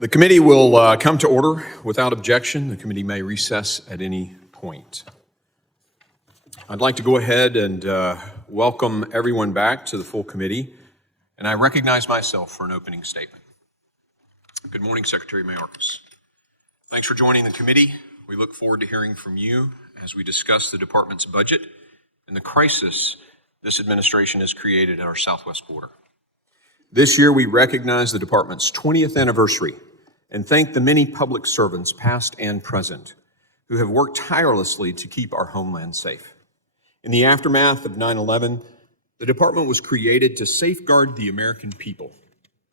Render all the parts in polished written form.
The committee will come to order without objection. The committee may recess at any point. I'd like to go ahead and welcome everyone back to the full committee, and I recognize myself for an opening statement. Good morning, Secretary Mayorkas. Thanks for joining the committee. We look forward to hearing from you as we discuss the department's budget and the crisis this administration has created at our southwest border. This year, we recognize the department's 20th anniversary and thank the many public servants, past and present, who have worked tirelessly to keep our homeland safe. In the aftermath of 9/11, the department was created to safeguard the American people.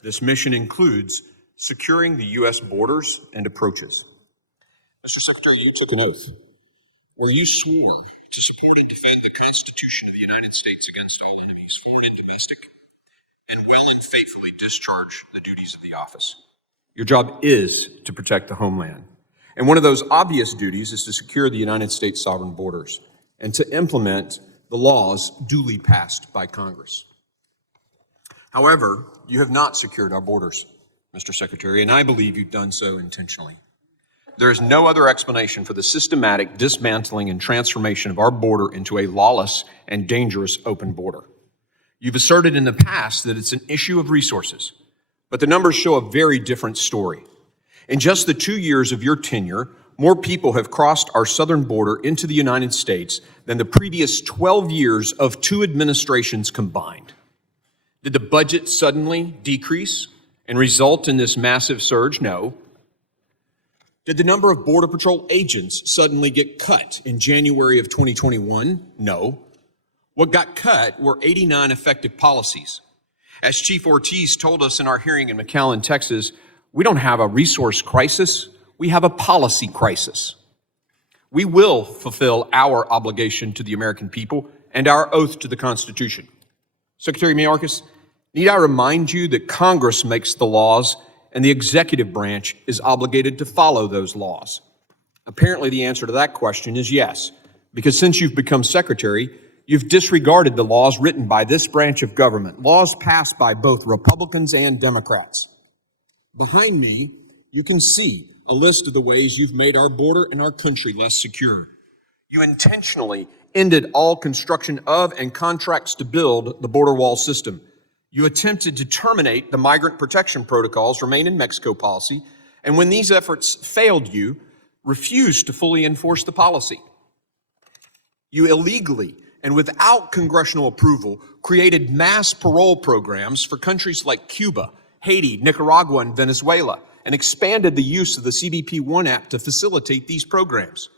This mission includes securing the U.S. borders and approaches. Mr. Secretary, you took an oath where you swore to support and defend the Constitution of the United States against all enemies, foreign and domestic, and well and faithfully discharge the duties of the office. Your job is to protect the homeland. And one of those obvious duties is to secure the United States sovereign borders and to implement the laws duly passed by Congress. However, you have not secured our borders, Mr. Secretary, and I believe you've done so intentionally. There is no other explanation for the systematic dismantling and transformation of our border into a lawless and dangerous open border. You've asserted in the past that it's an issue of resources, but the numbers show a very different story. In just the 2 years of your tenure, more people have crossed our southern border into the United States than the previous 12 years of 2 administrations combined. Did the budget suddenly decrease and result in this massive surge? No. Did the number of Border Patrol agents suddenly get cut in January of 2021? No. What got cut were 89 effective policies. As Chief Ortiz told us in our hearing in McAllen, Texas, we don't have a resource crisis, we have a policy crisis. We will fulfill our obligation to the American people and our oath to the Constitution. Secretary Mayorkas, need I remind you that Congress makes the laws and the executive branch is obligated to follow those laws? Apparently the answer to that question is yes, because since you've become secretary, you've disregarded the laws written by this branch of government, laws passed by both Republicans and Democrats. Behind me, you can see a list of the ways you've made our border and our country less secure. You intentionally ended all construction of and contracts to build the border wall system. You attempted to terminate the migrant protection protocols, remain in Mexico policy, and when these efforts failed, you refused to fully enforce the policy. You illegally and without congressional approval, created mass parole programs for countries like Cuba, Haiti, Nicaragua, and Venezuela, and expanded the use of the CBP-1 app to facilitate these programs.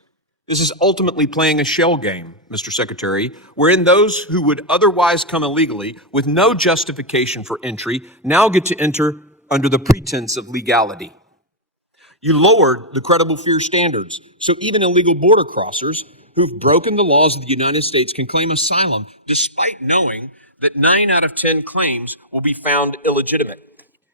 This is ultimately playing a shell game, Mr. Secretary, wherein those who would otherwise come illegally with no justification for entry now get to enter under the pretense of legality. You lowered the credible fear standards, so even illegal border crossers who've broken the laws of the United States can claim asylum despite knowing that 9 out of 10 claims will be found illegitimate.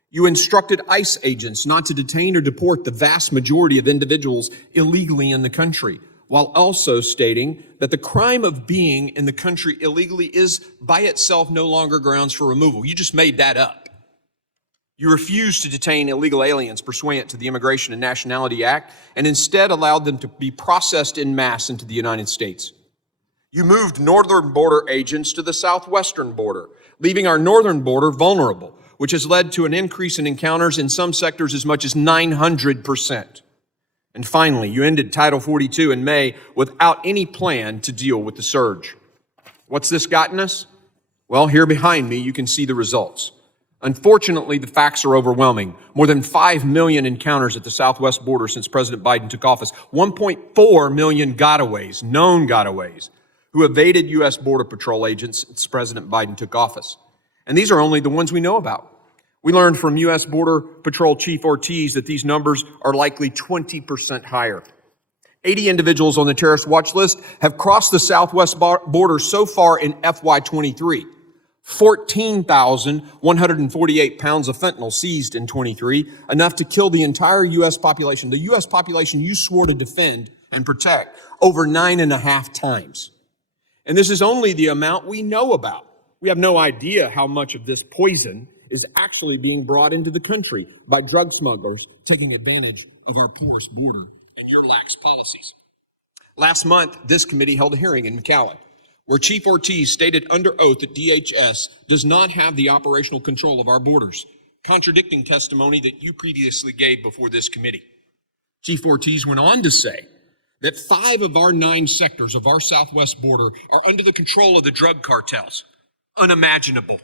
You instructed ICE agents not to detain or deport the vast majority of individuals illegally in the country, while also stating that the crime of being in the country illegally is by itself no longer grounds for removal. You just made that up. You refused to detain illegal aliens pursuant to the Immigration and Nationality Act and instead allowed them to be processed en masse into the United States. You moved northern border agents to the southwestern border, leaving our northern border vulnerable, which has led to an increase in encounters in some sectors as much as 900%. And finally, you ended Title 42 in May without any plan to deal with the surge. What's this gotten us? Well, here behind me, you can see the results. Unfortunately, the facts are overwhelming. More than 5 million encounters at the southwest border since President Biden took office. 1.4 million gotaways, known gotaways, who evaded U.S. Border Patrol agents since President Biden took office. And these are only the ones we know about. We learned from U.S. Border Patrol Chief Ortiz that these numbers are likely 20% higher. 80 individuals on the terrorist watch list have crossed the southwest border so far in FY23. 14,148 pounds of fentanyl seized in 23, enough to kill the entire U.S. population. The U.S. population you swore to defend and protect over 9.5 times. And this is only the amount we know about. We have no idea how much of this poison is actually being brought into the country by drug smugglers taking advantage of our porous border and your lax policies. Last month, this committee held a hearing in McAllen where Chief Ortiz stated under oath that DHS does not have the operational control of our borders, contradicting testimony that you previously gave before this committee. Chief Ortiz went on to say that 5 of our 9 sectors of our southwest border are under the control of the drug cartels. Unimaginable.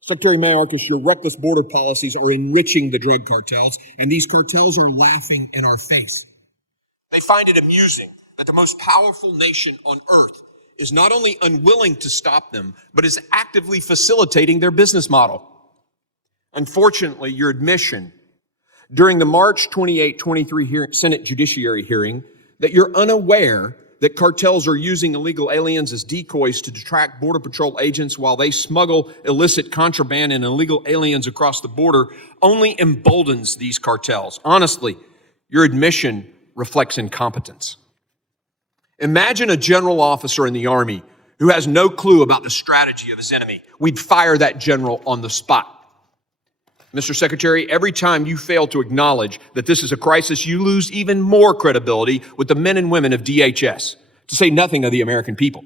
Secretary Mayorkas, your reckless border policies are enriching the drug cartels, and these cartels are laughing in our face. They find it amusing that the most powerful nation on earth is not only unwilling to stop them, but is actively facilitating their business model. Unfortunately, your admission during the March 28, 23 Senate Judiciary hearing that you're unaware that cartels are using illegal aliens as decoys to distract Border Patrol agents while they smuggle illicit contraband and illegal aliens across the border only emboldens these cartels. Honestly, your admission reflects incompetence. Imagine a general officer in the Army who has no clue about the strategy of his enemy. We'd fire that general on the spot. Mr. Secretary, every time you fail to acknowledge that this is a crisis, you lose even more credibility with the men and women of DHS, to say nothing of the American people.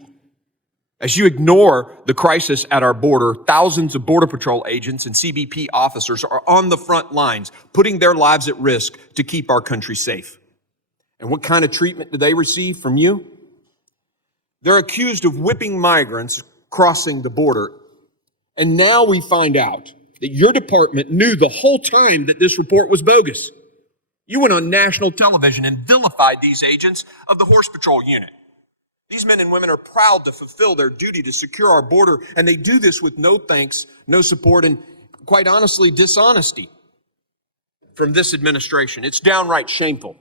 As you ignore the crisis at our border, thousands of Border Patrol agents and CBP officers are on the front lines, putting their lives at risk to keep our country safe. And what kind of treatment do they receive from you? They're accused of whipping migrants crossing the border. And now we find out that your department knew the whole time that this report was bogus. You went on national television and vilified these agents of the Horse Patrol Unit. These men and women are proud to fulfill their duty to secure our border, and they do this with no thanks, no support, and quite honestly, dishonesty from this administration. It's downright shameful.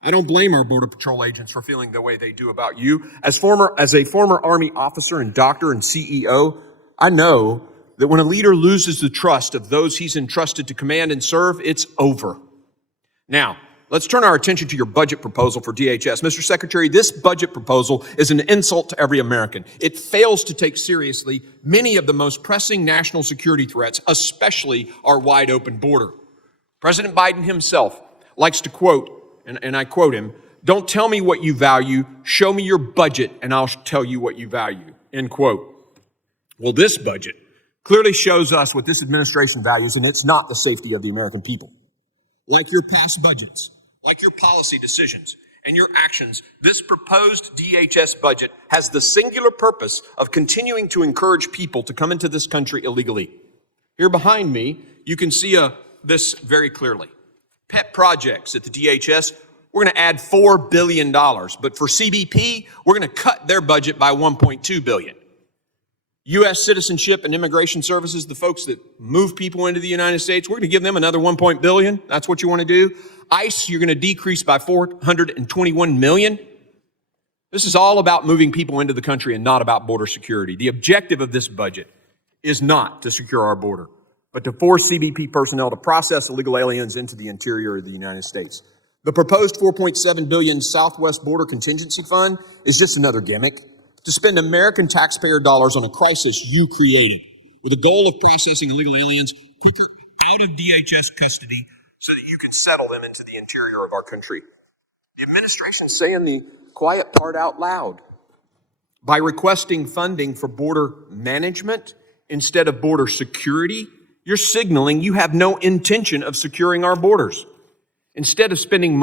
I don't blame our Border Patrol agents for feeling the way they do about you. As a former Army officer and doctor and CEO, I know that when a leader loses the trust of those he's entrusted to command and serve, it's over. Now, let's turn our attention to your budget proposal for DHS. Mr. Secretary, this budget proposal is an insult to every American. It fails to take seriously many of the most pressing national security threats, especially our wide open border. President Biden himself likes to quote, and I quote him, "Don't tell me what you value, show me your budget and I'll tell you what you value," end quote. Well, this budget clearly shows us what this administration values, and it's not the safety of the American people. Like your past budgets, like your policy decisions, and your actions, this proposed DHS budget has the singular purpose of continuing to encourage people to come into this country illegally. Here behind me, you can see this very clearly. Pet projects at the DHS, we're going to add $4 billion, but for CBP, we're going to cut their budget by $1.2 billion. U.S. Citizenship and Immigration Services, the folks that move people into the United States, we're going to give them another $1 billion. That's what you want to do. ICE, you're going to decrease by $421 million. This is all about moving people into the country and not about border security. The objective of this budget is not to secure our border, but to force CBP personnel to process illegal aliens into the interior of the United States. The proposed $4.7 billion Southwest Border Contingency Fund is just another gimmick to spend American taxpayer dollars on a crisis you created with the goal of processing illegal aliens quicker out of DHS custody so that you could settle them into the interior of our country. The administration's saying the quiet part out loud. By requesting funding for border management instead of border security, you're signaling you have no intention of securing our borders. Instead of spending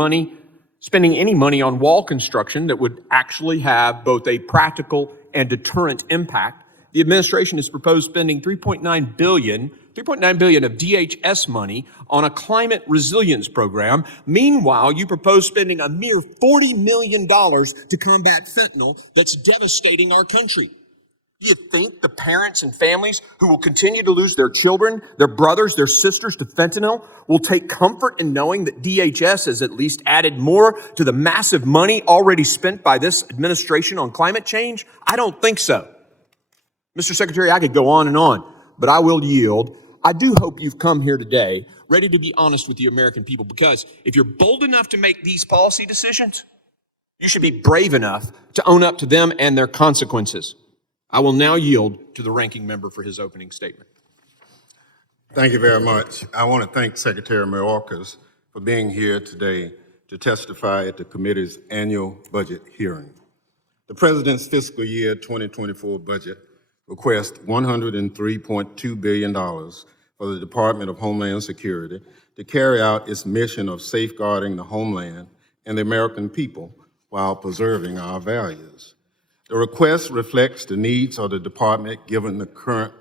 any money on wall construction that would actually have both a practical and deterrent impact, the administration has proposed spending $3.9 billion of DHS money on a climate resilience program. Meanwhile, you propose spending a mere $40 million to combat fentanyl that's devastating our country. Do you think the parents and families who will continue to lose their children, their brothers, their sisters to fentanyl will take comfort in knowing that DHS has at least added more to the massive money already spent by this administration on climate change? I don't think so. Mr. Secretary, I could go on, but I will yield. I do hope you've come here today ready to be honest with the American people, because if you're bold enough to make these policy decisions, you should be brave enough to own up to them and their consequences. I will now yield to the ranking member for his opening statement. Thank you very much. I want to thank Secretary Mayorkas for being here today to testify at the committee's annual budget hearing. The President's fiscal year 2024 budget requests $103.2 billion for the Department of Homeland Security to carry out its mission of safeguarding the homeland and the American people while preserving our values. The request reflects the needs of the department given the current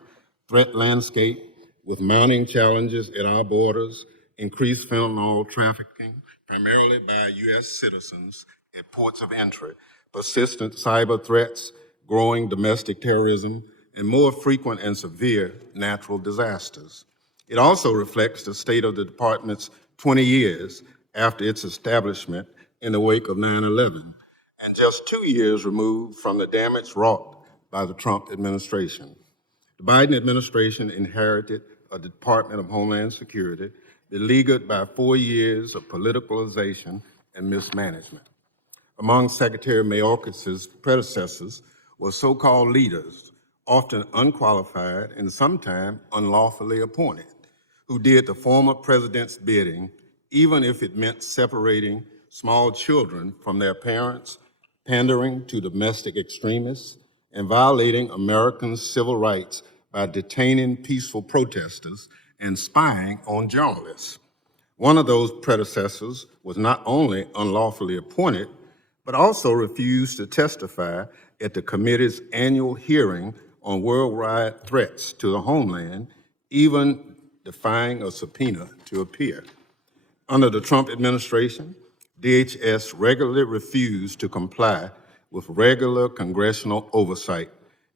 threat landscape with mounting challenges at our borders, increased fentanyl trafficking, primarily by U.S. citizens at ports of entry, persistent cyber threats, growing domestic terrorism, and more frequent and severe natural disasters. It also reflects the state of the department's 20 years after its establishment in the wake of 9/11, and just 2 years removed from the damage wrought by the Trump administration. The Biden administration inherited a Department of Homeland Security beleaguered by 4 years of politicalization and mismanagement. Among Secretary Mayorkas' predecessors were so-called leaders, often unqualified and sometimes unlawfully appointed, who did the former president's bidding, even if it meant separating small children from their parents, pandering to domestic extremists, and violating American civil rights by detaining peaceful protesters and spying on journalists. One of those predecessors was not only unlawfully appointed, but also refused to testify at the committee's annual hearing on worldwide threats to the homeland, even defying a subpoena to appear. Under the Trump administration, DHS regularly refused to comply with regular congressional oversight,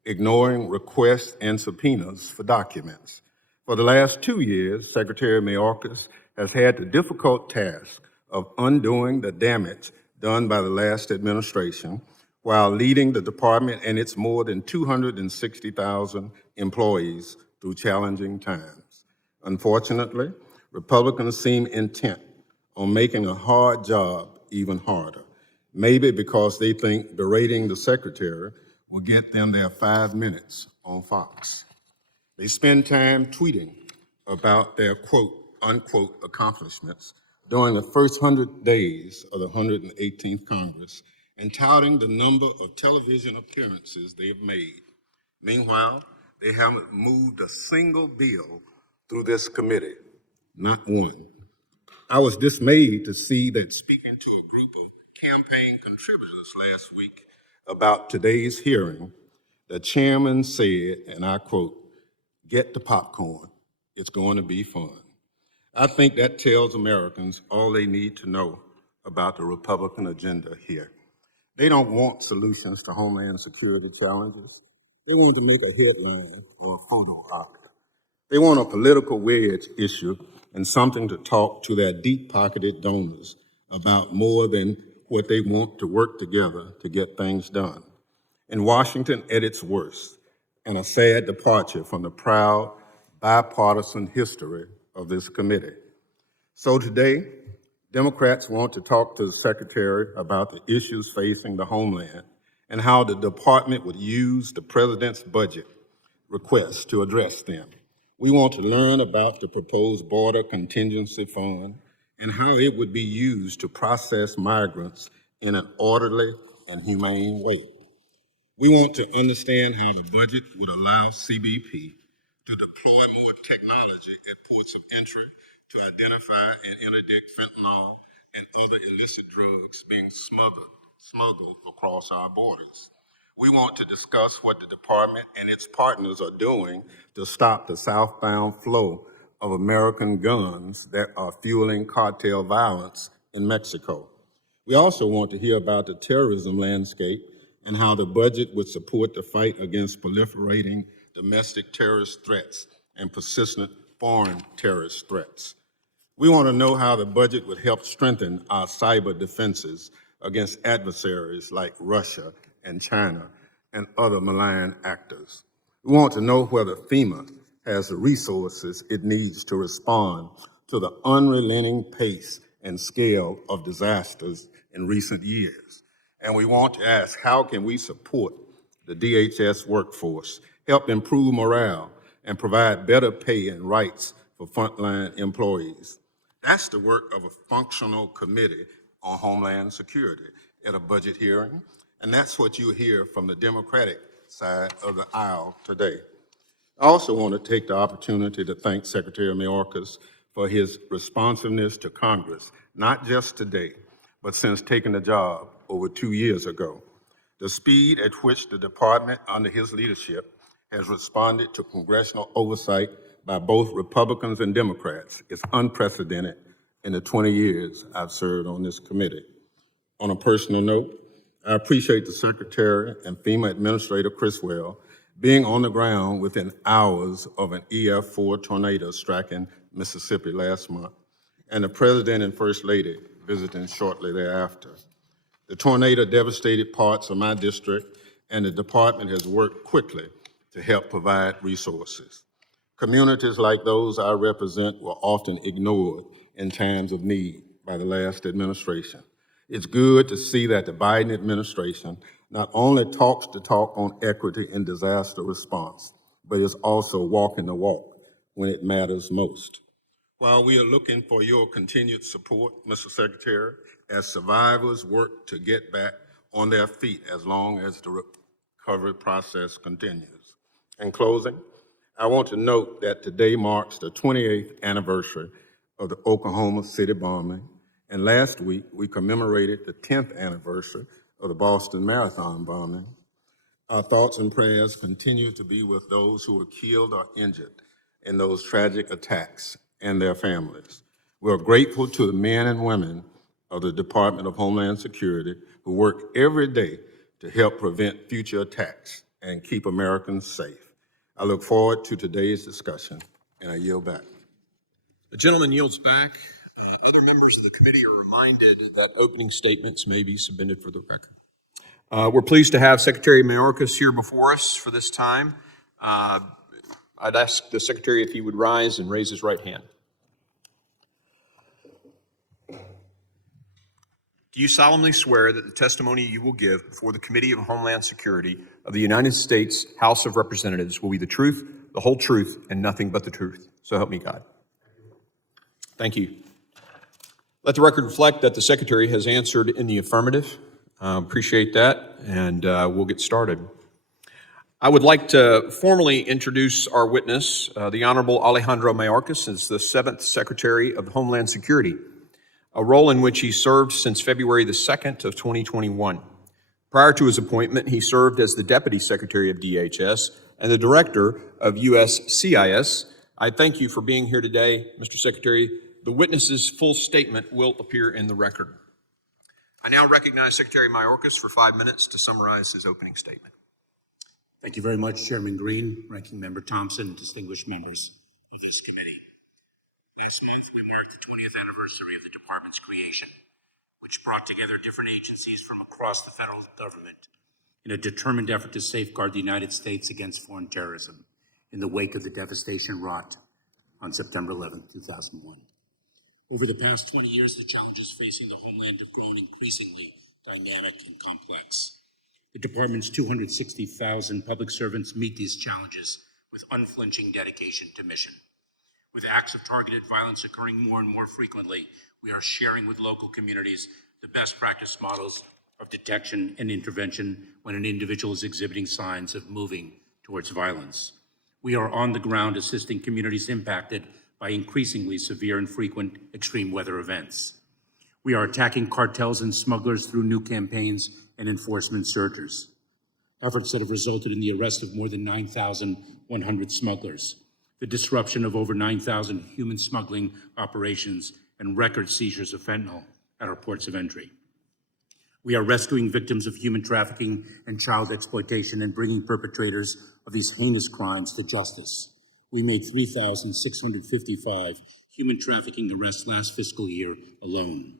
ignoring requests and subpoenas for documents. For the last 2 years, Secretary Mayorkas has had the difficult task of undoing the damage done by the last administration while leading the department and its more than 260,000 employees through challenging times. Unfortunately, Republicans seem intent on making a hard job even harder, maybe because they think berating the secretary will get them their 5 minutes on Fox. They spend time tweeting about their quote, unquote accomplishments during the first 100 days of the 118th Congress and touting the number of television appearances they've made. Meanwhile, they haven't moved a single bill through this committee, not one. I was dismayed to see that speaking to a group of campaign contributors last week about today's hearing, the chairman said, and I quote, "Get the popcorn, it's going to be fun." I think that tells Americans all they need to know about the Republican agenda here. They don't want solutions to Homeland Security challenges. They want to make a headline or a photo op. They want a political wedge issue and something to talk to their deep-pocketed donors about more than what they want to work together to get things done. In Washington at its worst, and a sad departure from the proud bipartisan history of this committee. So today, Democrats want to talk to the Secretary about the issues facing the homeland and how the department would use the president's budget requests to address them. We want to learn about the proposed border contingency fund and how it would be used to process migrants in an orderly and humane way. We want to understand how the budget would allow CBP to deploy more technology at ports of entry to identify and interdict fentanyl and other illicit drugs being smuggled across our borders. We want to discuss what the department and its partners are doing to stop the southbound flow of American guns that are fueling cartel violence in Mexico. We also want to hear about the terrorism landscape and how the budget would support the fight against proliferating domestic terrorist threats and persistent foreign terrorist threats. We want to know how the budget would help strengthen our cyber defenses against adversaries like Russia and China and other malign actors. We want to know whether FEMA has the resources it needs to respond to the unrelenting pace and scale of disasters in recent years. And we want to ask, how can we support the DHS workforce, help improve morale, and provide better pay and rights for frontline employees. That's the work of a functional committee on Homeland Security at a budget hearing, and that's what you hear from the Democratic side of the aisle today. I also want to take the opportunity to thank Secretary Mayorkas for his responsiveness to Congress, not just today, but since taking the job over 2 years ago. The speed at which the department under his leadership has responded to congressional oversight by both Republicans and Democrats is unprecedented in the 20 years I've served on this committee. On a personal note, I appreciate the Secretary and FEMA Administrator Criswell being on the ground within hours of an EF4 tornado striking Mississippi last month, and the President and First Lady visiting shortly thereafter. The tornado devastated parts of my district, and the department has worked quickly to help provide resources. Communities like those I represent were often ignored in times of need by the last administration. It's good to see that the Biden administration not only talks the talk on equity and disaster response, but is also walking the walk when it matters most. While we are looking for your continued support, Mr. Secretary, as survivors work to get back on their feet as long as the recovery process continues. In closing, I want to note that today marks the 28th anniversary of the Oklahoma City bombing, and last week we commemorated the 10th anniversary of the Boston Marathon bombing. Our thoughts and prayers continue to be with those who were killed or injured in those tragic attacks and their families. We're grateful to the men and women of the Department of Homeland Security who work every day to help prevent future attacks and keep Americans safe. I look forward to today's discussion, and I yield back. The gentleman yields back. Other members of the committee are reminded that opening statements may be submitted for the record. We're pleased to have Secretary Mayorkas here before us for this time. I'd ask the Secretary if he would rise and raise his right hand. Do you solemnly swear that the testimony you will give before the Committee of Homeland Security of the United States House of Representatives will be the truth, the whole truth, and nothing but the truth? So help me God. Thank you. Let the record reflect that the Secretary has answered in the affirmative. Appreciate that, and we'll get started. I would like to formally introduce our witness, the Honorable Alejandro Mayorkas, as the 7th Secretary of Homeland Security, a role in which he served since February the 2nd of 2021. Prior to his appointment, he served as the Deputy Secretary of DHS and the Director of USCIS. I thank you for being here today, Mr. Secretary. The witness's full statement will appear in the record. I now recognize Secretary Mayorkas for 5 minutes to summarize his opening statement. Thank you very much, Chairman Green, Ranking Member Thompson, distinguished members of this committee. Last month, we marked the 20th anniversary of the department's creation, which brought together different agencies from across the federal government in a determined effort to safeguard the United States against foreign terrorism in the wake of the devastation wrought on September 11, 2001. Over the past 20 years, the challenges facing the homeland have grown increasingly dynamic and complex. The department's 260,000 public servants meet these challenges with unflinching dedication to mission. With acts of targeted violence occurring more and more frequently, we are sharing with local communities the best practice models of detection and intervention when an individual is exhibiting signs of moving towards violence. We are on the ground assisting communities impacted by increasingly severe and frequent extreme weather events. We are attacking cartels and smugglers through new campaigns and enforcement surges, efforts that have resulted in the arrest of more than 9,100 smugglers, the disruption of over 9,000 human smuggling operations, and record seizures of fentanyl at our ports of entry. We are rescuing victims of human trafficking and child exploitation and bringing perpetrators of these heinous crimes to justice. We made 3,655 human trafficking arrests last fiscal year alone.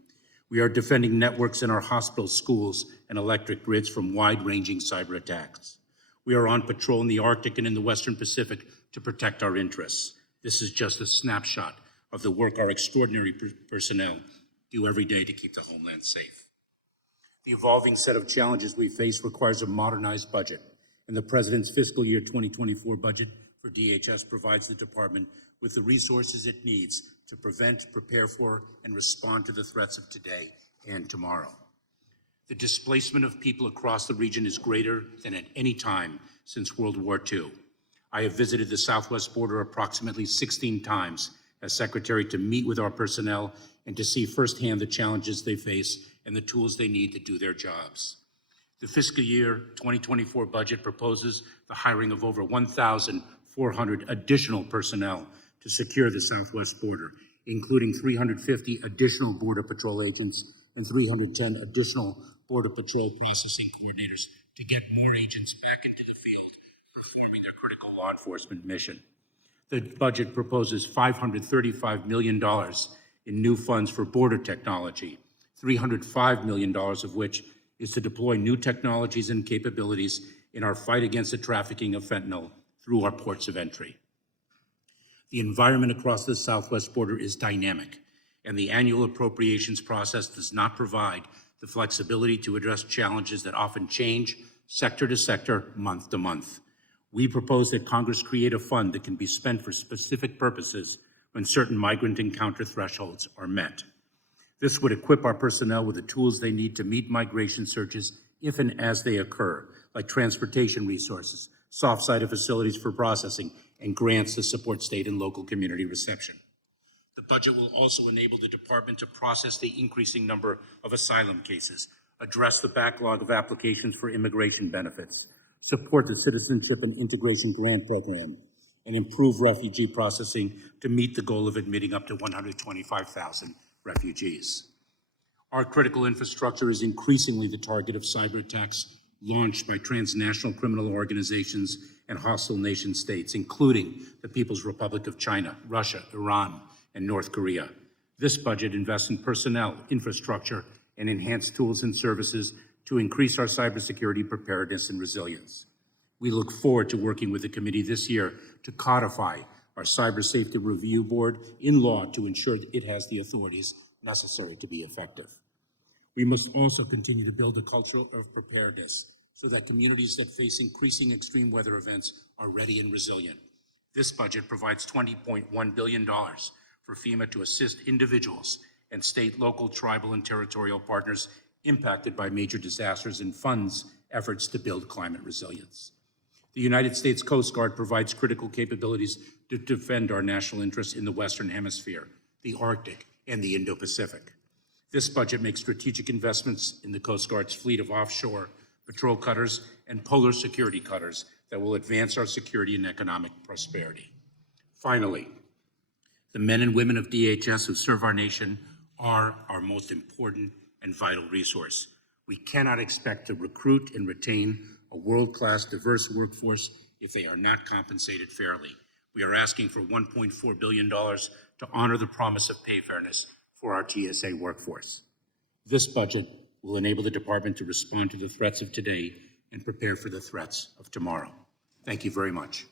We are defending networks in our hospitals, schools, and electric grids from wide-ranging cyber attacks. We are on patrol in the Arctic and in the Western Pacific to protect our interests. This is just a snapshot of the work our extraordinary personnel do every day to keep the homeland safe. The evolving set of challenges we face requires a modernized budget, and the President's fiscal year 2024 budget for DHS provides the department with the resources it needs to prevent, prepare for, and respond to the threats of today and tomorrow. The displacement of people across the region is greater than at any time since World War II. I have visited the southwest border approximately 16 times as Secretary to meet with our personnel and to see firsthand the challenges they face and the tools they need to do their jobs. The fiscal year 2024 budget proposes the hiring of over 1,400 additional personnel to secure the southwest border, including 350 additional Border Patrol agents and 310 additional Border Patrol processing coordinators to get more agents back into the field, performing their critical law enforcement mission. The budget proposes $535 million in new funds for border technology, $305 million of which is to deploy new technologies and capabilities in our fight against the trafficking of fentanyl through our ports of entry. The environment across the southwest border is dynamic, and the annual appropriations process does not provide the flexibility to address challenges that often change sector to sector, month to month. We propose that Congress create a fund that can be spent for specific purposes when certain migrant encounter thresholds are met. This would equip our personnel with the tools they need to meet migration surges if and as they occur, like transportation resources, soft-sided facilities for processing, and grants to support state and local community reception. The budget will also enable the department to process the increasing number of asylum cases, address the backlog of applications for immigration benefits, support the Citizenship and Integration Grant Program, and improve refugee processing to meet the goal of admitting up to 125,000 refugees. Our critical infrastructure is increasingly the target of cyber attacks launched by transnational criminal organizations and hostile nation states, including the People's Republic of China, Russia, Iran, and North Korea. This budget invests in personnel, infrastructure, and enhanced tools and services to increase our cybersecurity preparedness and resilience. We look forward to working with the committee this year to codify our Cyber Safety Review Board in law to ensure that it has the authorities necessary to be effective. We must also continue to build a culture of preparedness so that communities that face increasing extreme weather events are ready and resilient. This budget provides $20.1 billion for FEMA to assist individuals and state, local, tribal, and territorial partners impacted by major disasters and funds efforts to build climate resilience. The United States Coast Guard provides critical capabilities to defend our national interests in the Western Hemisphere, the Arctic, and the Indo-Pacific. This budget makes strategic investments in the Coast Guard's fleet of offshore patrol cutters and polar security cutters that will advance our security and economic prosperity. Finally, the men and women of DHS who serve our nation are our most important and vital resource. We cannot expect to recruit and retain a world-class, diverse workforce if they are not compensated fairly. We are asking for $1.4 billion to honor the promise of pay fairness for our TSA workforce. This budget will enable the department to respond to the threats of today and prepare for the threats of tomorrow. Thank you very much.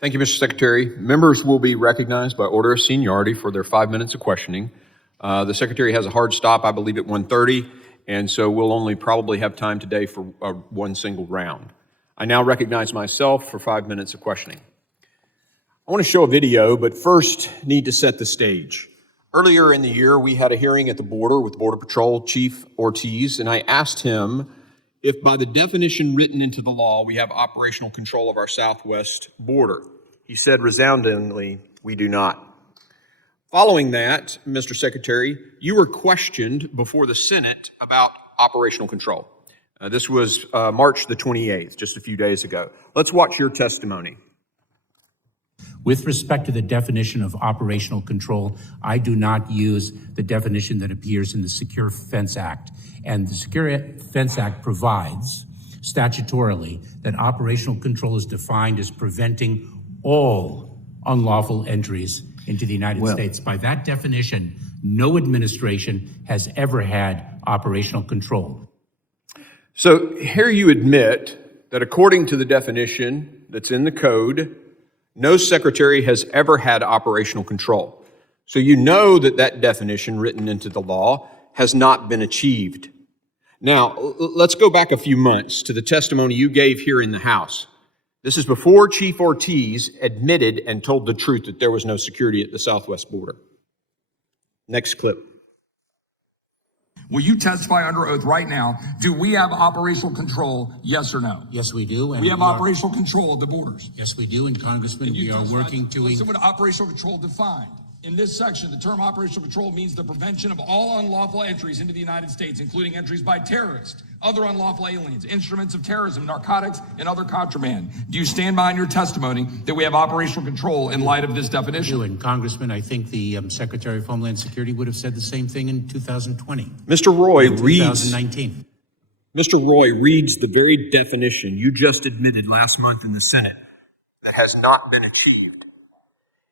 Thank you, Mr. Secretary. Members will be recognized by order of seniority for their 5 minutes of questioning. The Secretary has a hard stop, I believe, at 1:30, and so we'll only probably have time today for one single round. I now recognize myself for 5 minutes of questioning. I want to show a video, but first need to set the stage. Earlier in the year, we had a hearing at the border with Border Patrol Chief Ortiz, and I asked him if by the definition written into the law, we have operational control of our southwest border. He said resoundingly, we do not. Following that, Mr. Secretary, you were questioned before the Senate about operational control. This was March the 28th, just a few days ago. Let's watch your testimony. With respect to the definition of operational control, I do not use the definition that appears in the Secure Fence Act. And the Secure Fence Act provides statutorily that operational control is defined as preventing all unlawful entries into the United States. By that definition, no administration has ever had operational control. So here you admit that according to the definition that's in the code, no secretary has ever had operational control. So you know that that definition written into the law has not been achieved. Now, let's go back a few months to the testimony you gave here in the House. This is before Chief Ortiz admitted and told the truth that there was no security at the southwest border. Next clip. Will you testify under oath right now? Do we have operational control, yes or no? Yes, we do. And We have operational control of the borders. Yes, we do. And Congressman, we are working to... Listen what operational control defined. In this section, the term operational control means the prevention of all unlawful entries into the United States, including entries by terrorists, other unlawful aliens, instruments of terrorism, narcotics, and other contraband. Do you stand behind your testimony that we have operational control in light of this definition? And Congressman, I think the Secretary of Homeland Security would have said the same thing in 2020. Mr. Roy reads 2019. Mr. Roy reads the very definition you just admitted last month in the Senate that has not been achieved.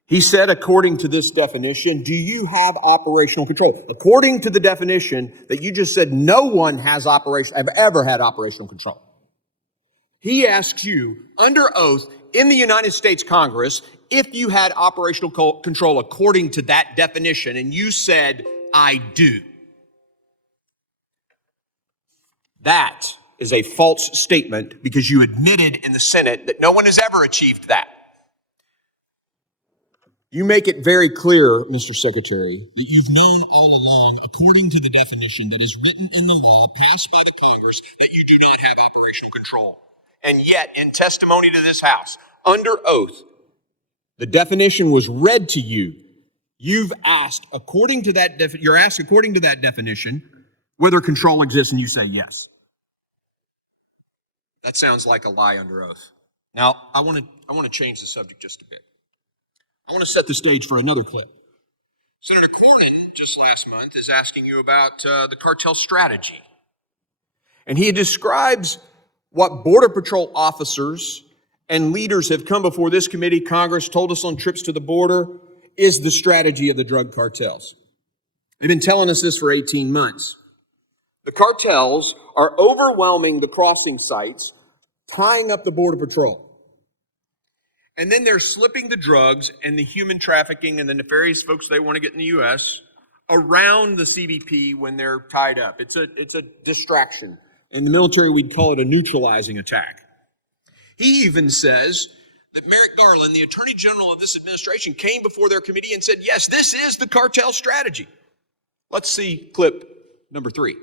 He said, according to this definition, do you have operational control? According to the definition that you just said, no one has ever had operational control. He asks you, under oath, in the United States Congress, if you had operational control according to that definition, and you said, I do. That is a false statement because you admitted in the Senate that no one has ever achieved that. You make it very clear, Mr. Secretary, that you've known all along, according to the definition that is written in the law passed by the Congress, that you do not have operational control. And yet, in testimony to this House, under oath, the definition was read to you. You've asked, according to that definition, whether control exists, and you say yes. That sounds like a lie under oath. Now, I want to change the subject just a bit. I want to set the stage for another clip. Senator Cornyn, just last month, is asking you about the cartel strategy. And he describes what Border Patrol officers and leaders have come before this committee, Congress, told us on trips to the border, is the strategy of the drug cartels. They've been telling us this for 18 months. The cartels are overwhelming the crossing sites, tying up the Border Patrol. And then they're slipping the drugs and the human trafficking and the nefarious folks they want to get in the U.S. around the CBP when they're tied up. It's a distraction. In the military, we'd call it a neutralizing attack. He even says that Merrick Garland, the Attorney General of this administration, came before their committee and said, yes, this is the cartel strategy. Let's see clip number 3.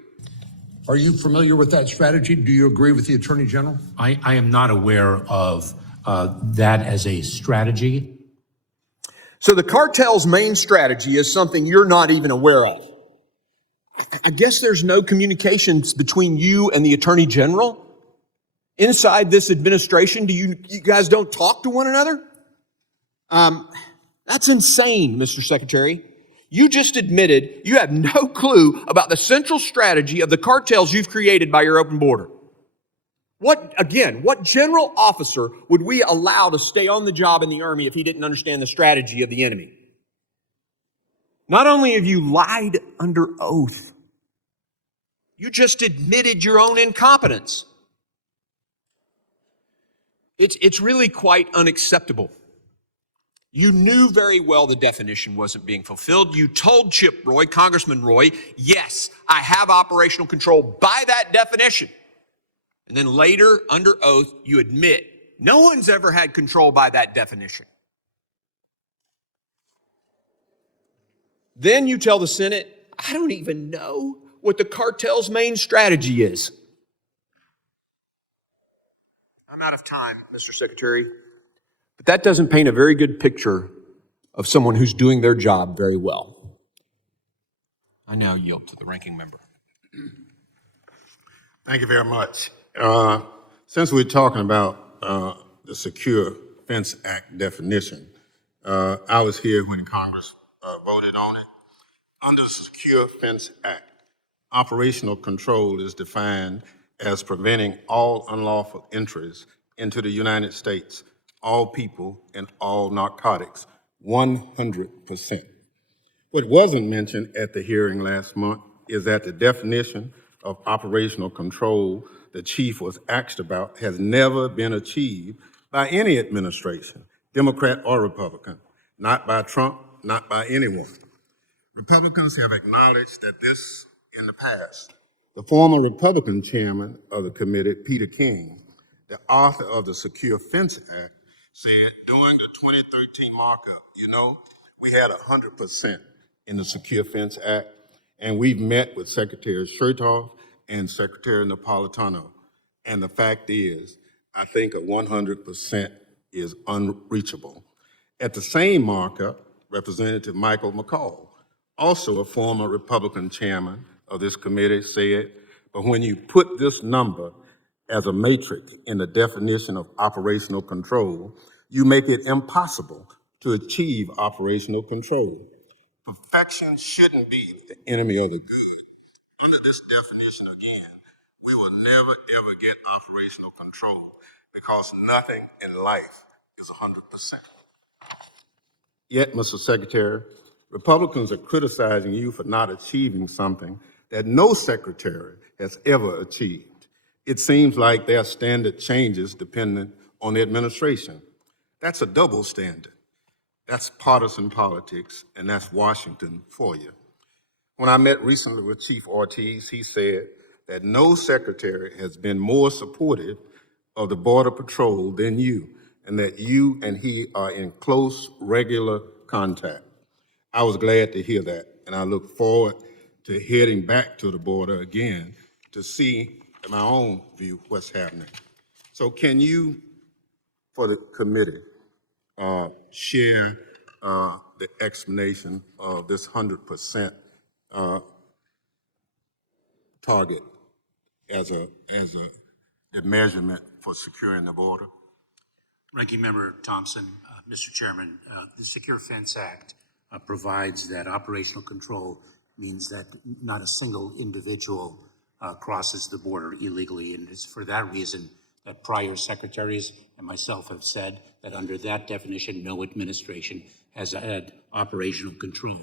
Are you familiar with that strategy? Do you agree with the Attorney General? I am not aware of that as a strategy. So the cartel's main strategy is something you're not even aware of. I guess there's no communications between you and the Attorney General inside this administration. You guys don't talk to one another? That's insane, Mr. Secretary. You just admitted you have no clue about the central strategy of the cartels you've created by your open border. What general officer would we allow to stay on the job in the Army if he didn't understand the strategy of the enemy? Not only have you lied under oath, you just admitted your own incompetence. It's really quite unacceptable. You knew very well the definition wasn't being fulfilled. You told Chip Roy, Congressman Roy, yes, I have operational control by that definition. And then later, under oath, you admit no one's ever had control by that definition. Then you tell the Senate, I don't even know what the cartel's main strategy is. I'm out of time, Mr. Secretary. But that doesn't paint a very good picture of someone who's doing their job very well. I now yield to the ranking member. Thank you very much. Since we're talking about the Secure Fence Act definition, I was here when Congress voted on it. Under the Secure Fence Act, operational control is defined as preventing all unlawful entries into the United States, all people and all narcotics, 100%. What wasn't mentioned at the hearing last month is that the definition of operational control the chief was asked about has never been achieved by any administration, Democrat or Republican, not by Trump, not by anyone. Republicans have acknowledged that this in the past. The former Republican chairman of the committee, Peter King, the author of the Secure Fence Act, said during the 2013 markup, we had 100% in the Secure Fence Act, and we've met with Secretary Chertoff and Secretary Napolitano. And the fact is, I think a 100% is unreachable. At the same markup, Representative Michael McCall, also a former Republican chairman of this committee, said, but when you put this number as a matrix in the definition of operational control, you make it impossible to achieve operational control. Perfection shouldn't be the enemy of the good. Under this definition again, we will never ever get operational control because nothing in life is 100%. Yet, Mr. Secretary, Republicans are criticizing you for not achieving something that no secretary has ever achieved. It seems like their standard changes depending on the administration. That's a double standard. That's partisan politics, and that's Washington for you. When I met recently with Chief Ortiz, he said that no secretary has been more supportive of the Border Patrol than you, and that you and he are in close, regular contact. I was glad to hear that, and I look forward to heading back to the border again to see in my own view what's happening. So can you, for the committee, share the explanation of this 100% target as a measurement for securing the border? Ranking Member Thompson, Mr. Chairman, the Secure Fence Act provides that operational control means that not a single individual crosses the border illegally, and it's for that reason that prior secretaries and myself have said that under that definition, no administration has had operational control.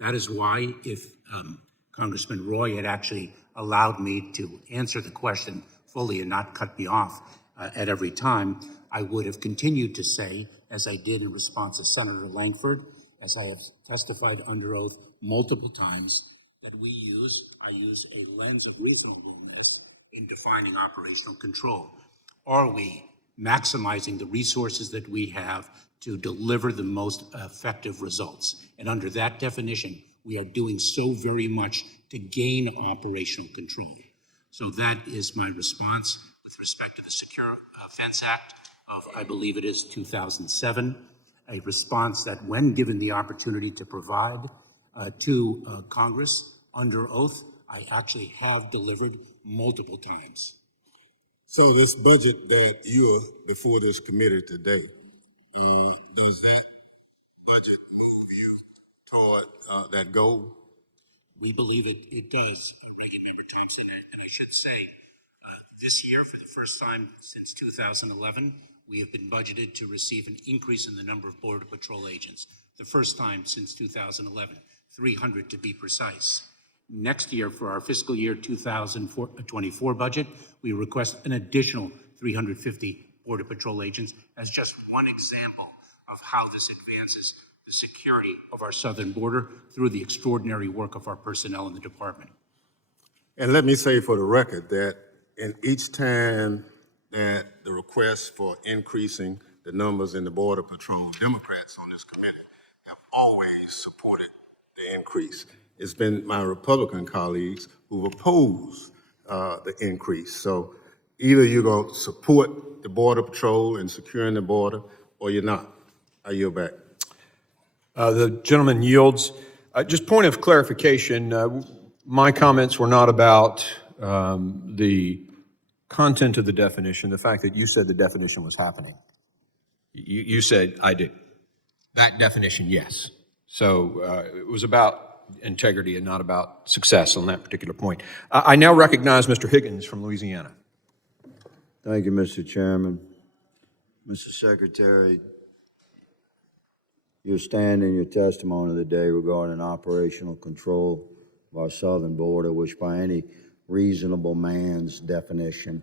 That is why if Congressman Roy had actually allowed me to answer the question fully and not cut me off at every time, I would have continued to say, as I did in response to Senator Langford, as I have testified under oath multiple times, that I use a lens of reasonableness in defining operational control. Are we maximizing the resources that we have to deliver the most effective results? And under that definition, we are doing so very much to gain operational control. So that is my response with respect to the Secure Fence Act of, I believe it is 2007, a response that when given the opportunity to provide to Congress under oath, I actually have delivered multiple times. So this budget that you are before this committee today, does that budget move you toward that goal? We believe it does, Ranking Member Thompson, and I should say, this year, for the first time since 2011, we have been budgeted to receive an increase in the number of Border Patrol agents. The first time since 2011, 300 to be precise. Next year, for our fiscal year 2024 budget, we request an additional 350 Border Patrol agents as just one example of how this advances the security of our southern border through the extraordinary work of our personnel in the department. And let me say for the record that in each time that the request for increasing the numbers in the Border Patrol, Democrats on this committee have always supported the increase. It's been my Republican colleagues who've opposed the increase. So either you're going to support the Border Patrol and securing the border, or you're not. I yield back. The gentleman yields. Just point of clarification, my comments were not about the content of the definition, the fact that you said the definition was happening. You said, I did. That definition, yes. So it was about integrity and not about success on that particular point. I now recognize Mr. Higgins from Louisiana. Thank you, Mr. Chairman. Mr. Secretary, your stand in your testimony today regarding operational control of our southern border, which by any reasonable man's definition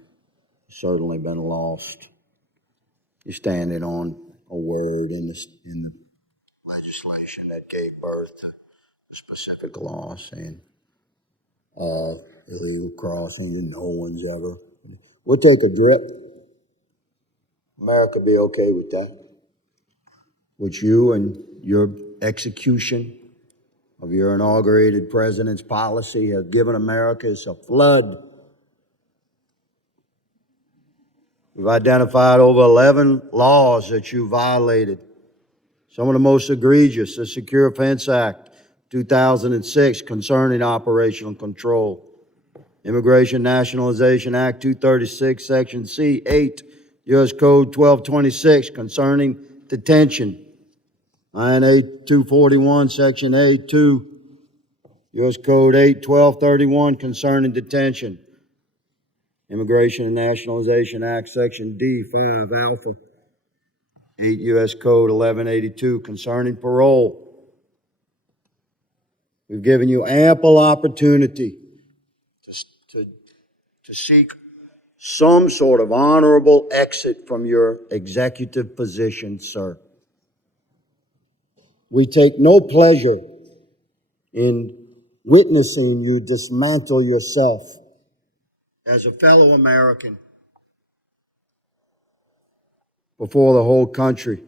has certainly been lost. You're standing on a word in the legislation that gave birth to a specific law saying illegal crossing and no one's ever. We'll take a drip America be okay with that? Which you and your execution of your inaugurated president's policy have given America is a flood. We've identified over 11 laws that you violated. Some of the most egregious, the Secure Fence Act, 2006, concerning operational control. Immigration Nationalization Act 236, Section C, 8, U.S. Code 1226, concerning detention. INA 241, Section A, 2, U.S. Code 8, 1231, concerning detention. Immigration and Nationalization Act, Section D, 5, Alpha, 8 U.S. Code 1182, concerning parole. We've given you ample opportunity to seek some sort of honorable exit from your executive position, sir. We take no pleasure in witnessing you dismantle yourself as a fellow American before the whole country.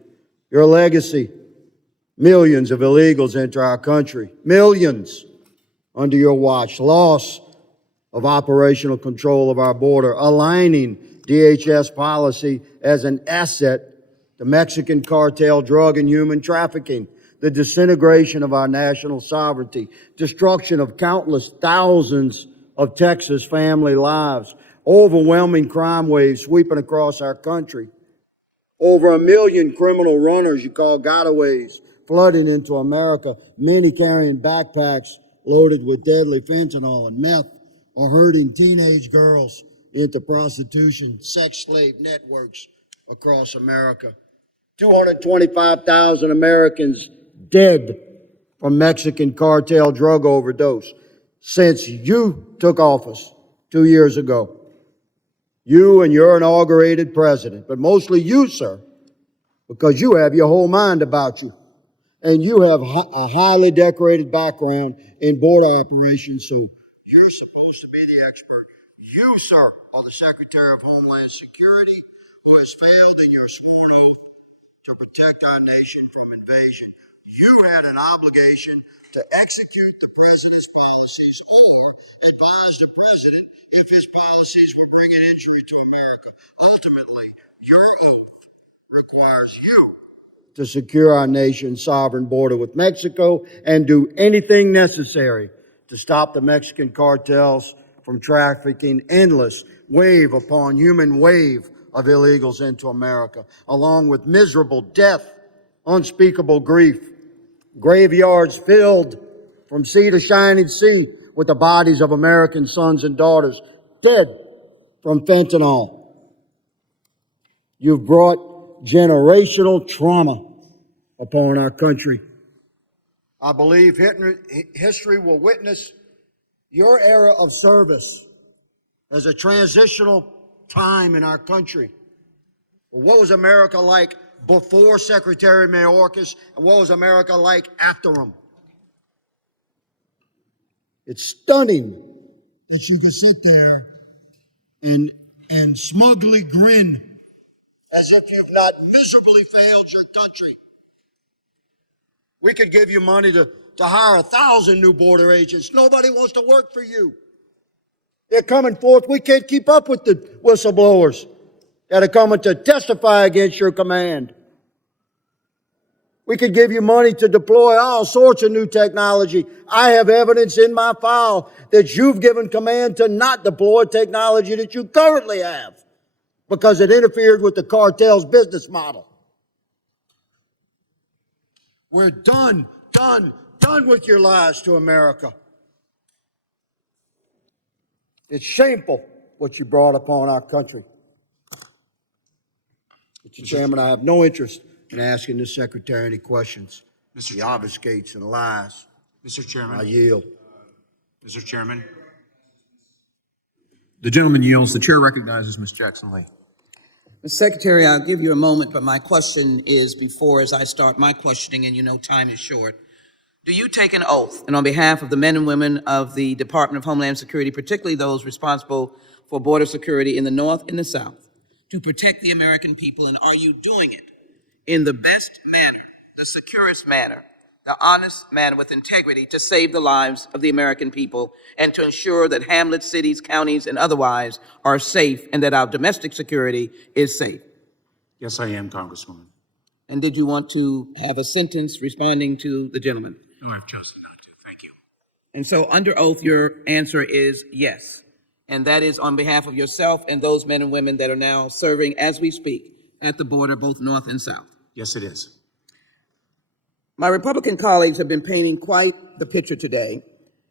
Your legacy, millions of illegals enter our country, millions under your watch, loss of operational control of our border, aligning DHS policy as an asset to Mexican cartel drug and human trafficking, the disintegration of our national sovereignty, destruction of countless thousands of Texas family lives, overwhelming crime waves sweeping across our country, over 1 million criminal runners you call gotaways flooding into America, many carrying backpacks loaded with deadly fentanyl and meth, or herding teenage girls into prostitution, sex slave networks across America. 225,000 Americans dead from Mexican cartel drug overdose since you took office 2 years ago. You and your inaugurated president, but mostly you, sir, because you have your whole mind about you. And you have a highly decorated background in border operations, so you're supposed to be the expert. You, sir, are the Secretary of Homeland Security who has failed in your sworn oath to protect our nation from invasion. You had an obligation to execute the president's policies or advise the president if his policies were bringing injury to America. Ultimately, your oath requires you to secure our nation's sovereign border with Mexico and do anything necessary to stop the Mexican cartels from trafficking endless wave upon human wave of illegals into America, along with miserable death, unspeakable grief, graveyards filled from sea to shining sea with the bodies of American sons and daughters dead from fentanyl. You've brought generational trauma upon our country. I believe history will witness your era of service as a transitional time in our country. What was America like before Secretary Mayorkas, and what was America like after him? It's stunning that you could sit there and smugly grin as if you've not miserably failed your country. We could give you money to hire 1,000 new border agents. Nobody wants to work for you. They're coming forth. We can't keep up with the whistleblowers that are coming to testify against your command. We could give you money to deploy all sorts of new technology. I have evidence in my file that you've given command to not deploy technology that you currently have because it interfered with the cartel's business model. We're done with your lies to America. It's shameful what you brought upon our country. Mr. Chairman, I have no interest in asking this secretary any questions. He obfuscates and lies. Mr. Chairman. I yield. Mr. Chairman. The gentleman yields. The chair recognizes Ms. Jackson-Lee. Mr. Secretary, I'll give you a moment, but my question is before, as I start my questioning, and you know time is short. Do you take an oath, and on behalf of the men and women of the Department of Homeland Security, particularly those responsible for border security in the North and the South, to protect the American people, and are you doing it in the best manner, the securest manner, the honest manner with integrity to save the lives of the American people and to ensure that hamlets, cities, counties, and otherwise are safe and that our domestic security is safe? Yes, I am, Congresswoman. And did you want to have a sentence responding to the gentleman? No, I've chosen not to. Thank you. And so under oath, your answer is yes. And that is on behalf of yourself and those men and women that are now serving as we speak at the border, both north and south. Yes, it is. My Republican colleagues have been painting quite the picture today,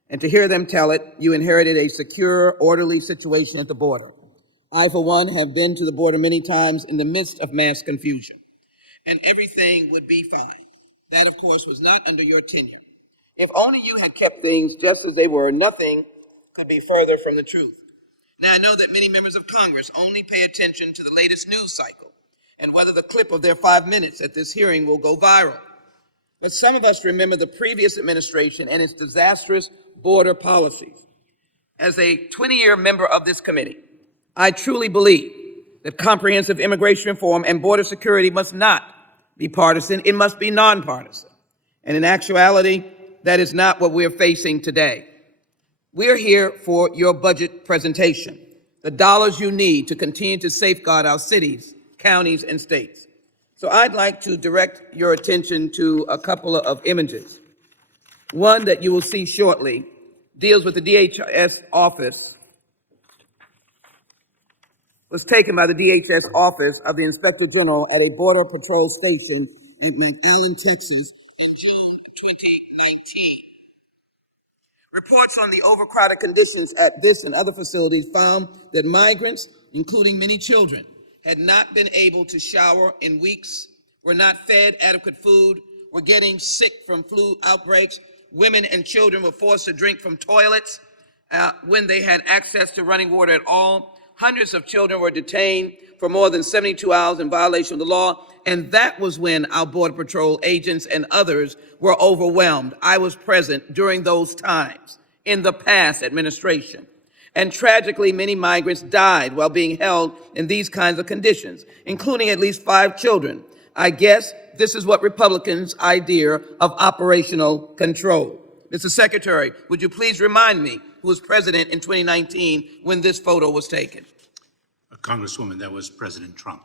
and to hear them tell it, you inherited a secure, orderly situation at the border. I, for one, have been to the border many times in the midst of mass confusion, and everything would be fine. That, of course, was not under your tenure. If only you had kept things just as they were, nothing could be further from the truth. Now, I know that many members of Congress only pay attention to the latest news cycle and whether the clip of their 5 minutes at this hearing will go viral. But some of us remember the previous administration and its disastrous border policies. As a 20-year member of this committee, I truly believe that comprehensive immigration reform and border security must not be partisan, it must be nonpartisan. And in actuality, that is not what we're facing today. We're here for your budget presentation, the dollars you need to continue to safeguard our cities, counties, and states. So I'd like to direct your attention to a couple of images. One that you will see shortly deals with the DHS office, was taken by the DHS office of the Inspector General at a Border Patrol station in McAllen, Texas in June 2019. Reports on the overcrowded conditions at this and other facilities found that migrants, including many children, had not been able to shower in weeks, were not fed adequate food, were getting sick from flu outbreaks. Women and children were forced to drink from toilets when they had access to running water at all. Hundreds of children were detained for more than 72 hours in violation of the law, and that was when our Border Patrol agents and others were overwhelmed. I was present during those times in the past administration. And tragically, many migrants died while being held in these kinds of conditions, including at least 5 children. I guess this is what Republicans' idea of operational control. Mr. Secretary, would you please remind me who was president in 2019 when this photo was taken? Congresswoman, that was President Trump.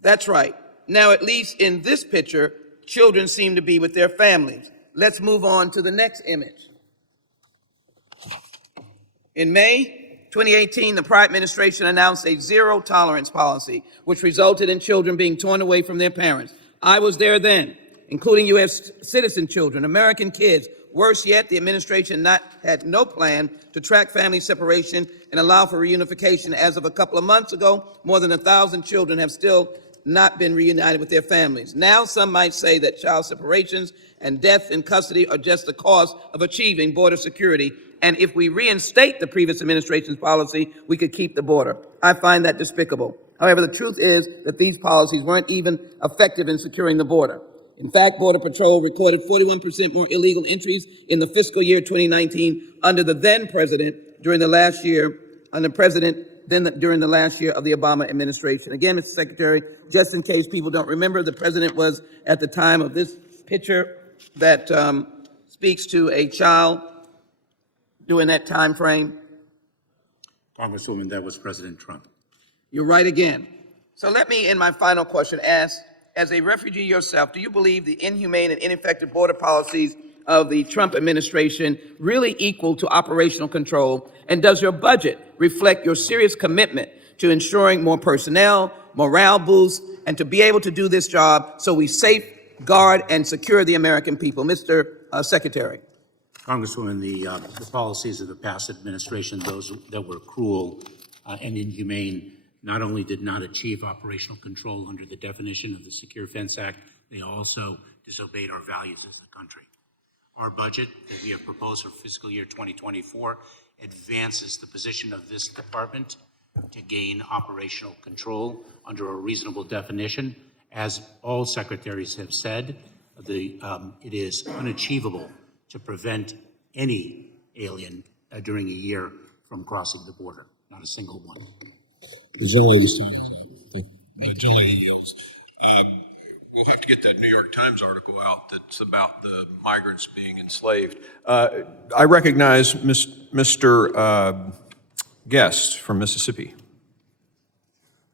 That's right. Now, at least in this picture, children seem to be with their families. Let's move on to the next image. In May 2018, the prior administration announced a zero-tolerance policy, which resulted in children being torn away from their parents. I was there then, including U.S. citizen children, American kids. Worse yet, the administration had no plan to track family separation and allow for reunification. As of a couple of months ago, more than 1,000 children have still not been reunited with their families. Now, some might say that child separations and death in custody are just the cost of achieving border security. And if we reinstate the previous administration's policy, we could keep the border. I find that despicable. However, the truth is that these policies weren't even effective in securing the border. In fact, Border Patrol recorded 41% more illegal entries in the fiscal year 2019 under the then president during the last year, during the last year of the Obama administration. Again, Mr. Secretary, just in case people don't remember, the president was at the time of this picture that speaks to a child during that time frame. Congresswoman, that was President Trump. You're right again. So let me, in my final question, ask, as a refugee yourself, do you believe the inhumane and ineffective border policies of the Trump administration really equal to operational control? And does your budget reflect your serious commitment to ensuring more personnel, morale boosts, and to be able to do this job so we safeguard and secure the American people? Mr. Secretary. Congresswoman, the policies of the past administration, those that were cruel and inhumane, not only did not achieve operational control under the definition of the Secure Fence Act, they also disobeyed our values as a country. Our budget that we have proposed for fiscal year 2024 advances the position of this department to gain operational control under a reasonable definition. As all secretaries have said, it is unachievable to prevent any alien during a year from crossing the border, not a single one. The gentlelady is time. The gentlelady yields. We'll have to get that New York Times article out that's about the migrants being enslaved. I recognize Mr. Guest from Mississippi.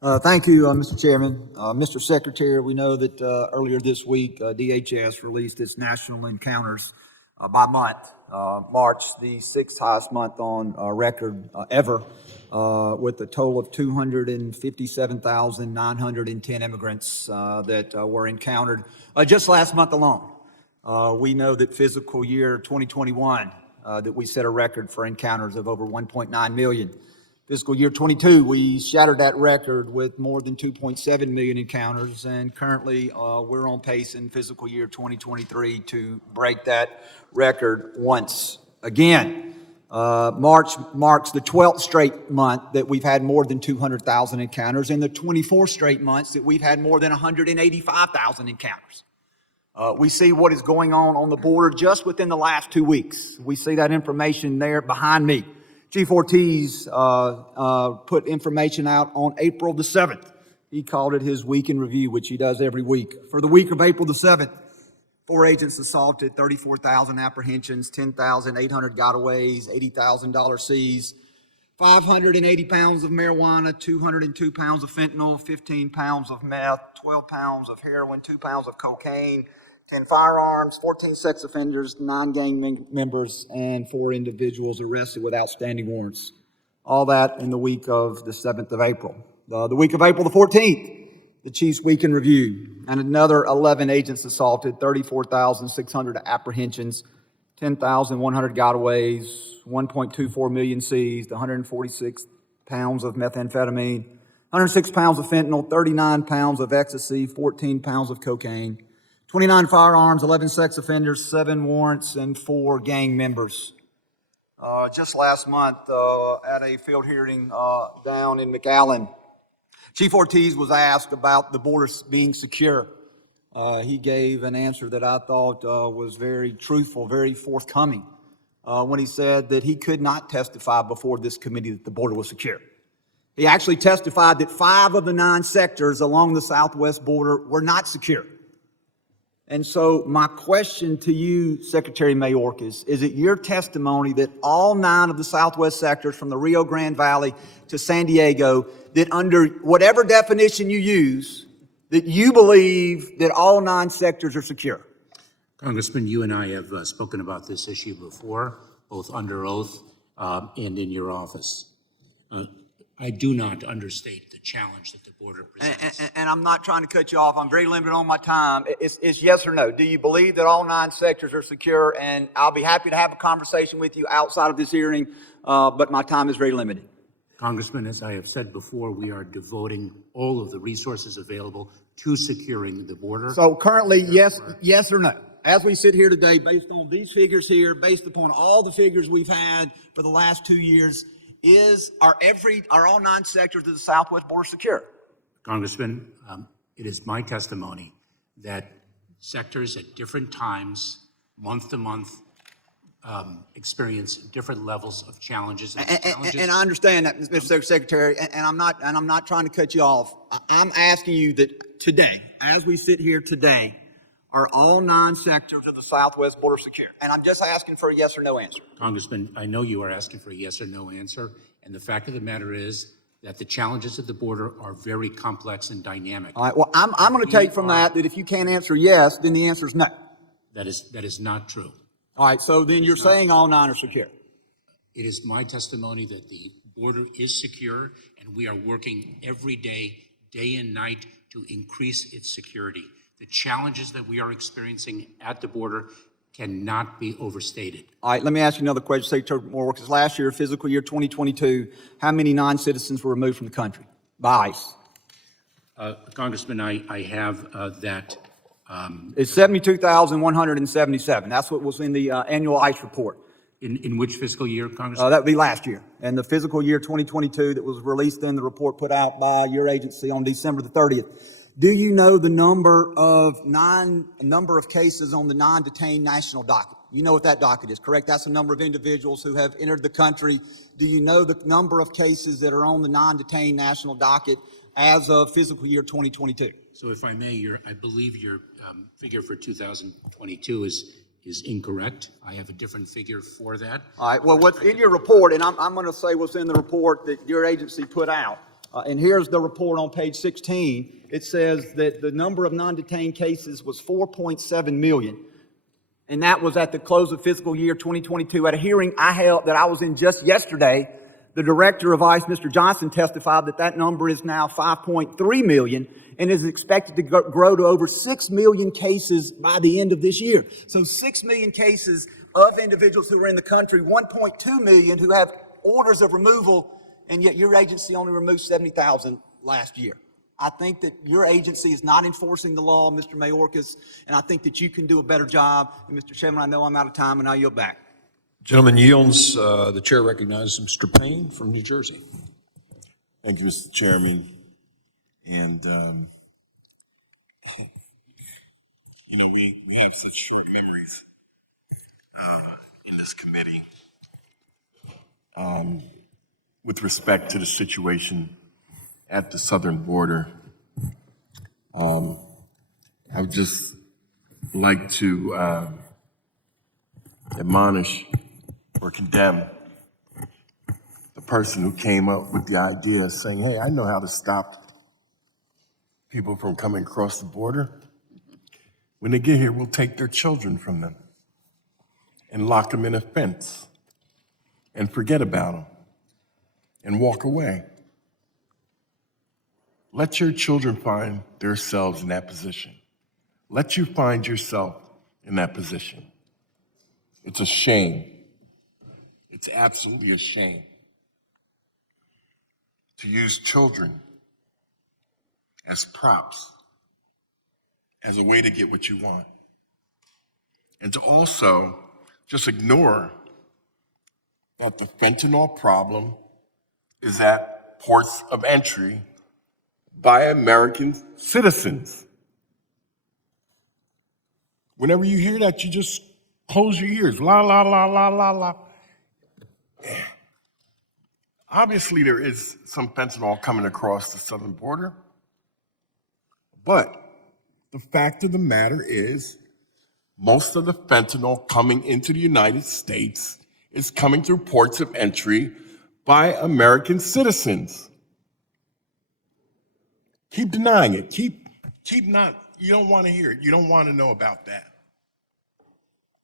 Thank you, Mr. Chairman. Mr. Secretary, we know that earlier this week, DHS released its national encounters by month. March, the sixth highest month on record ever, with a total of 257,910 immigrants that were encountered just last month alone. We know that fiscal year 2021, that we set a record for encounters of over 1.9 million. Fiscal year 22, we shattered that record with more than 2.7 million encounters, and currently we're on pace in fiscal year 2023 to break that record once again. March marks the 12th straight month that we've had more than 200,000 encounters, and the 24 straight months that we've had more than 185,000 encounters. We see what is going on the border just within the last 2 weeks. We see that information there behind me. Chief Ortiz put information out on April the 7th. He called it his week in review, which he does every week. For the week of April the 7th, 4 agents assaulted, 34,000 apprehensions, 10,800 gotaways, $80,000 seized, 580 pounds of marijuana, 202 pounds of fentanyl, 15 pounds of meth, 12 pounds of heroin, 2 pounds of cocaine, 10 firearms, 14 sex offenders, 9 gang members, and 4 individuals arrested with outstanding warrants. All that in the week of the 7th of April. The week of April the 14th, the Chief's Week in Review, and another 11 agents assaulted, 34,600 apprehensions, 10,100 gotaways, 1.24 million seized, 146 pounds of methamphetamine, 106 pounds of fentanyl, 39 pounds of ecstasy, 14 pounds of cocaine, 29 firearms, 11 sex offenders, 7 warrants, and 4 gang members. Just last month, at a field hearing down in McAllen, Chief Ortiz was asked about the border being secure. He gave an answer that I thought was very truthful, very forthcoming, when he said that he could not testify before this committee that the border was secure. He actually testified that 5 of the 9 sectors along the southwest border were not secure. And so my question to you, Secretary Mayorkas, is it your testimony that all 9 of the southwest sectors from the Rio Grande Valley to San Diego, that under whatever definition you use, that you believe that all 9 sectors are secure? Congressman, you and I have spoken about this issue before, both under oath and in your office. I do not understate the challenge that the border presents. And I'm not trying to cut you off. I'm very limited on my time. It's yes or no. Do you believe that all 9 sectors are secure? And I'll be happy to have a conversation with you outside of this hearing, but my time is very limited. Congressman, as I have said before, we are devoting all of the resources available to securing the border. So currently, yes or no? As we sit here today, based on these figures here, based upon all the figures we've had for the last 2 years, are all 9 sectors of the southwest border secure? Congressman, it is my testimony that sectors at different times, month to month, experience different levels of challenges. And I understand that, Mr. Secretary, and I'm not trying to cut you off. I'm asking you that today, as we sit here today, are all 9 sectors of the southwest border secure? And I'm just asking for a yes or no answer. Congressman, I know you are asking for a yes or no answer, and the fact of the matter is that the challenges at the border are very complex and dynamic. All right, well, I'm going to take from that if you can't answer yes, then the answer is no. That is not true. All right, so then you're saying all 9 are secure. It is my testimony that the border is secure, and we are working every day, day and night, to increase its security. The challenges that we are experiencing at the border cannot be overstated. All right, let me ask you another question, Secretary Mayorkas. Last year, fiscal year 2022, how many non-citizens were removed from the country by ICE? Congressman, I have that. It's 72,177. That's what was in the annual ICE report. In which fiscal year, Congressman? That would be last year. And the fiscal year 2022 that was released in the report put out by your agency on December the 30th. Do you know the number of cases on the non-detained national docket? You know what that docket is, correct? That's the number of individuals who have entered the country. Do you know the number of cases that are on the non-detained national docket as of fiscal year 2022? So if I may, I believe your figure for 2022 is incorrect. I have a different figure for that. All right, well, what's in your report, and I'm going to say what's in the report that your agency put out. And here's the report on page 16. It says that the number of non-detained cases was 4.7 million. And that was at the close of fiscal year 2022. At a hearing I held that I was in just yesterday, the director of ICE, Mr. Johnson, testified that that number is now 5.3 million and is expected to grow to over 6 million cases by the end of this year. So 6 million cases of individuals who are in the country, 1.2 million who have orders of removal, and yet your agency only removed 70,000 last year. I think that your agency is not enforcing the law, Mr. Mayorkas, and I think that you can do a better job. And Mr. Chairman, I know I'm out of time, and I yield back. Gentleman yields. The chair recognizes Mr. Payne from New Jersey. Thank you, Mr. Chairman. And, we have such short memories in this committee with respect to the situation at the southern border. I would just like to admonish or condemn the person who came up with the idea of saying, hey, I know how to stop people from coming across the border. When they get here, we'll take their children from them and lock them in a fence and forget about them and walk away. Let your children find themselves in that position. Let you find yourself in that position. It's a shame. It's absolutely a shame to use children as props, as a way to get what you want. And to also just ignore that the fentanyl problem is at ports of entry by American citizens. Whenever you hear that, you just close your ears. La, la, la, la, la, la. Obviously, there is some fentanyl coming across the southern border. But the fact of the matter is, most of the fentanyl coming into the United States is coming through ports of entry by American citizens. Keep denying it. Keep not, you don't want to hear it. You don't want to know about that.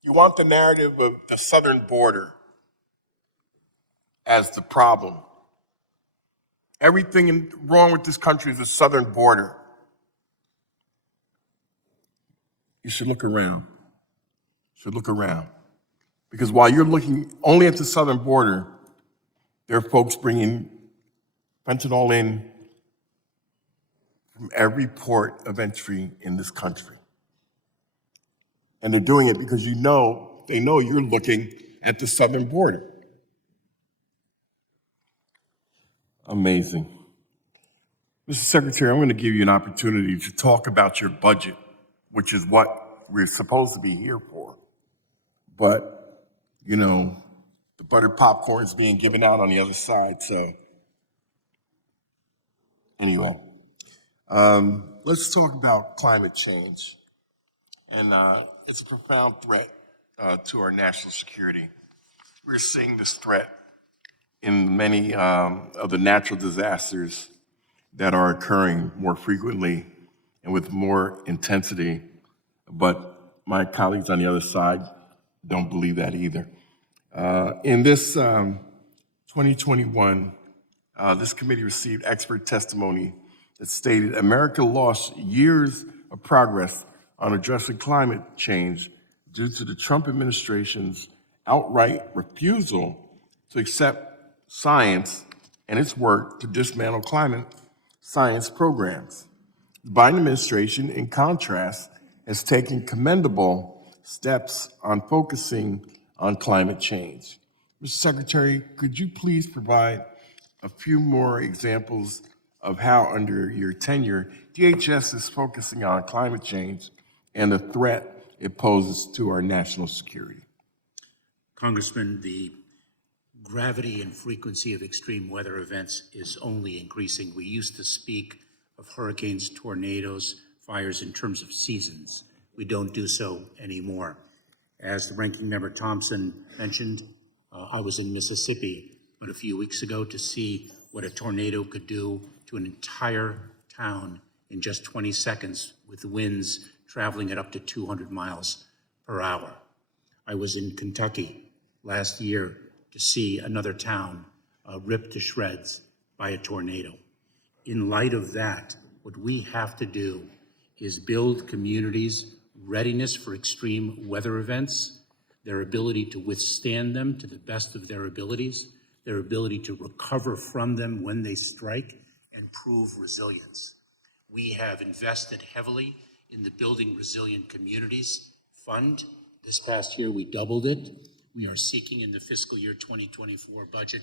You want the narrative of the southern border as the problem. Everything wrong with this country is the southern border. You should look around. Because while you're looking only at the southern border, there are folks bringing fentanyl in from every port of entry in this country. And they're doing it because they know you're looking at the southern border. Amazing. Mr. Secretary, I'm going to give you an opportunity to talk about your budget, which is what we're supposed to be here for. But, the buttered popcorn is being given out on the other side, so anyway. Let's talk about climate change. And it's a profound threat to our national security. We're seeing this threat in many of the natural disasters that are occurring more frequently and with more intensity. But my colleagues on the other side don't believe that either. In this 2021, this committee received expert testimony that stated America lost years of progress on addressing climate change due to the Trump administration's outright refusal to accept science and its work to dismantle climate science programs. The Biden administration, in contrast, has taken commendable steps on focusing on climate change. Mr. Secretary, could you please provide a few more examples of how, under your tenure, DHS is focusing on climate change and the threat it poses to our national security? Congressman, the gravity and frequency of extreme weather events is only increasing. We used to speak of hurricanes, tornadoes, fires in terms of seasons. We don't do so anymore. As the Ranking Member Thompson mentioned, I was in Mississippi but a few weeks ago to see what a tornado could do to an entire town in just 20 seconds with winds traveling at up to 200 miles per hour. I was in Kentucky last year to see another town ripped to shreds by a tornado. In light of that, what we have to do is build communities' readiness for extreme weather events, their ability to withstand them to the best of their abilities, their ability to recover from them when they strike, and prove resilience. We have invested heavily in the Building Resilient Communities Fund. This past year, we doubled it. We are seeking in the fiscal year 2024 budget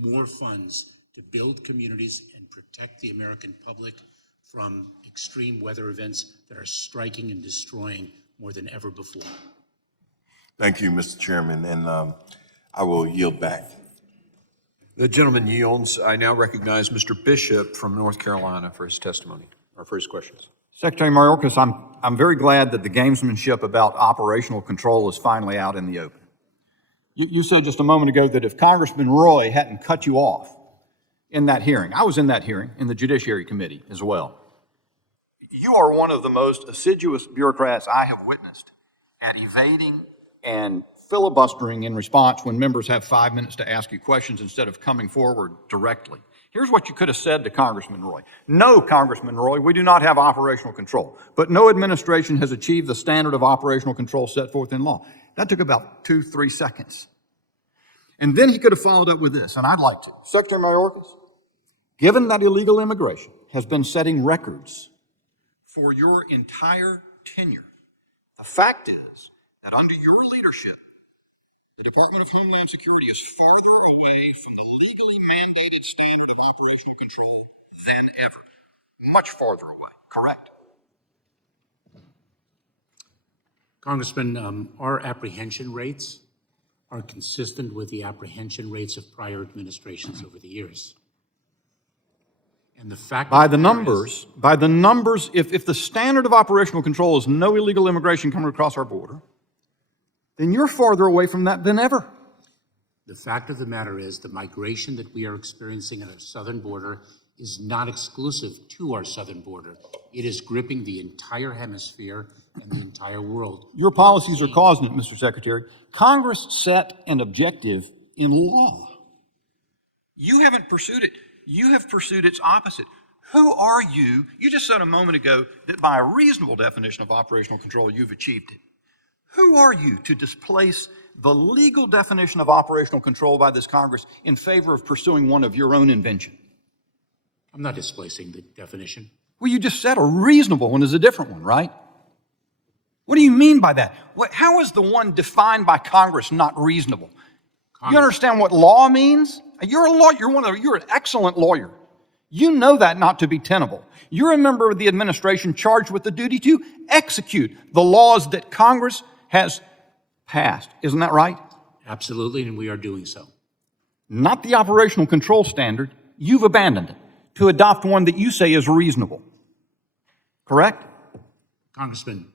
more funds to build communities and protect the American public from extreme weather events that are striking and destroying more than ever before. Thank you, Mr. Chairman, and I will yield back. The gentleman yields. I now recognize Mr. Bishop from North Carolina for his testimony, or for his questions. Secretary Mayorkas, I'm very glad that the gamesmanship about operational control is finally out in the open. You said just a moment ago that if Congressman Roy hadn't cut you off in that hearing, I was in that hearing in the Judiciary Committee as well. You are one of the most assiduous bureaucrats I have witnessed at evading and filibustering in response when members have 5 minutes to ask you questions instead of coming forward directly. Here's what you could have said to Congressman Roy. No, Congressman Roy, we do not have operational control, but no administration has achieved the standard of operational control set forth in law. That took about 2-3 seconds. And then he could have followed up with this, and I'd like to. Secretary Mayorkas, given that illegal immigration has been setting records for your entire tenure, the fact is that under your leadership, the Department of Homeland Security is farther away from the legally mandated standard of operational control than ever. Much farther away, correct? Congressman, our apprehension rates are consistent with the apprehension rates of prior administrations over the years. And the fact by the numbers, if the standard of operational control is no illegal immigration coming across our border, then you're farther away from that than ever. The fact of the matter is the migration that we are experiencing at our southern border is not exclusive to our southern border. It is gripping the entire hemisphere and the entire world. Your policies are causing it, Mr. Secretary. Congress set an objective in law. You haven't pursued it. You have pursued its opposite. Who are you? You just said a moment ago that by a reasonable definition of operational control, you've achieved it. Who are you to displace the legal definition of operational control by this Congress in favor of pursuing one of your own invention? I'm not displacing the definition. Well, you just said a reasonable one is a different one, right? What do you mean by that? How is the one defined by Congress not reasonable? You understand what law means? You're a lawyer. You're an excellent lawyer. You know that not to be tenable. You're a member of the administration charged with the duty to execute the laws that Congress has passed. Isn't that right? Absolutely, and we are doing so. Not the operational control standard. You've abandoned it to adopt one that you say is reasonable. Correct? Congressman,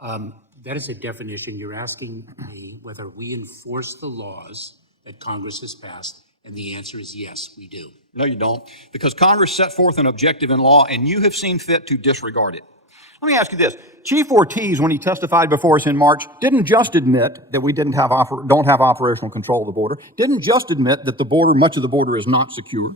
that is a definition. You're asking me whether we enforce the laws that Congress has passed, and the answer is yes, we do. No, you don't, because Congress set forth an objective in law, and you have seen fit to disregard it. Let me ask you this. Chief Ortiz, when he testified before us in March, didn't just admit that we don't have operational control of the border, didn't just admit that the border, much of the border is not secure.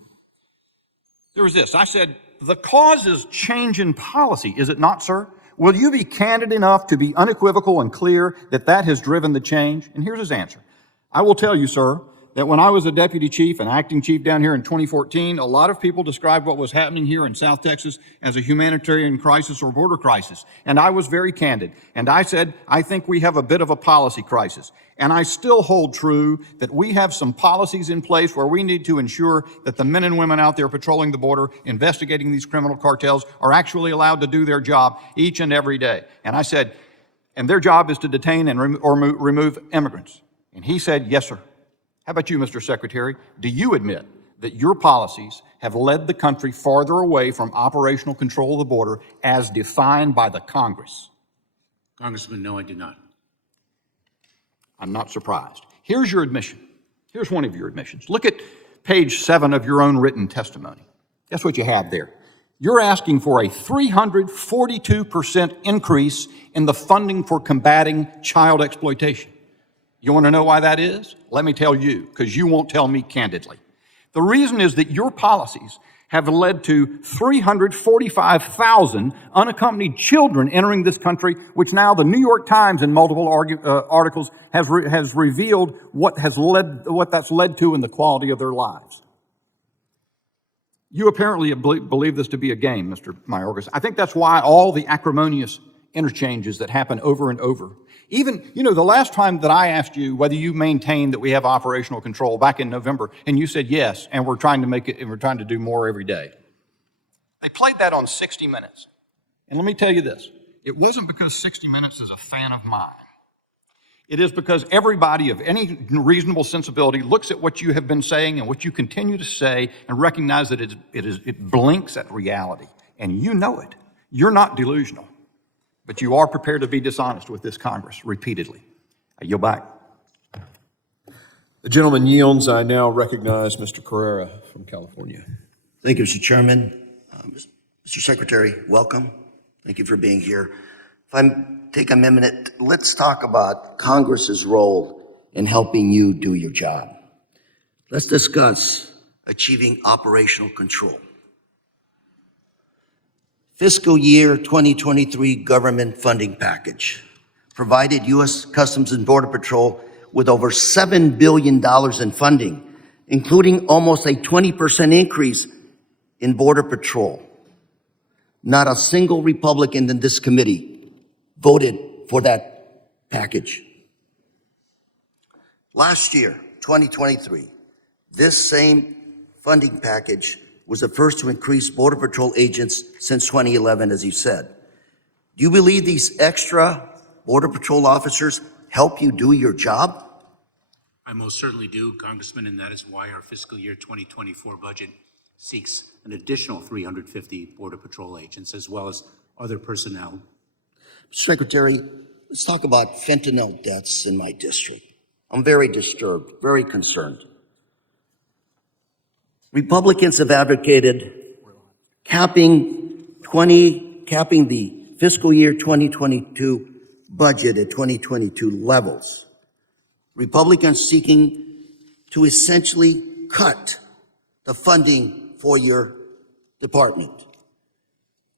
There was this. I said, the cause is change in policy, is it not, sir? Will you be candid enough to be unequivocal and clear that that has driven the change? And here's his answer. I will tell you, sir, that when I was a deputy chief and acting chief down here in 2014, a lot of people described what was happening here in South Texas as a humanitarian crisis or border crisis. And I was very candid. And I said, I think we have a bit of a policy crisis. And I still hold true that we have some policies in place where we need to ensure that the men and women out there patrolling the border, investigating these criminal cartels, are actually allowed to do their job each and every day. And I said, and their job is to detain and remove immigrants. And he said, yes, sir. How about you, Mr. Secretary? Do you admit that your policies have led the country farther away from operational control of the border as defined by the Congress? Congressman, no, I do not. I'm not surprised. Here's your admission. Here's one of your admissions. Look at page 7 of your own written testimony. Guess what you have there? You're asking for a 342% increase in the funding for combating child exploitation. You want to know why that is? Let me tell you, because you won't tell me candidly. The reason is that your policies have led to 345,000 unaccompanied children entering this country, which now the New York Times in multiple articles has revealed what that's led to in the quality of their lives. You apparently believe this to be a game, Mr. Mayorkas. I think that's why all the acrimonious interchanges that happen over and over. Even, the last time that I asked you whether you maintain that we have operational control back in November, and you said yes, and we're trying to make it, and we're trying to do more every day. They played that on 60 Minutes. And let me tell you this, it wasn't because 60 Minutes is a fan of mine. It is because everybody of any reasonable sensibility looks at what you have been saying and what you continue to say and recognize that it blinks at reality. And you know it. You're not delusional. But you are prepared to be dishonest with this Congress repeatedly. I yield back. The gentleman yields. I now recognize Mr. Carrera from California. Thank you, Mr. Chairman. Mr. Secretary, welcome. Thank you for being here. If I take a minute, let's talk about Congress's role in helping you do your job. Let's discuss achieving operational control. Fiscal year 2023 government funding package provided U.S. Customs and Border Patrol with over $7 billion in funding, including almost a 20% increase in Border Patrol. Not a single Republican in this committee voted for that package. Last year, 2023, this same funding package was the first to increase Border Patrol agents since 2011, as you said. Do you believe these extra Border Patrol officers help you do your job? I most certainly do, Congressman, and that is why our fiscal year 2024 budget seeks an additional 350 Border Patrol agents, as well as other personnel. Secretary, let's talk about fentanyl deaths in my district. I'm very disturbed, very concerned. Republicans have advocated capping the fiscal year 2022 budget at 2022 levels. Republicans seeking to essentially cut the funding for your department.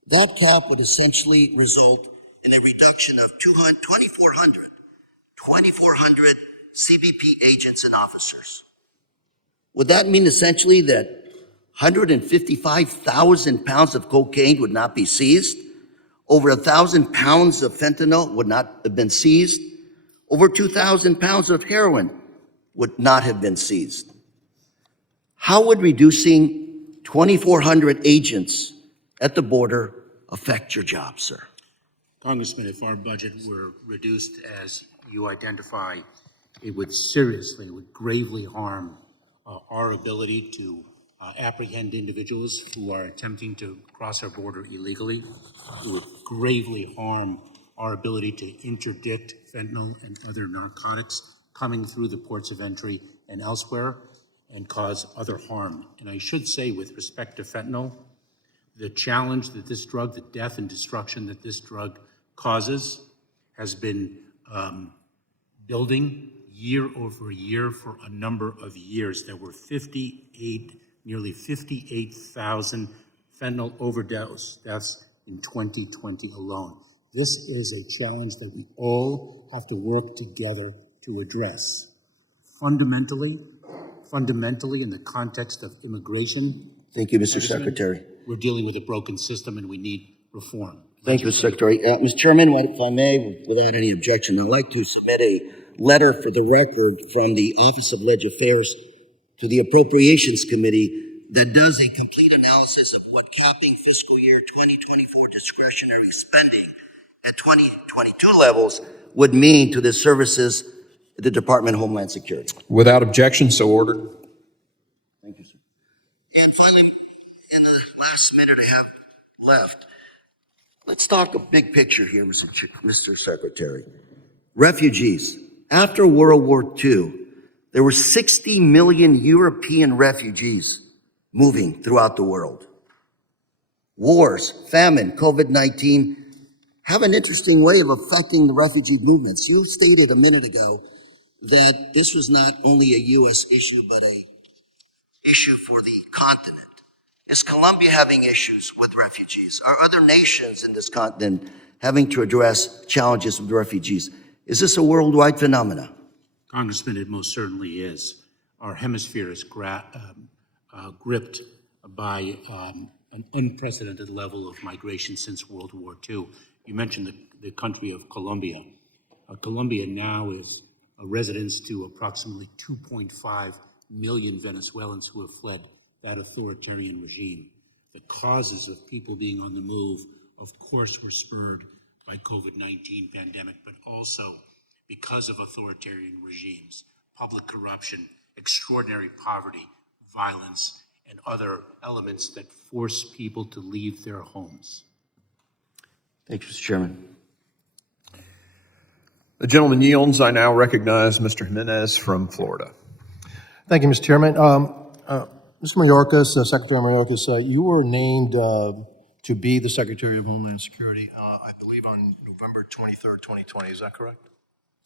That cap would essentially result in a reduction of 2,400 CBP agents and officers. Would that mean essentially that 155,000 pounds of cocaine would not be seized? Over 1,000 pounds of fentanyl would not have been seized? Over 2,000 pounds of heroin would not have been seized? How would reducing 2,400 agents at the border affect your job, sir? Congressman, if our budget were reduced as you identify, it would gravely harm our ability to apprehend individuals who are attempting to cross our border illegally. It would gravely harm our ability to interdict fentanyl and other narcotics coming through the ports of entry and elsewhere, and cause other harm. And I should say, with respect to fentanyl, the challenge that this drug, the death and destruction that this drug causes, has been building year over year for a number of years. There were nearly 58,000 fentanyl overdose deaths in 2020 alone. This is a challenge that we all have to work together to address. Fundamentally, in the context of immigration. Thank you, Mr. Secretary. We're dealing with a broken system and we need reform. Thank you, Mr. Secretary. Mr. Chairman, if I may, without any objection, I'd like to submit a letter for the record from the Office of Ledger Affairs to the Appropriations Committee that does a complete analysis of what capping fiscal year 2024 discretionary spending at 2022 levels would mean to the services at the Department of Homeland Security. Without objection, so ordered. Thank you, sir. And finally, in the last minute I have left, let's talk a big picture here, Mr. Secretary. Refugees. After World War II, there were 60 million European refugees moving throughout the world. Wars, famine, COVID-19 have an interesting way of affecting the refugee movements. You stated a minute ago that this was not only a U.S. issue, but a issue for the continent. Is Colombia having issues with refugees? Are other nations in this continent having to address challenges with refugees? Is this a worldwide phenomenon? Congressman, it most certainly is. Our hemisphere is gripped by an unprecedented level of migration since World War II. You mentioned the country of Colombia. Colombia now is a residence to approximately 2.5 million Venezuelans who have fled that authoritarian regime. The causes of people being on the move, of course, were spurred by COVID-19 pandemic, but also because of authoritarian regimes, public corruption, extraordinary poverty, violence, and other elements that force people to leave their homes. Thank you, Mr. Chairman. The gentleman yields. I now recognize Mr. Jimenez from Florida. Thank you, Mr. Chairman. Mr. Mayorkas, Secretary Mayorkas, you were named to be the Secretary of Homeland Security, I believe on November 23rd, 2020. Is that correct?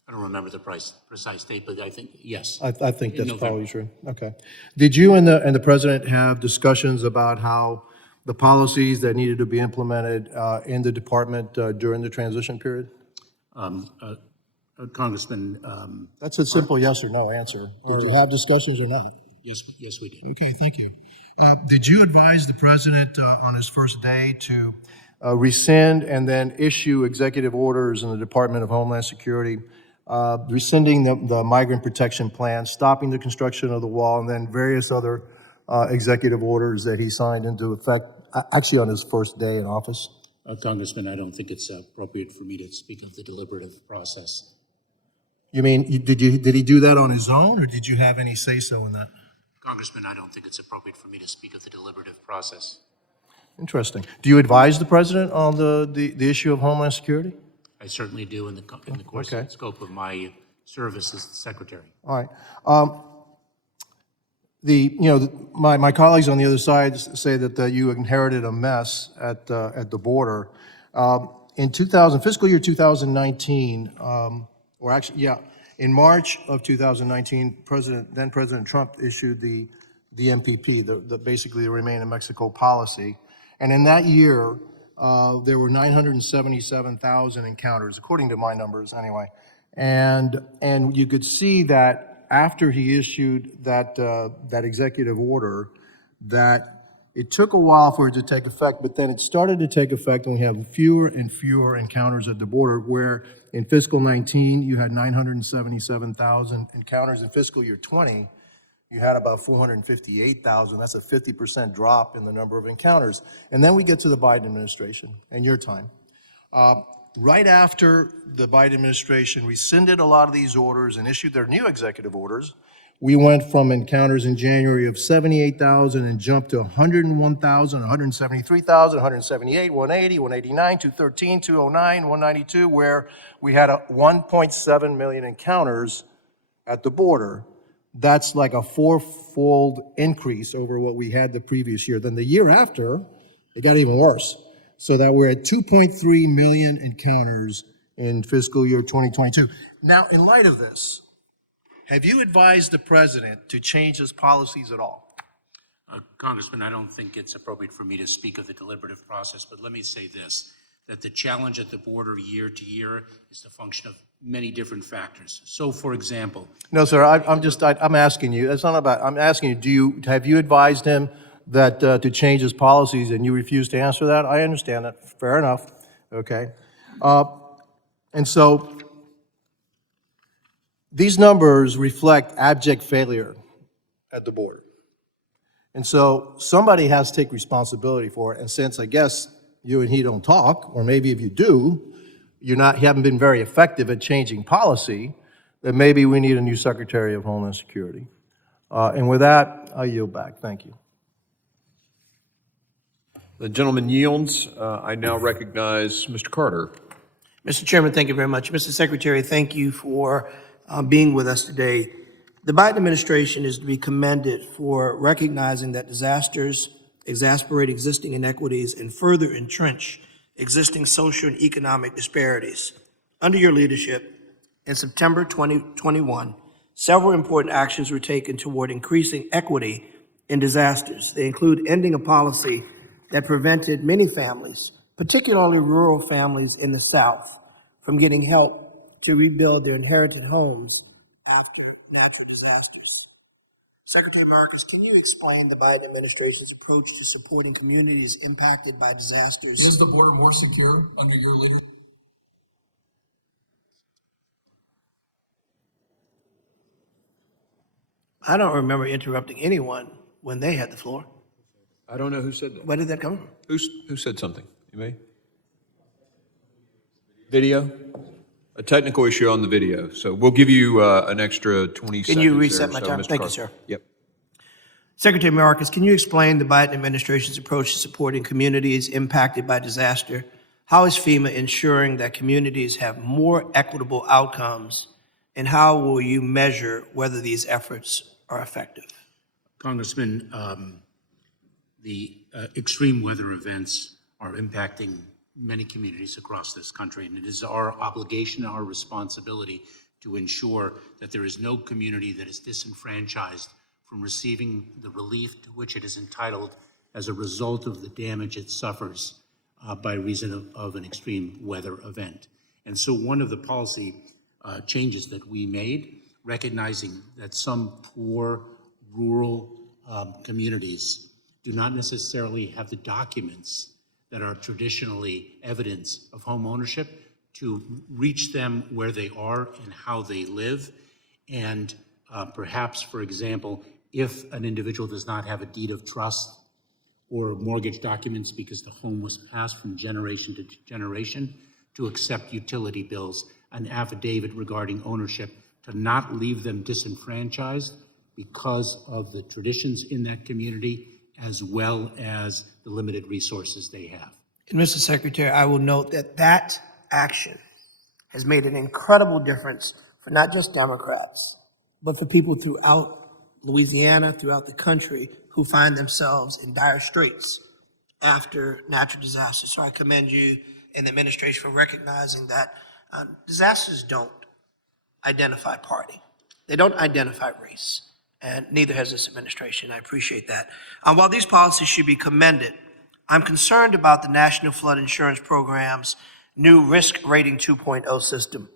I don't remember the precise date, but I think, yes. I think In that's November. probably true. Okay. Did you and the President have discussions about how the policies that needed to be implemented in the department during the transition period? Congressman, That's a simple yes or no answer. Did you have discussions or not? yes, we did. Okay, thank you. Did you advise the President on his first day to rescind and then issue executive orders in the Department of Homeland Security, rescinding the migrant protection plan, stopping the construction of the wall, and then various other executive orders that he signed into effect, actually on his first day in office? Congressman, I don't think it's appropriate for me to speak of the deliberative process. You mean, did he do that on his own, or did you have any say-so in that? Congressman, I don't think it's appropriate for me to speak of the deliberative process. Interesting. Do you advise the President on the issue of Homeland Security? I certainly do in the course Okay. and scope of my service as Secretary. All right. My colleagues on the other side say that you inherited a mess at the border. In fiscal year 2019, or actually, yeah, in March of 2019, then President Trump issued the MPP, basically the Remain in Mexico policy. And in that year, there were 977,000 encounters, according to my numbers anyway. And you could see that after he issued that executive order, that it took a while for it to take effect, but then it started to take effect, and we have fewer and fewer encounters at the border, where in fiscal 19, you had 977,000 encounters. In fiscal year 20, you had about 458,000. That's a 50% drop in the number of encounters. And then we get to the Biden administration and your time. Right after the Biden administration rescinded a lot of these orders and issued their new executive orders, we went from encounters in January of 78,000 and jumped to 101,000, 173,000, 178, 180, 189, 213, 209, 192, where we had 1.7 million encounters at the border. That's like a fourfold increase over what we had the previous year. Then the year after, it got even worse, so that we're at 2.3 million encounters in fiscal year 2022. Now, in light of this, have you advised the President to change his policies at all? Congressman, I don't think it's appropriate for me to speak of the deliberative process, but let me say this, that the challenge at the border year to year is the function of many different factors. So, for example— No, sir, I'm asking you, that's not about, I'm asking you, have you advised him that, to change his policies, and you refuse to answer that? I understand that, fair enough, okay? And so, these numbers reflect abject failure at the border. And so somebody has to take responsibility for it. And since I guess you and he don't talk, or maybe if you do, you haven't been very effective at changing policy, that maybe we need a new Secretary of Homeland Security. And with that, I yield back. Thank you. The gentleman yields. I now recognize Mr. Carter. Mr. Chairman, thank you very much. Mr. Secretary, thank you for being with us today. The Biden administration is to be commended for recognizing that disasters exacerbate existing inequities and further entrench existing social and economic disparities. Under your leadership, in September 2021, several important actions were taken toward increasing equity in disasters. They include ending a policy that prevented many families, particularly rural families in the South, from getting help to rebuild their inherited homes after natural disasters. Secretary Mayorkas, can you explain the Biden administration's approach to supporting communities impacted by disasters? Is the border more secure under your leadership? I don't remember interrupting anyone when they had the floor. I don't know who said that. Where did that come from? Who said something? Anybody? Video? A technical issue on the video. So we'll give you an extra 20 seconds. Can you reset there, my time? Mr. Thank you, Carter. sir. Yep. Secretary Mayorkas, can you explain the Biden administration's approach to supporting communities impacted by disaster? How is FEMA ensuring that communities have more equitable outcomes? And how will you measure whether these efforts are effective? Congressman, the extreme weather events are impacting many communities across this country, and it is our obligation, our responsibility to ensure that there is no community that is disenfranchised from receiving the relief to which it is entitled as a result of the damage it suffers by reason of an extreme weather event. And so one of the policy changes that we made, recognizing that some poor rural communities do not necessarily have the documents that are traditionally evidence of home ownership, to reach them where they are and how they live. And perhaps, for example, if an individual does not have a deed of trust or mortgage documents because the home was passed from generation to generation, to accept utility bills, an affidavit regarding ownership, to not leave them disenfranchised because of the traditions in that community, as well as the limited resources they have. And Mr. Secretary, I will note that that action has made an incredible difference for not just Democrats, but for people throughout Louisiana, throughout the country, who find themselves in dire straits after natural disasters. So I commend you and the administration for recognizing that disasters don't identify party. They don't identify race, and neither has this administration. I appreciate that. While these policies should be commended, I'm concerned about the National Flood Insurance Program's new Risk Rating 2.0 system.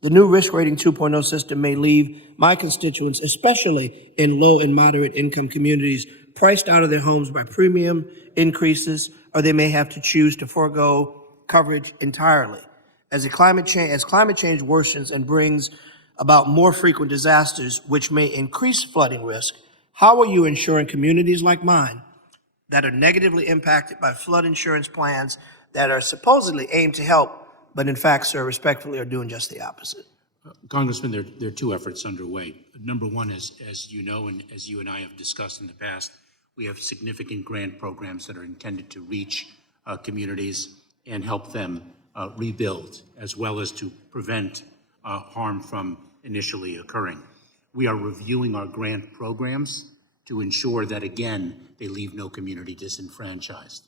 The new Risk Rating 2.0 system may leave my constituents, especially in low and moderate income communities, priced out of their homes by premium increases, or they may have to choose to forego coverage entirely. As climate change worsens and brings about more frequent disasters, which may increase flooding risk, how are you ensuring communities like mine that are negatively impacted by flood insurance plans that are supposedly aimed to help, but in fact, sir, respectfully, are doing just the opposite? Congressman, there are two efforts underway. Number one is, as you know, and as you and I have discussed in the past, we have significant grant programs that are intended to reach communities and help them rebuild, as well as to prevent harm from initially occurring. We are reviewing our grant programs to ensure that, again, they leave no community disenfranchised.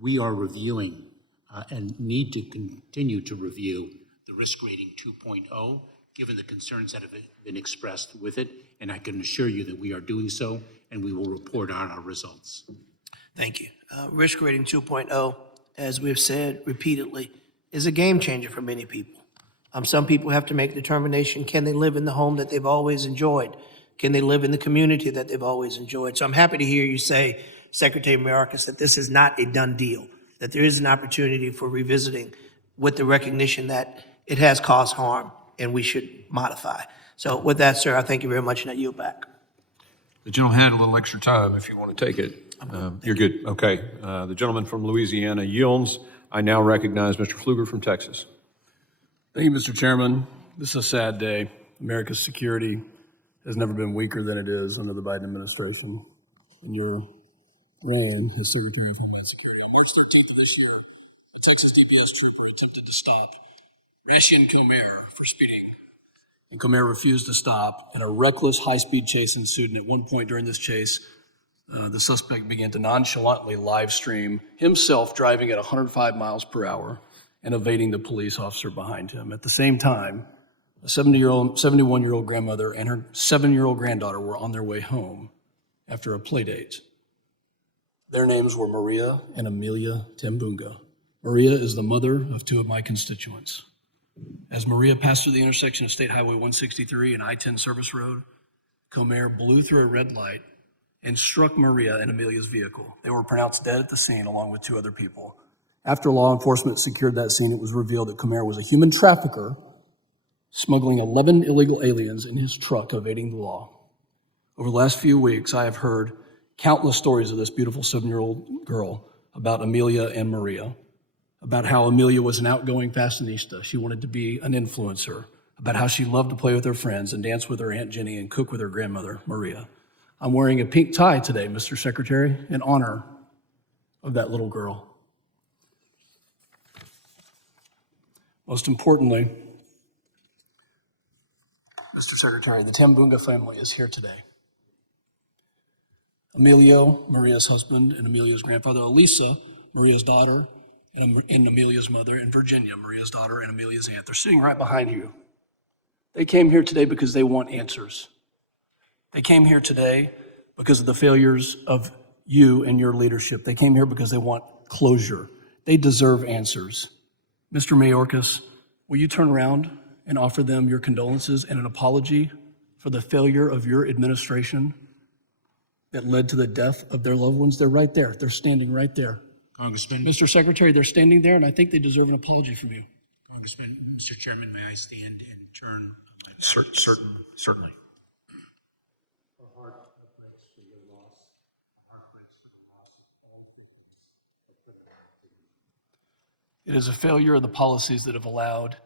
We are reviewing and need to continue to review the Risk Rating 2.0, given the concerns that have been expressed with it, and I can assure you that we are doing so, and we will report on our results. Thank you. Risk Rating 2.0, as we've said repeatedly, is a game changer for many people. Some people have to make a determination, can they live in the home that they've always enjoyed? Can they live in the community that they've always enjoyed? So I'm happy to hear you say, Secretary Mayorkas, that this is not a done deal, that there is an opportunity for revisiting with the recognition that it has caused harm and we should modify. So with that, sir, I thank you very much, and I yield back. The gentleman had a little extra time if you want to take it. You're good. Okay. The gentleman from Louisiana yields. I now recognize Mr. Pfluger from Texas. Thank you, Mr. Chairman. This is a sad day. America's security has never been weaker than it is under the Biden administration. And your role as Secretary of Homeland Security. On March 13th of this year, a Texas DPS trooper attempted to stop Rashian Comer for speeding. And Comer refused to stop, and a reckless high-speed chase ensued. And at one point during this chase, the suspect began to nonchalantly live stream himself driving at 105 miles per hour and evading the police officer behind him. At the same time, a 71-year-old grandmother and her 7-year-old granddaughter were on their way home after a play date. Their names were Maria and Amelia Tambunga. Maria is the mother of 2 of my constituents. As Maria passed through the intersection of State Highway 163 and I-10 Service Road, Comer blew through a red light and struck Maria and Amelia's vehicle. They were pronounced dead at the scene along with 2 other people. After law enforcement secured that scene, it was revealed that Comer was a human trafficker smuggling 11 illegal aliens in his truck, evading the law. Over the last few weeks, I have heard countless stories of this beautiful 7-year-old girl, about Amelia and Maria, about how Amelia was an outgoing fashionista. She wanted to be an influencer, about how she loved to play with her friends and dance with her Aunt Jenny and cook with her grandmother, Maria. I'm wearing a pink tie today, Mr. Secretary, in honor of that little girl. Most importantly, Mr. Secretary, the Tambunga family is here today. Emilio, Maria's husband, and Amelia's grandfather, Elisa, Maria's daughter, and Amelia's mother, and Virginia, Maria's daughter, and Amelia's aunt. They're sitting right behind you. They came here today because they want answers. They came here today because of the failures of you and your leadership. They came here because they want closure. They deserve answers. Mr. Mayorkas, will you turn around and offer them your condolences and an apology for the failure of your administration that led to the death of their loved ones? They're right there. They're standing right there. Congressman. Mr. Secretary, they're standing there, and I think they deserve an apology from you. Congressman, Mr. Chairman, may I stand and turn? Certainly. It is a failure of the policies that have allowed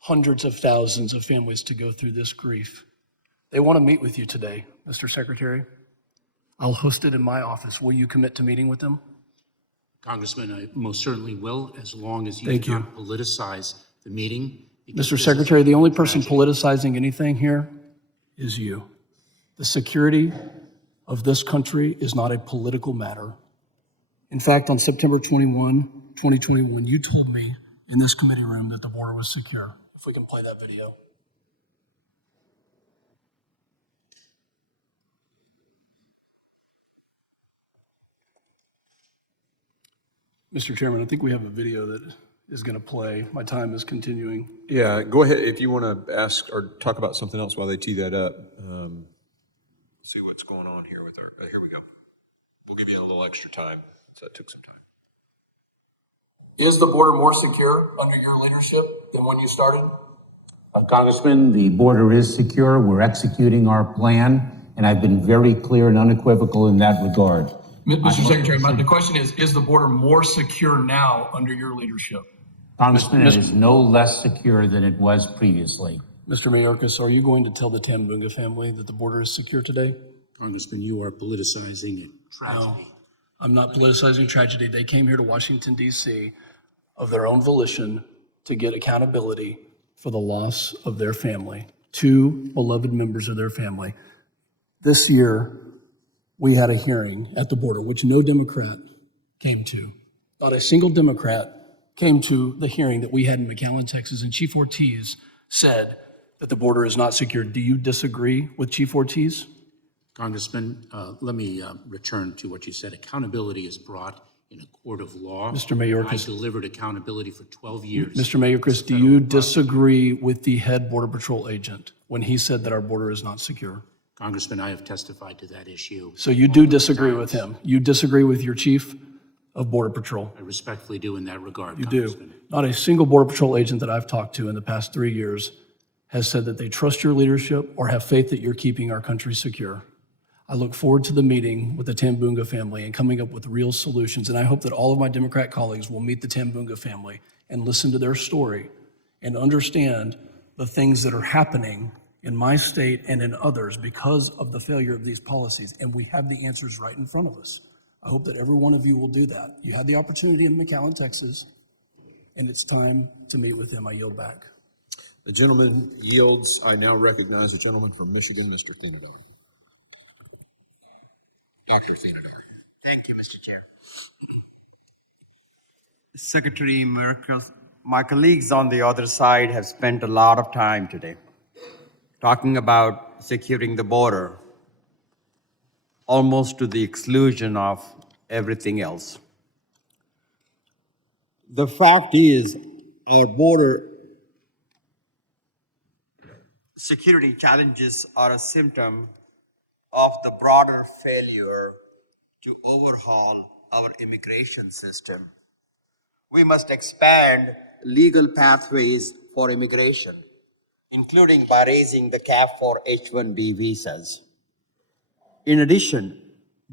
hundreds of thousands of families to go through this grief. They want to meet with you today, Mr. Secretary. I'll host it in my office. Will you commit to meeting with them? Congressman, I most certainly will, as long as you Thank do you. not politicize the meeting. because Mr. this is Secretary, the only person tragedy. politicizing anything here is you. The security of this country is not a political matter. In fact, on September 21, 2021, you told me in this committee room that the border was secure. If we can play that video. Mr. Chairman, I think we have a video that is going to play. My time is continuing. Yeah, go ahead if you want to ask or talk about something else while they tee that up. See what's going on here with our, here we go. We'll give you a little extra time, so it took some time. Is the border more secure under your leadership than when you started? Congressman, the border is secure. We're executing our plan, and I've been very clear and unequivocal in that regard. Mr. Secretary, the question is the border more secure now under your leadership? Congressman, it is no less secure than it was previously. Mr. Mayorkas, are you going to tell the Tambunga family that the border is secure today? Congressman, you are politicizing it. Tragedy. No, I'm not politicizing tragedy. They came here to Washington, D.C. of their own volition to get accountability for the loss of their family, 2 beloved members of their family. This year, we had a hearing at the border, which no Democrat came to. Not a single Democrat came to the hearing that we had in McAllen, Texas, and Chief Ortiz said that the border is not secure. Do you disagree with Chief Ortiz? Congressman, let me return to what you said. Accountability is brought in a court of law. Mr. Mayorkas. I delivered accountability for 12 years. Mr. Mayorkas, do you disagree with the head Border Patrol agent when he said that our border is not secure? Congressman, I have testified to that issue. So you do disagree with him? You disagree with your chief of Border Patrol? I respectfully do in that regard, You Congressman. do. Not a single Border Patrol agent that I've talked to in the past 3 years has said that they trust your leadership or have faith that you're keeping our country secure. I look forward to the meeting with the Tambunga family and coming up with real solutions. And I hope that all of my Democrat colleagues will meet the Tambunga family and listen to their story and understand the things that are happening in my state and in others because of the failure of these policies, and we have the answers right in front of us. I hope that every one of you will do that. You had the opportunity in McAllen, Texas, and it's time to meet with him. I yield back. The gentleman yields. I now recognize the gentleman from Michigan, Mr. Thienedahl. Dr. Thienedahl. Thank you, Mr. Chair. Secretary Mayorkas, my colleagues on the other side have spent a lot of time today talking about securing the border, almost to the exclusion of everything else. The fact is, our border security challenges are a symptom of the broader failure to overhaul our immigration system. We must expand legal pathways for immigration, including by raising the cap for H-1B visas. In addition,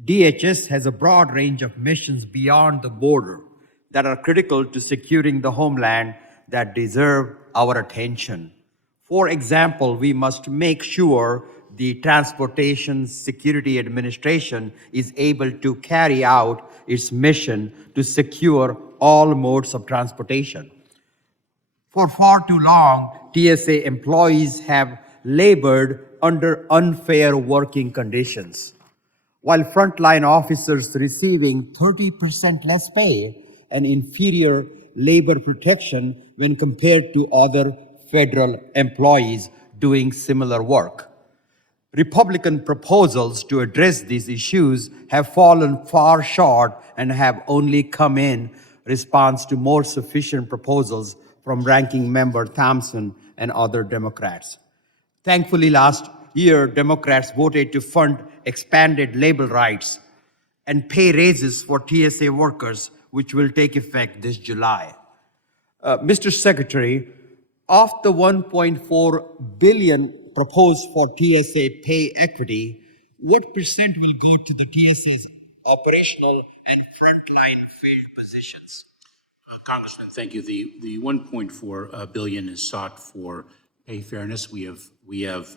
DHS has a broad range of missions beyond the border that are critical to securing the homeland that deserve our attention. For example, we must make sure the Transportation Security Administration is able to carry out its mission to secure all modes of transportation. For far too long, TSA employees have labored under unfair working conditions, while frontline officers receiving 30% less pay and inferior labor protection when compared to other federal employees doing similar work. Republican proposals to address these issues have fallen far short and have only come in response to more sufficient proposals from Ranking Member Thompson and other Democrats. Thankfully, last year, Democrats voted to fund expanded labor rights and pay raises for TSA workers, which will take effect this July. Mr. Secretary, of the $1.4 billion proposed for TSA pay equity, what percent will go to the TSA's operational and frontline field positions? Congressman, thank you. The 1.4 billion is sought for pay fairness. We have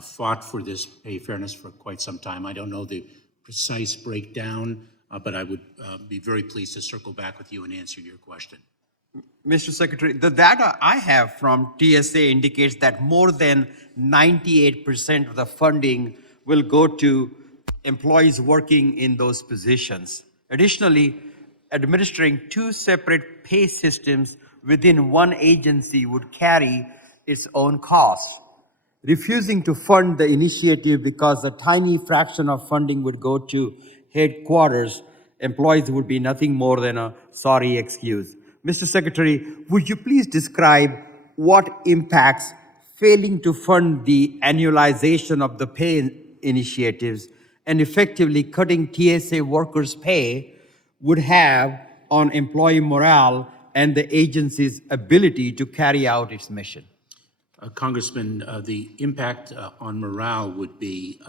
fought for this pay fairness for quite some time. I don't know the precise breakdown, but I would be very pleased to circle back with you and answer your question. Mr. Secretary, the data I have from TSA indicates that more than 98% of the funding will go to employees working in those positions. Additionally, administering two separate pay systems within one agency would carry its own costs. Refusing to fund the initiative because a tiny fraction of funding would go to headquarters employees would be nothing more than a sorry excuse. Mr. Secretary, would you please describe what impacts failing to fund the annualization of the pay initiatives and effectively cutting TSA workers' pay would have on employee morale and the agency's ability to carry out its mission? Congressman, the impact on morale would be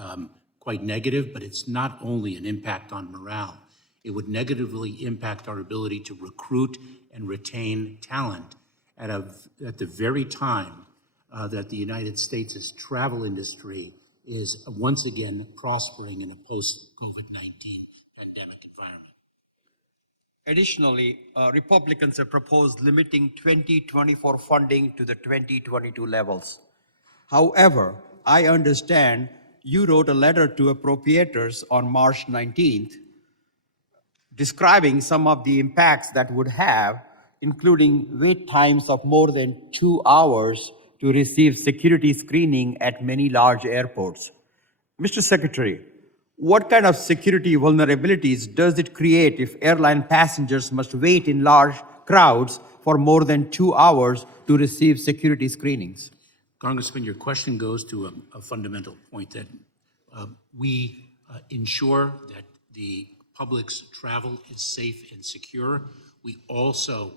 quite negative, but it's not only an impact on morale. It would negatively impact our ability to recruit and retain talent at the very time that the United States' travel industry is once again prospering in a post-COVID-19 pandemic environment. Additionally, Republicans have proposed limiting 2024 funding to the 2022 levels. However, I understand you wrote a letter to appropriators on March 19th describing some of the impacts that would have, including wait times of more than 2 hours to receive security screening at many large airports. Mr. Secretary, what kind of security vulnerabilities does it create if airline passengers must wait in large crowds for more than 2 hours to receive security screenings? Congressman, your question goes to a fundamental point that we ensure that the public's travel is safe and secure. We also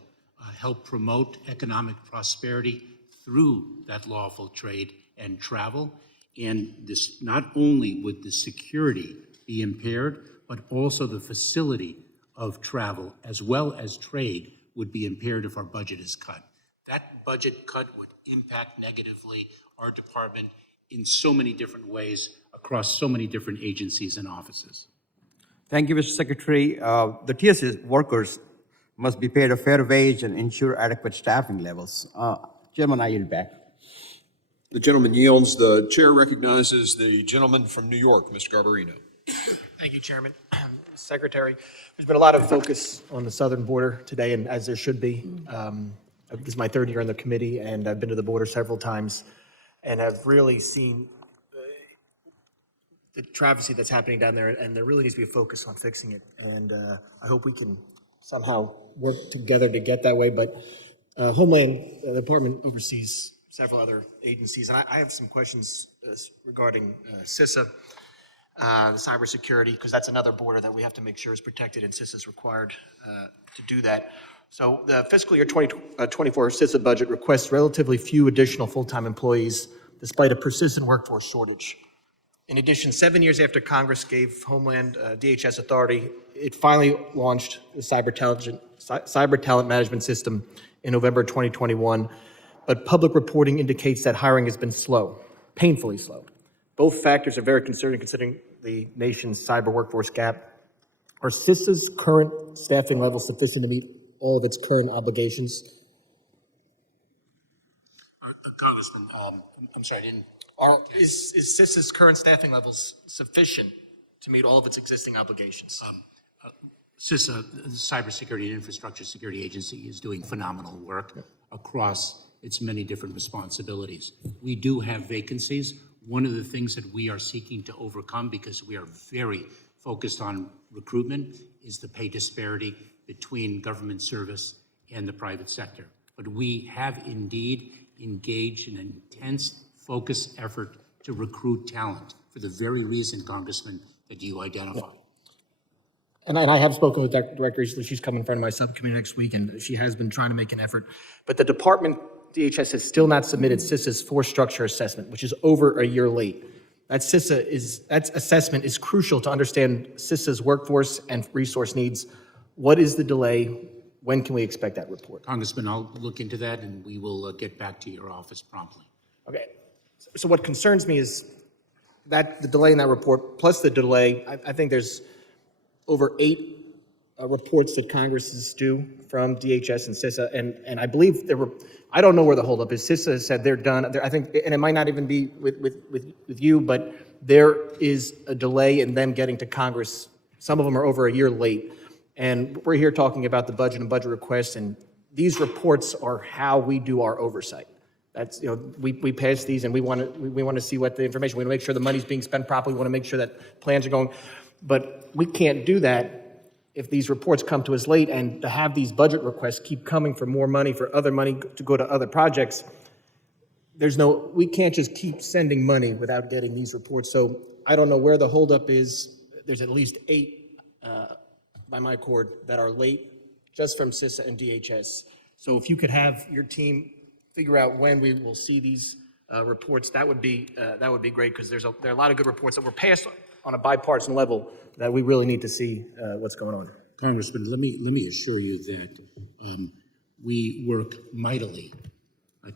help promote economic prosperity through that lawful trade and travel. And this, not only would the security be impaired, but also the facility of travel as well as trade would be impaired if our budget is cut. That budget cut would impact negatively our department in so many different ways across so many different agencies and offices. Thank you, Mr. Secretary. The TSS workers must be paid a fair wage and ensure adequate staffing levels. Chairman, I yield back. The gentleman yields. The chair recognizes the gentleman from New York, Mr. Garbarino. Thank you, Chairman. Secretary, there's been a lot of focus on the southern border today, and as there should be. This is my third year on the committee, and I've been to the border several times, and have really seen the travesty that's happening down there, and there really needs to be a focus on fixing it. And I hope we can somehow work together to get that way. But Homeland, the department oversees several other agencies, and I have some questions regarding CISA. The cybersecurity, because that's another border that we have to make sure is protected, and CISA is required to do that. So the fiscal year 2024 CISA budget requests relatively few additional full-time employees, despite a persistent workforce shortage. In addition, 7 years after Congress gave Homeland DHS authority, it finally launched the cyber talent management system in November 2021, but public reporting indicates that hiring has been slow, painfully slow. Both factors are very concerning considering the nation's cyber workforce gap. Are CISA's current staffing levels sufficient to meet all of its current obligations? Congressman, I'm sorry, I didn't. Is CISA's current staffing levels sufficient to meet all of its existing obligations? CISA, the Cybersecurity and Infrastructure Security Agency, is doing phenomenal work across its many different responsibilities. We do have vacancies. One of the things that we are seeking to overcome, because we are very focused on recruitment, is the pay disparity between government service and the private sector. But we have indeed engaged in an intense focus effort to recruit talent for the very reason, Congressman, that you identified. And I have spoken with Director Easley. She's coming in front of my subcommittee next week, and she has been trying to make an effort. But the department, DHS, has still not submitted CISA's force structure assessment, which is over a year late. That assessment is crucial to understand CISA's workforce and resource needs. What is the delay? When can we expect that report? Congressman, I'll look into that, and we will get back to your office promptly. Okay. So what concerns me is that the delay in that report, plus the delay, I think there's over 8 reports that Congress is due from DHS and CISA, and I believe I don't know where the holdup is. CISA has said they're done. I think, and it might not even be with you, but there is a delay in them getting to Congress. Some of them are over a year late, and we're here talking about the budget and budget requests, and these reports are how we do our oversight. That's, we pass these, and we want to see what the information. We want to make sure the money's being spent properly. We want to make sure that plans are going, but we can't do that if these reports come to us late, and to have these budget requests keep coming for more money, for other money to go to other projects. We can't just keep sending money without getting these reports. So I don't know where the holdup is. There's at least 8 by my cord that are late just from CISA and DHS. So if you could have your team figure out when we will see these reports, that would be great, because there are a lot of good reports that were passed on a bipartisan level that we really need to see what's going on. Congressman, let me assure you that we work mightily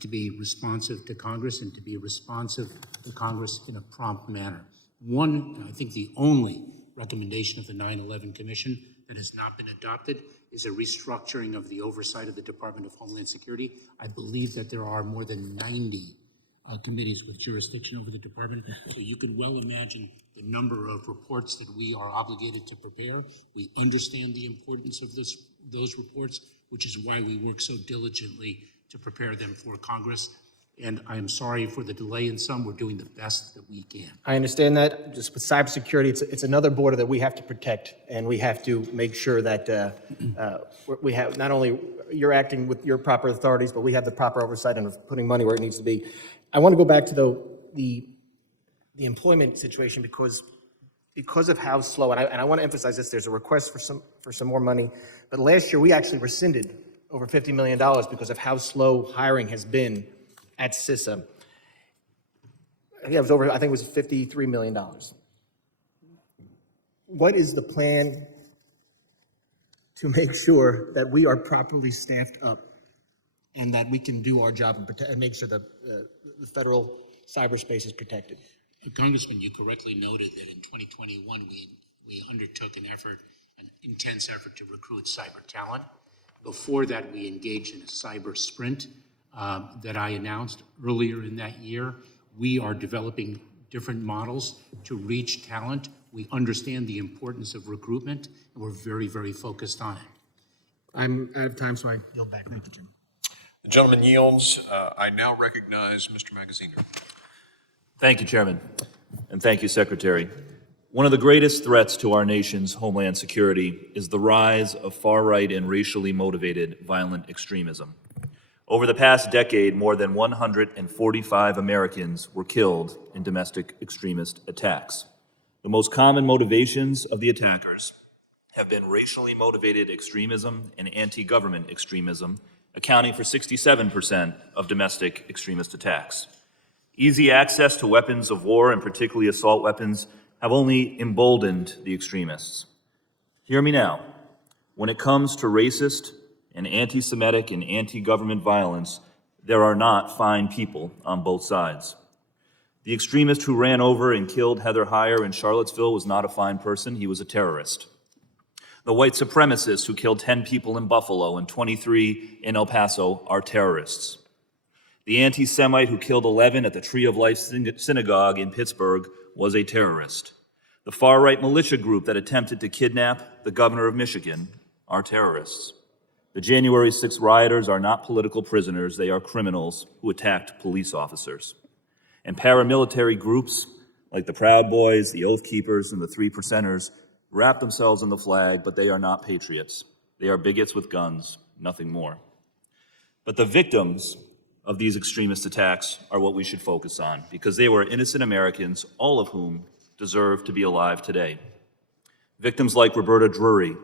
to be responsive to Congress and to be responsive to Congress in a prompt manner. One, I think the only recommendation of the 9/11 Commission that has not been adopted is a restructuring of the oversight of the Department of Homeland Security. I believe that there are more than 90 committees with jurisdiction over the department. So you can well imagine the number of reports that we are obligated to prepare. We understand the importance of those reports, which is why we work so diligently to prepare them for Congress. And I am sorry for the delay in some. We're doing the best that we can. I understand that. Just with cybersecurity, it's another border that we have to protect, and we have to make sure that we have, not only you're acting with your proper authorities, but we have the proper oversight and putting money where it needs to be. I want to go back to the employment situation because of how slow, and I want to emphasize this. There's a request for some more money, but last year we actually rescinded over $50 million because of how slow hiring has been at CISA. I think it was $53 million. What is the plan to make sure that we are properly staffed up and that we can do our job and and make sure that the federal cyberspace is protected. Congressman, you correctly noted that in 2021, we undertook an intense effort to recruit cyber talent. Before that, we engaged in a cyber sprint that I announced earlier in that year. We are developing different models to reach talent. We understand the importance of recruitment, and we're very, very focused on it. I'm out of time, so I yield back. Thank you, Jim. The gentleman yields. I now recognize Mr. Magaziner. Thank you, Chairman, and thank you, Secretary. One of the greatest threats to our nation's homeland security is the rise of far-right and racially motivated violent extremism. Over the past decade, more than 145 Americans were killed in domestic extremist attacks. The most common motivations of the attackers have been racially motivated extremism and anti-government extremism, accounting for 67% of domestic extremist attacks. Easy access to weapons of war, and particularly assault weapons, have only emboldened the extremists. Hear me now. When it comes to racist and anti-Semitic and anti-government violence, there are not fine people on both sides. The extremist who ran over and killed Heather Heyer in Charlottesville was not a fine person, he was a terrorist. The white supremacists who killed 10 people in Buffalo and 23 in El Paso are terrorists. The anti-Semite who killed 11 at the Tree of Life synagogue in Pittsburgh was a terrorist. The far-right militia group that attempted to kidnap the governor of Michigan are terrorists. The January 6th rioters are not political prisoners, they are criminals who attacked police officers. And paramilitary groups like the Proud Boys, the Oath Keepers, and the Three Percenters wrap themselves in the flag, but they are not patriots. They are bigots with guns, nothing more. But the victims of these extremist attacks are what we should focus on, because they were innocent Americans, all of whom deserve to be alive today. Victims like Roberta Drury,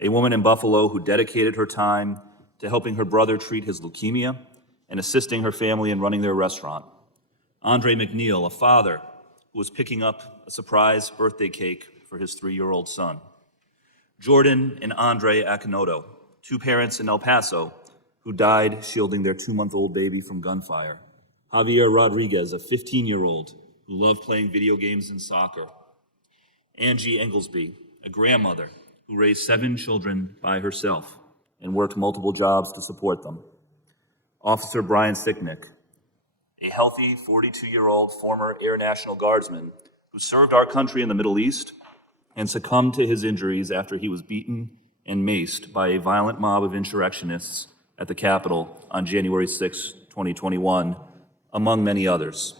a woman in Buffalo who dedicated her time to helping her brother treat his leukemia and assisting her family in running their restaurant. Andre McNeil, a father who was picking up a surprise birthday cake for his 3-year-old son. Jordan and Andre Akinoto, two parents in El Paso who died shielding their 2-month-old baby from gunfire. Javier Rodriguez, a 15-year-old who loved playing video games and soccer. Angie Englesby, a grandmother who raised 7 children by herself and worked multiple jobs to support them. Officer Brian Sicknick, a healthy 42-year-old former Air National Guardsman who served our country in the Middle East and succumbed to his injuries after he was beaten and maced by a violent mob of insurrectionists at the Capitol on January 6, 2021, among many others.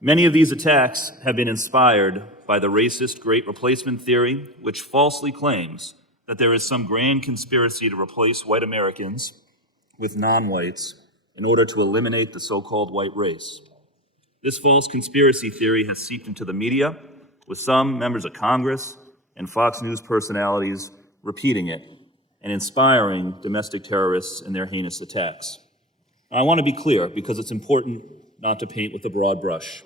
Many of these attacks have been inspired by the racist Great Replacement theory, which falsely claims that there is some grand conspiracy to replace white Americans with non-whites in order to eliminate the so-called white race. This false conspiracy theory has seeped into the media, with some members of Congress and Fox News personalities repeating it and inspiring domestic terrorists in their heinous attacks. Now, I want to be clear because it's important not to paint with a broad brush.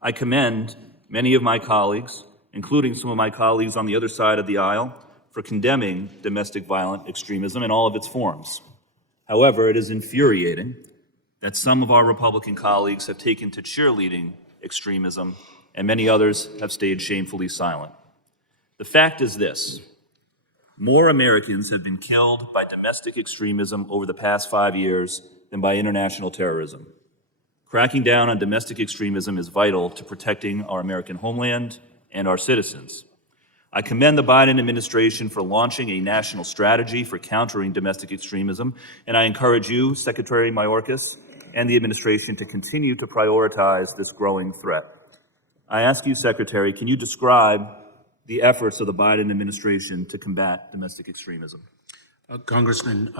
I commend many of my colleagues, including some of my colleagues on the other side of the aisle, for condemning domestic violent extremism in all of its forms. However, it is infuriating that some of our Republican colleagues have taken to cheerleading extremism and many others have stayed shamefully silent. The fact is this: more Americans have been killed by domestic extremism over the past 5 years than by international terrorism. Cracking down on domestic extremism is vital to protecting our American homeland and our citizens. I commend the Biden administration for launching a national strategy for countering domestic extremism, and I encourage you, Secretary Mayorkas, and the administration to continue to prioritize this growing threat. I ask you, Secretary, can you describe the efforts of the Biden administration to combat domestic extremism? Congressman,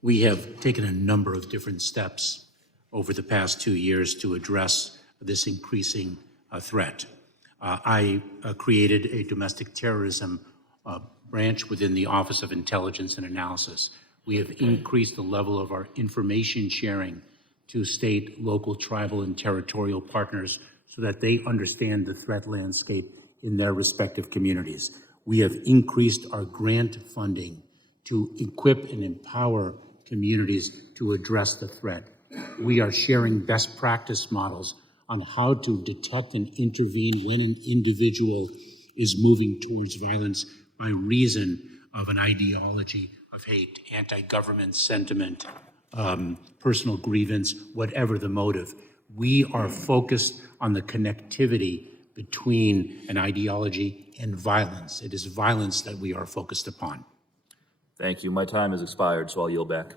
we have taken a number of different steps over the past 2 years to address this increasing threat. I created a domestic terrorism branch within the Office of Intelligence and Analysis. We have increased the level of our information sharing to state, local, tribal, and territorial partners so that they understand the threat landscape in their respective communities. We have increased our grant funding to equip and empower communities to address the threat. We are sharing best practice models on how to detect and intervene when an individual is moving towards violence by reason of an ideology of hate, anti-government sentiment, personal grievance, whatever the motive. We are focused on the connectivity between an ideology and violence. It is violence that we are focused upon. Thank you. My time has expired, so I'll yield back.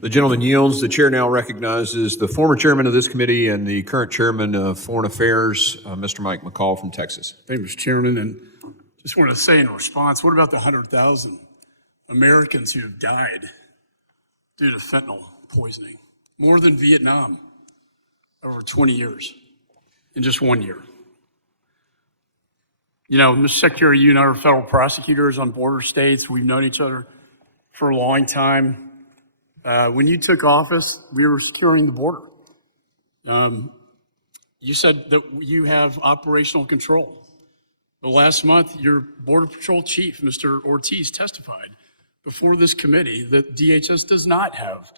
The gentleman yields. The chair now recognizes the former chairman of this committee and the current chairman of Foreign Affairs, Mr. Mike McCall from Texas. Thank you, Mr. Chairman, and just want to say in response, what about the 100,000 Americans who have died due to fentanyl poisoning? More than Vietnam over 20 years in just 1 year. You know, Mr. Secretary, you and I are federal prosecutors on border states. We've known each other for a long time. When you took office, we were securing the border. You said that you have operational control. But last month, your Border Patrol chief, Mr. Ortiz, testified before this committee that DHS does not have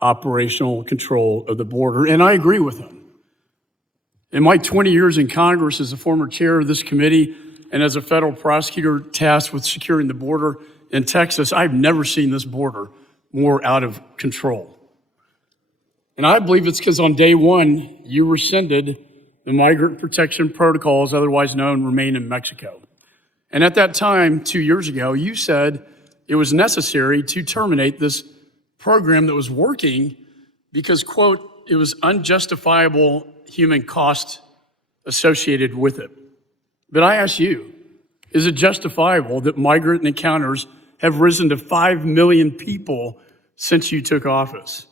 operational control of the border, and I agree with him. In my 20 years in Congress as a former chair of this committee and as a federal prosecutor tasked with securing the border in Texas, I've never seen this border more out of control. And I believe it's because on day one, you rescinded the migrant protection protocols, otherwise known, remain in Mexico. And at that time, 2 years ago, you said it was necessary to terminate this program that was working because, quote, it was unjustifiable human cost associated with it. But I ask you, is it justifiable that migrant encounters have risen to 5 million people since you took office?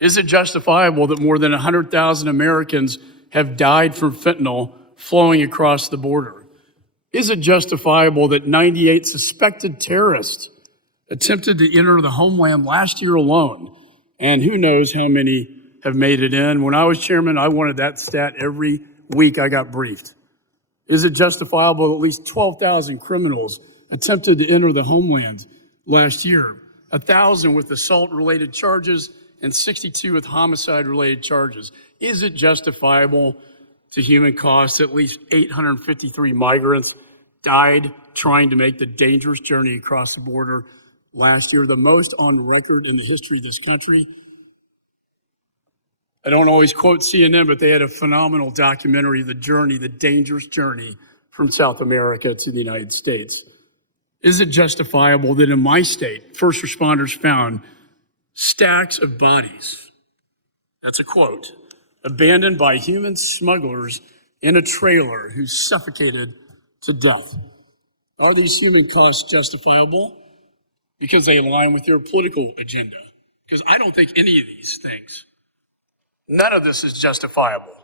Is it justifiable that more than 100,000 Americans have died from fentanyl flowing across the border? Is it justifiable that 98 suspected terrorists attempted to enter the Homeland last year alone, and who knows how many have made it in? When I was chairman, I wanted that stat every week I got briefed. Is it justifiable that at least 12,000 criminals attempted to enter the Homeland last year? 1,000 with assault-related charges and 62 with homicide-related charges. Is it justifiable to human costs at least 853 migrants died trying to make the dangerous journey across the border last year, the most on record in the history of this country? I don't always quote CNN, but they had a phenomenal documentary, The Journey, the dangerous journey from South America to the United States. Is it justifiable that in my state, first responders found stacks of bodies, that's a quote, abandoned by human smugglers in a trailer who suffocated to death? Are these human costs justifiable? Because they align with your political agenda. Because I don't think any of these things, none of this is justifiable.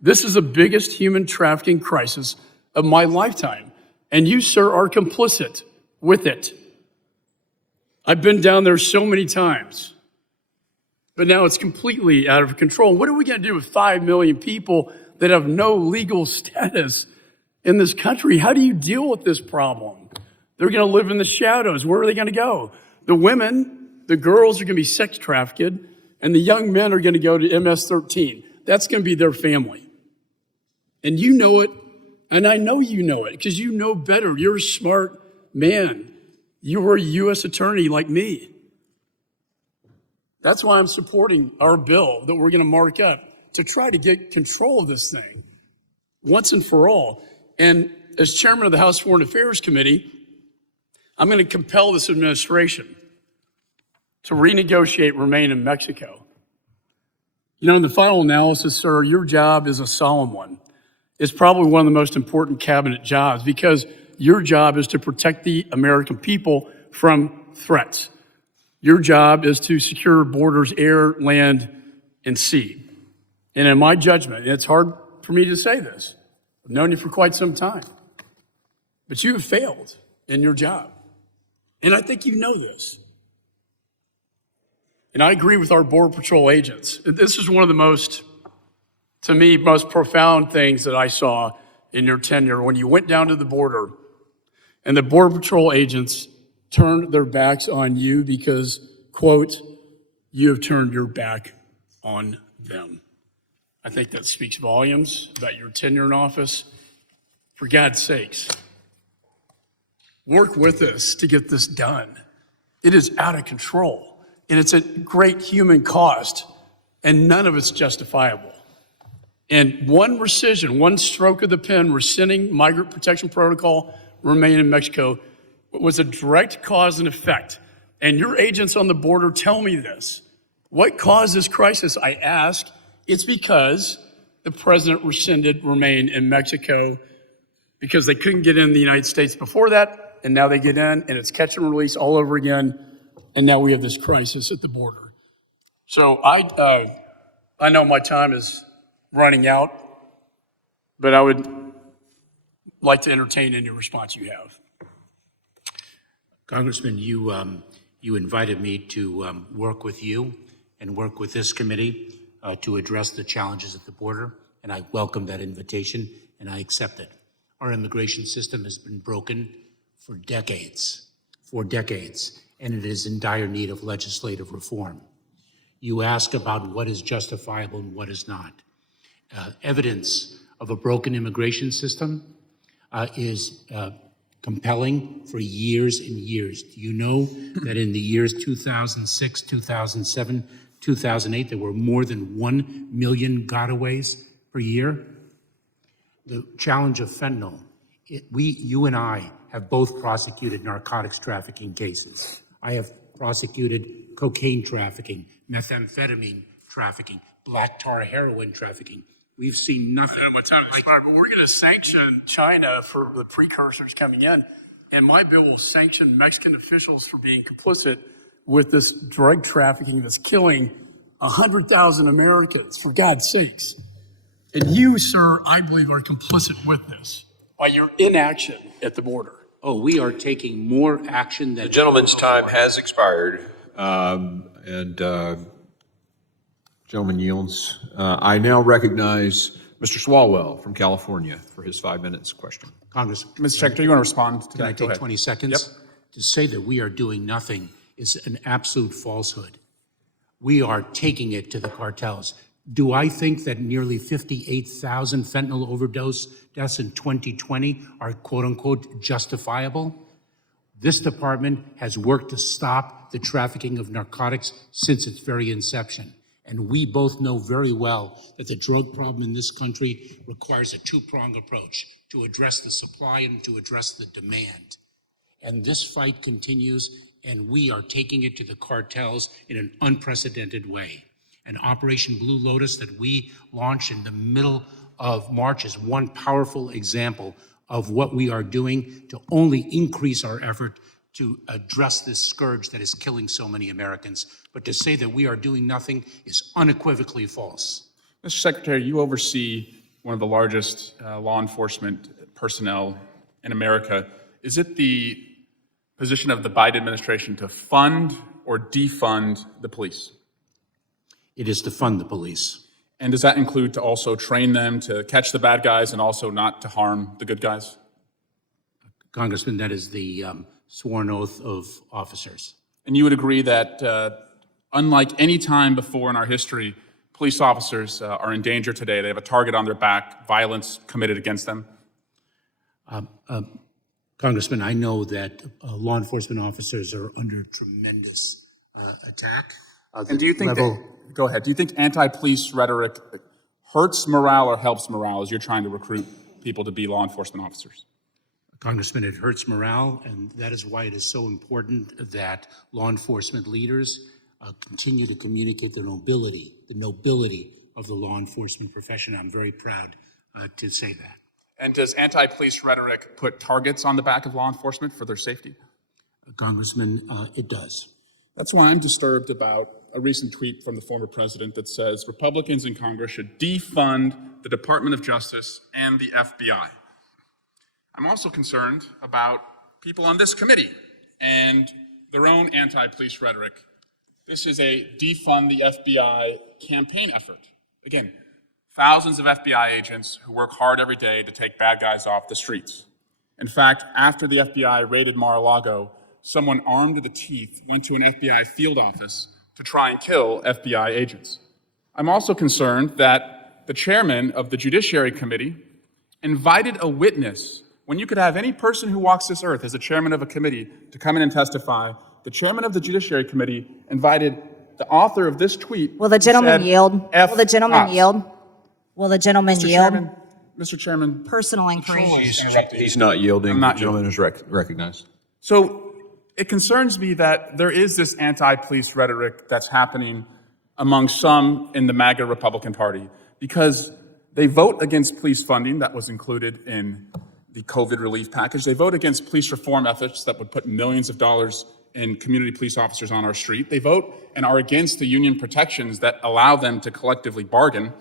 This is the biggest human trafficking crisis of my lifetime, and you, sir, are complicit with it. I've been down there so many times, but now it's completely out of control. What are we going to do with 5 million people that have no legal status in this country? How do you deal with this problem? They're going to live in the shadows. Where are they going to go? The women, the girls are going to be sex trafficked, and the young men are going to go to MS-13. That's going to be their family. And you know it, and I know you know it, because you know better. You're a smart man. You were a U.S. attorney like me. That's why I'm supporting our bill that we're going to mark up to try to get control of this thing once and for all. And as chairman of the House Foreign Affairs Committee, I'm going to compel this administration to renegotiate remain in Mexico. You know, in the final analysis, sir, your job is a solemn one. It's probably one of the most important cabinet jobs because your job is to protect the American people from threats. Your job is to secure borders, air, land, and sea. And in my judgment, and it's hard for me to say this, I've known you for quite some time, but you have failed in your job. And I think you know this. And I agree with our Border Patrol agents. This is one of the most, to me, most profound things that I saw in your tenure when you went down to the border And the Border Patrol agents turned their backs on you because, quote, you have turned your back on them. I think that speaks volumes about your tenure in office. For God's sakes, work with us to get this done. It is out of control, and it's at great human cost, and none of it's justifiable. And one rescission, one stroke of the pen, rescinding migrant protection protocol, remain in Mexico, was a direct cause and effect. And your agents on the border tell me this. What caused this crisis? I ask. It's because the president rescinded remain in Mexico because they couldn't get in the United States before that, and now they get in, and it's catch and release all over again, and now we have this crisis at the border. So I know my time is running out, but I would like to entertain any response you have. Congressman, you invited me to work with you and work with this committee to address the challenges at the border, and I welcome that invitation, and I accept it. Our immigration system has been broken for decades, and it is in dire need of legislative reform. You ask about what is justifiable and what is not. Evidence of a broken immigration system is compelling for years and years. Do you know that in the years 2006, 2007, 2008, there were more than 1 million gotaways per year? The challenge of fentanyl, you and I have both prosecuted narcotics trafficking cases. I have prosecuted cocaine trafficking, methamphetamine trafficking, black tar heroin trafficking. We've seen nothing. I know my time is expired, but we're going to sanction China for the precursors coming in, and my bill will sanction Mexican officials for being complicit with this drug trafficking that's killing 100,000 Americans, for God's sakes. And you, sir, I believe are complicit with this by your inaction at the border. Oh, we are taking more action than... The gentleman's time has expired, gentleman yields. I now recognize Mr. Swalwell from California for his 5 minutes question. Congress. Mr. Secretary, you want to respond to Can that? I take 20 seconds? Yep. To say that we are doing nothing is an absolute falsehood. We are taking it to the cartels. Do I think that nearly 58,000 fentanyl overdose deaths in 2020 are quote unquote justifiable? This department has worked to stop the trafficking of narcotics since its very inception. And we both know very well that the drug problem in this country requires a two-pronged approach to address the supply and to address the demand. And this fight continues, and we are taking it to the cartels in an unprecedented way. And Operation Blue Lotus that we launched in the middle of March is one powerful example of what we are doing to only increase our effort to address this scourge that is killing so many Americans. But to say that we are doing nothing is unequivocally false. Mr. Secretary, you oversee one of the largest law enforcement personnel in America. Is it the position of the Biden administration to fund or defund the police? It is to fund the police. And does that include to also train them to catch the bad guys and also not to harm the good guys? Congressman, that is the sworn oath of officers. And you would agree that unlike any time before in our history, police officers are in danger today. They have a target on their back, violence committed against them. Congressman, I know that law enforcement officers are under tremendous attack. And do you think go ahead, do you think anti-police rhetoric hurts morale or helps morale as you're trying to recruit people to be law enforcement officers? Congressman, it hurts morale, and that is why it is so important that law enforcement leaders continue to communicate the nobility of the law enforcement profession. I'm very proud to say that. And does anti-police rhetoric put targets on the back of law enforcement for their safety? Congressman, it does. That's why I'm disturbed about a recent tweet from the former president that says Republicans in Congress should defund the Department of Justice and the FBI. I'm also concerned about people on this committee and their own anti-police rhetoric. This is a defund the FBI campaign effort. Again, thousands of FBI agents who work hard every day to take bad guys off the streets. In fact, after the FBI raided Mar-a-Lago, someone armed to the teeth went to an FBI field office to try and kill FBI agents. I'm also concerned that the chairman of the Judiciary Committee invited a witness. When you could have any person who walks this earth as a chairman of a committee to come in and testify, the chairman of the Judiciary Committee invited the author of this tweet. Will the gentleman said, yield? F Will the gentleman cops. yield? Will the gentleman yield? Mr. Chairman. Personal inquiry. He's not yielding. I'm not The gentleman is recognized. So it concerns me that there is this anti-police rhetoric that's happening among some in the MAGA Republican Party because they vote against police funding that was included in the COVID relief package. They vote against police reform efforts that would put millions of dollars in community police officers on our street. They vote and are against the union protections that allow them to collectively bargain.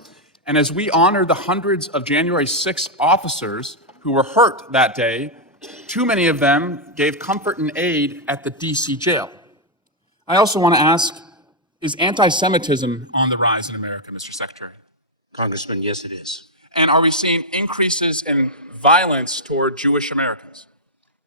And as we honor the hundreds of January 6th officers who were hurt that day, too many of them gave comfort and aid at the DC jail. I also want to ask, is anti-Semitism on the rise in America, Mr. Secretary? Congressman, yes, it is. And are we seeing increases in violence toward Jewish Americans?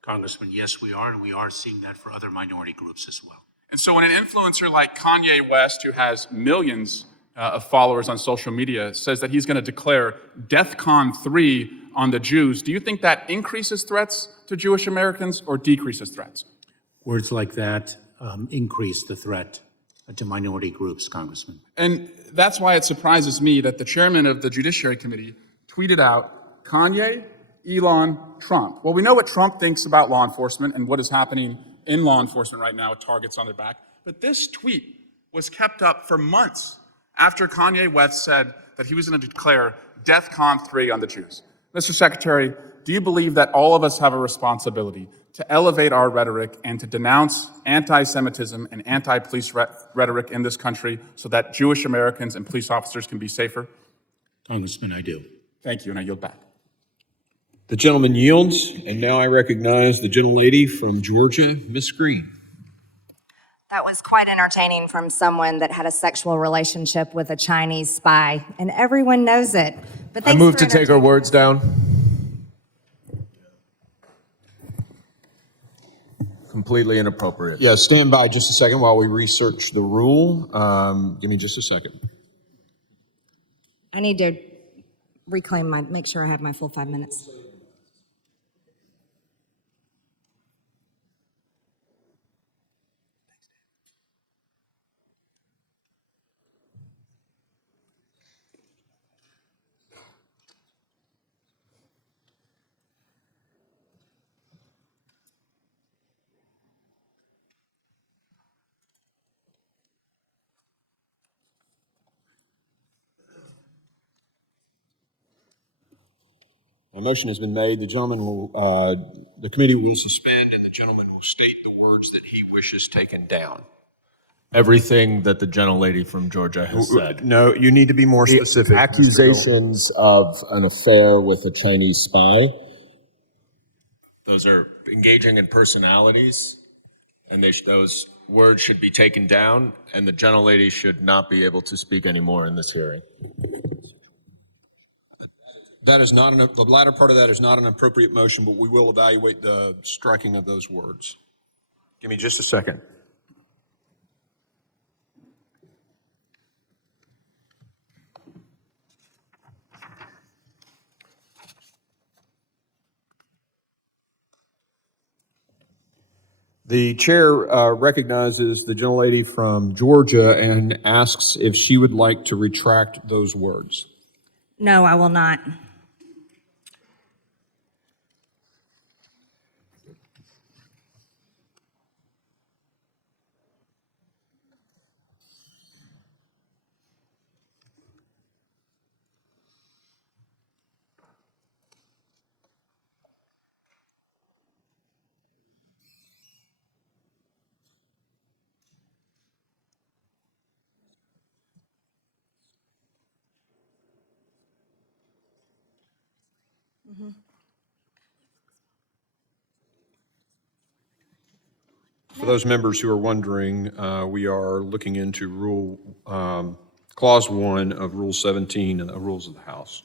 Congressman, yes, we are, and we are seeing that for other minority groups as well. And so when an influencer like Kanye West, who has millions of followers on social media, says that he's going to declare DEFCON 3 on the Jews, do you think that increases threats to Jewish Americans or decreases threats? Words like that increase the threat to minority groups, Congressman. And that's why it surprises me that the chairman of the Judiciary Committee tweeted out, Kanye, Elon, Trump. Well, we know what Trump thinks about law enforcement and what is happening in law enforcement right now with targets on their back. But this tweet was kept up for months after Kanye West said that he was going to declare DEFCON 3 on the Jews. Mr. Secretary, do you believe that all of us have a responsibility to elevate our rhetoric and to denounce anti-Semitism and anti-police rhetoric in this country so that Jewish Americans and police officers can be safer? Congressman, I do. Thank you, and I yield back. The gentleman yields, and now I recognize the gentlelady from Georgia, Ms. Green. That was quite entertaining from someone that had a sexual relationship with a Chinese spy, and everyone knows it. But I move to take our words down. Completely inappropriate. Yeah, stand by just a second while we research the rule. Give me just a second. I need to make sure I have my full 5 minutes. A motion has been made. The gentleman will, the committee will suspend, and the gentleman will state the words that he wishes taken down. Everything that the gentlelady from Georgia has said. No, you need to be more specific. Accusations of an affair with a Chinese spy. Those are engaging in personalities, and those words should be taken down, and the gentlelady should not be able to speak anymore in this hearing. That is not the latter part of that is not an appropriate motion, but we will evaluate the striking of those words. Give me just a second. The chair recognizes the gentlelady from Georgia and asks if she would like to retract those words. No, I will not. For those members who are wondering, we are looking into Clause 1 of Rule 17 and the Rules of the House.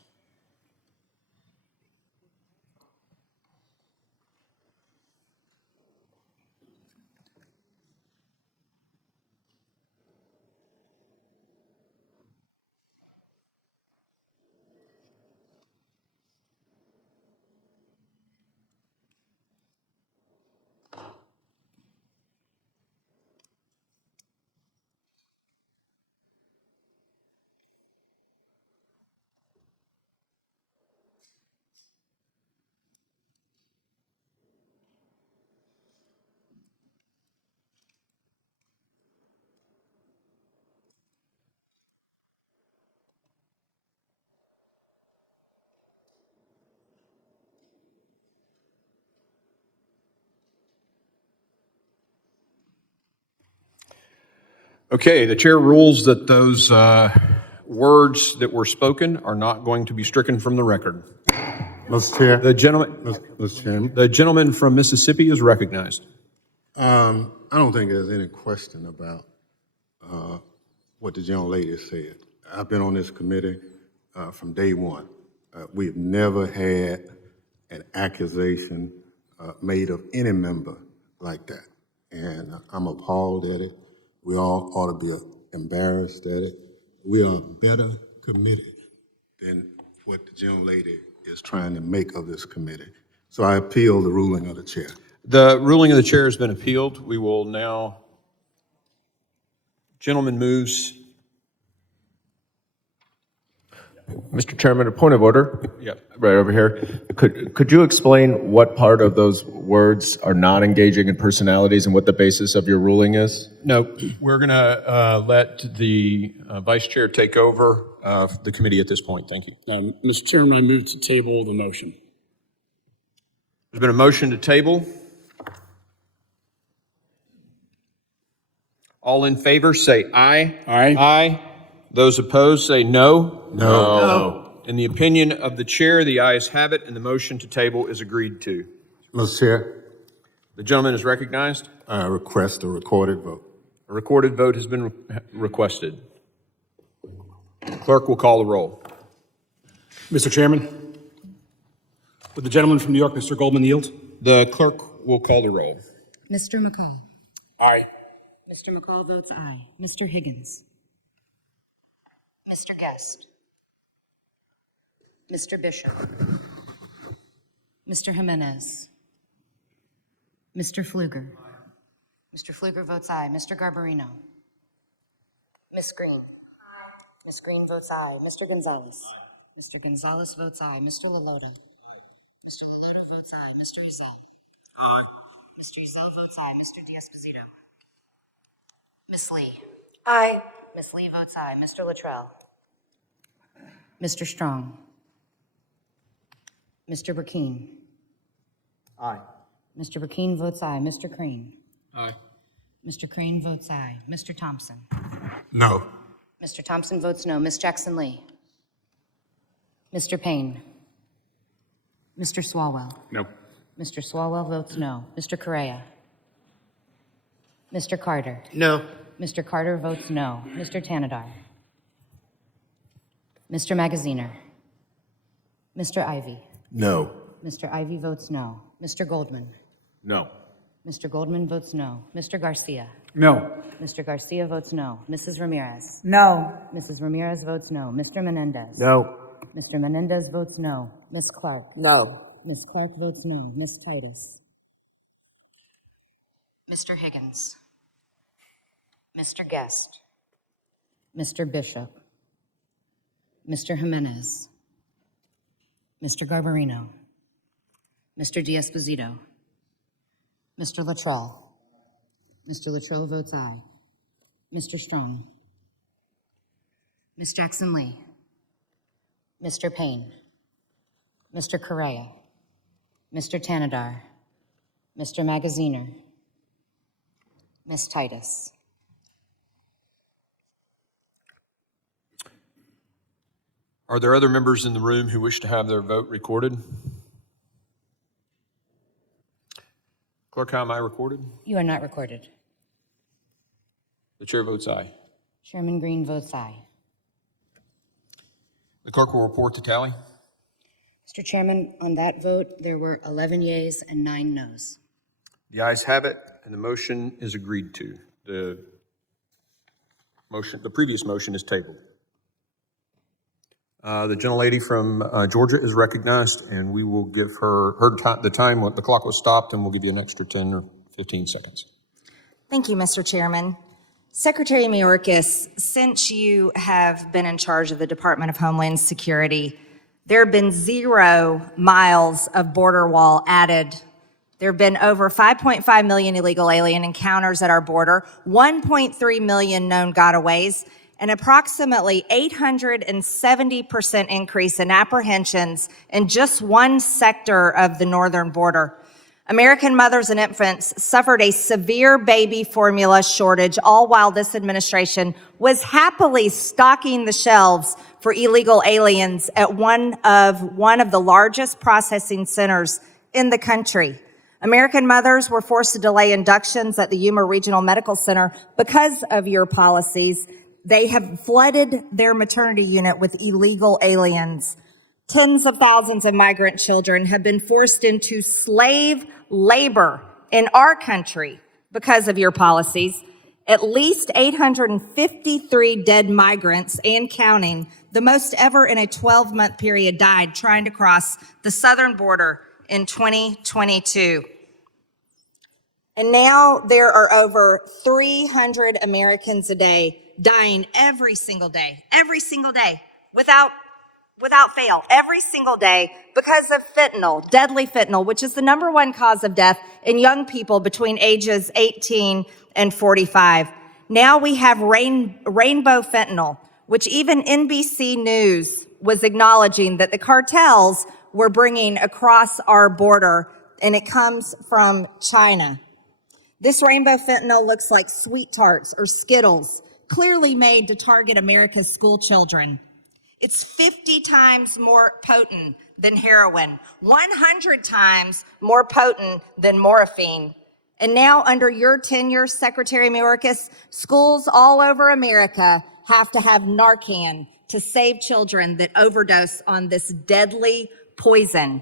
Okay, the chair rules that those words that were spoken are not going to be stricken from the record. Mr. Chair. Mr. Chairman. The gentleman from Mississippi is recognized. I don't think there's any question about what the gentlelady said. I've been on this committee from day one. We've never had an accusation made of any member like that. And I'm appalled at it. We all ought to be embarrassed at it. We are a better committee than what the gentlelady is trying to make of this committee. So I appeal the ruling of the chair. The ruling of the chair has been appealed. We will now, gentleman moves. Mr. Chairman, a point of order. Yep. Right over here. Could you explain what part of those words are not engaging in personalities and what the basis of your ruling is? No, we're going to let the vice chair take over the committee at this point. Thank you. Mr. Chairman, I move to table the motion. There's been a motion to table. All in favor say aye. Aye. Aye. Those opposed say no. No. In the opinion of the chair, the ayes have it, and the motion to table is agreed to. Mr. Chair, The gentleman is recognized. I request a recorded vote. A recorded vote has been requested. The clerk will call the roll. Mr. Chairman, would the gentleman from New York, Mr. Goldman, yield? The clerk will call the roll. Mr. McCall. Aye. Mr. McCall votes aye. Mr. Higgins. Mr. Guest. Mr. Bishop. Mr. Jimenez. Mr. Pfluger. Mr. Pfluger votes aye. Mr. Garbarino. Ms. Green. Ms. Green votes aye. Mr. Gonzalez. Mr. Gonzalez votes aye. Mr. Lalotta. Mr. Lalotta votes aye. Mr. Ezell. Aye. Mr. Ezell votes aye. Mr. D'Esposito. Ms. Lee. Aye. Ms. Lee votes aye. Mr. Luttrell. Mr. Strong. Mr. Burkeen. Aye. Mr. Burkeen votes aye. Mr. Crane. Aye. Mr. Crane votes aye. Mr. Thompson. No. Mr. Thompson votes no. Ms. Jackson Lee. Mr. Payne. Mr. Swalwell. No. Mr. Swalwell votes no. Mr. Correa. Mr. Carter. No. Mr. Carter votes no. Mr. Tanadar. Mr. Magaziner. Mr. Ivy. No. Mr. Ivy votes no. Mr. Goldman. No. Mr. Goldman votes no. Mr. Garcia. No. Mr. Garcia votes no. Mrs. Ramirez. No. Mrs. Ramirez votes no. Mr. Menendez. No. Mr. Menendez votes no. Ms. Clark. No. Ms. Clark votes no. Ms. Titus. Mr. Higgins. Mr. Guest. Mr. Bishop. Mr. Jimenez. Mr. Garbarino. Mr. D'Esposito. Mr. Luttrell. Mr. Luttrell votes aye. Mr. Strong. Ms. Jackson Lee. Mr. Payne. Mr. Correa. Mr. Tanadar. Mr. Magaziner. Ms. Titus. Are there other members in the room who wish to have their vote recorded? Clerk, how am I recorded? You are not recorded. The chair votes aye. Chairman Green votes aye. The clerk will report the tally. Mr. Chairman, on that vote, there were 11 yeas and 9 noes. The ayes have it, and the motion is agreed to. The previous motion is tabled. The gentlelady from Georgia is recognized, and we will give her the time when the clock was stopped, and we'll give you an extra 10 or 15 seconds. Thank you, Mr. Chairman. Secretary Mayorkas, since you have been in charge of the Department of Homeland Security, there have been 0 miles of border wall added. There have been over 5.5 million illegal alien encounters at our border, 1.3 million known gotaways, an approximately 870% increase in apprehensions in just one sector of the northern border. American mothers and infants suffered a severe baby formula shortage, all while this administration was happily stocking the shelves for illegal aliens at one of the largest processing centers in the country. American mothers were forced to delay inductions at the Yuma Regional Medical Center because of your policies. They have flooded their maternity unit with illegal aliens. Tens of thousands of migrant children have been forced into slave labor in our country because of your policies. At least 853 dead migrants and counting, the most ever in a 12-month period, died trying to cross the southern border in 2022. And now there are over 300 Americans a day dying every single day, without fail, every single day because of fentanyl, deadly fentanyl, which is the #1 cause of death in young people between ages 18 and 45. Now we have rainbow fentanyl, which even NBC News was acknowledging that the cartels were bringing across our border, and it comes from China. This rainbow fentanyl looks like Sweet Tarts or Skittles, clearly made to target America's school children. It's 50 times more potent than heroin, 100 times more potent than morphine. And now, under your tenure, Secretary Mayorkas, schools all over America have to have Narcan to save children that overdose on this deadly poison.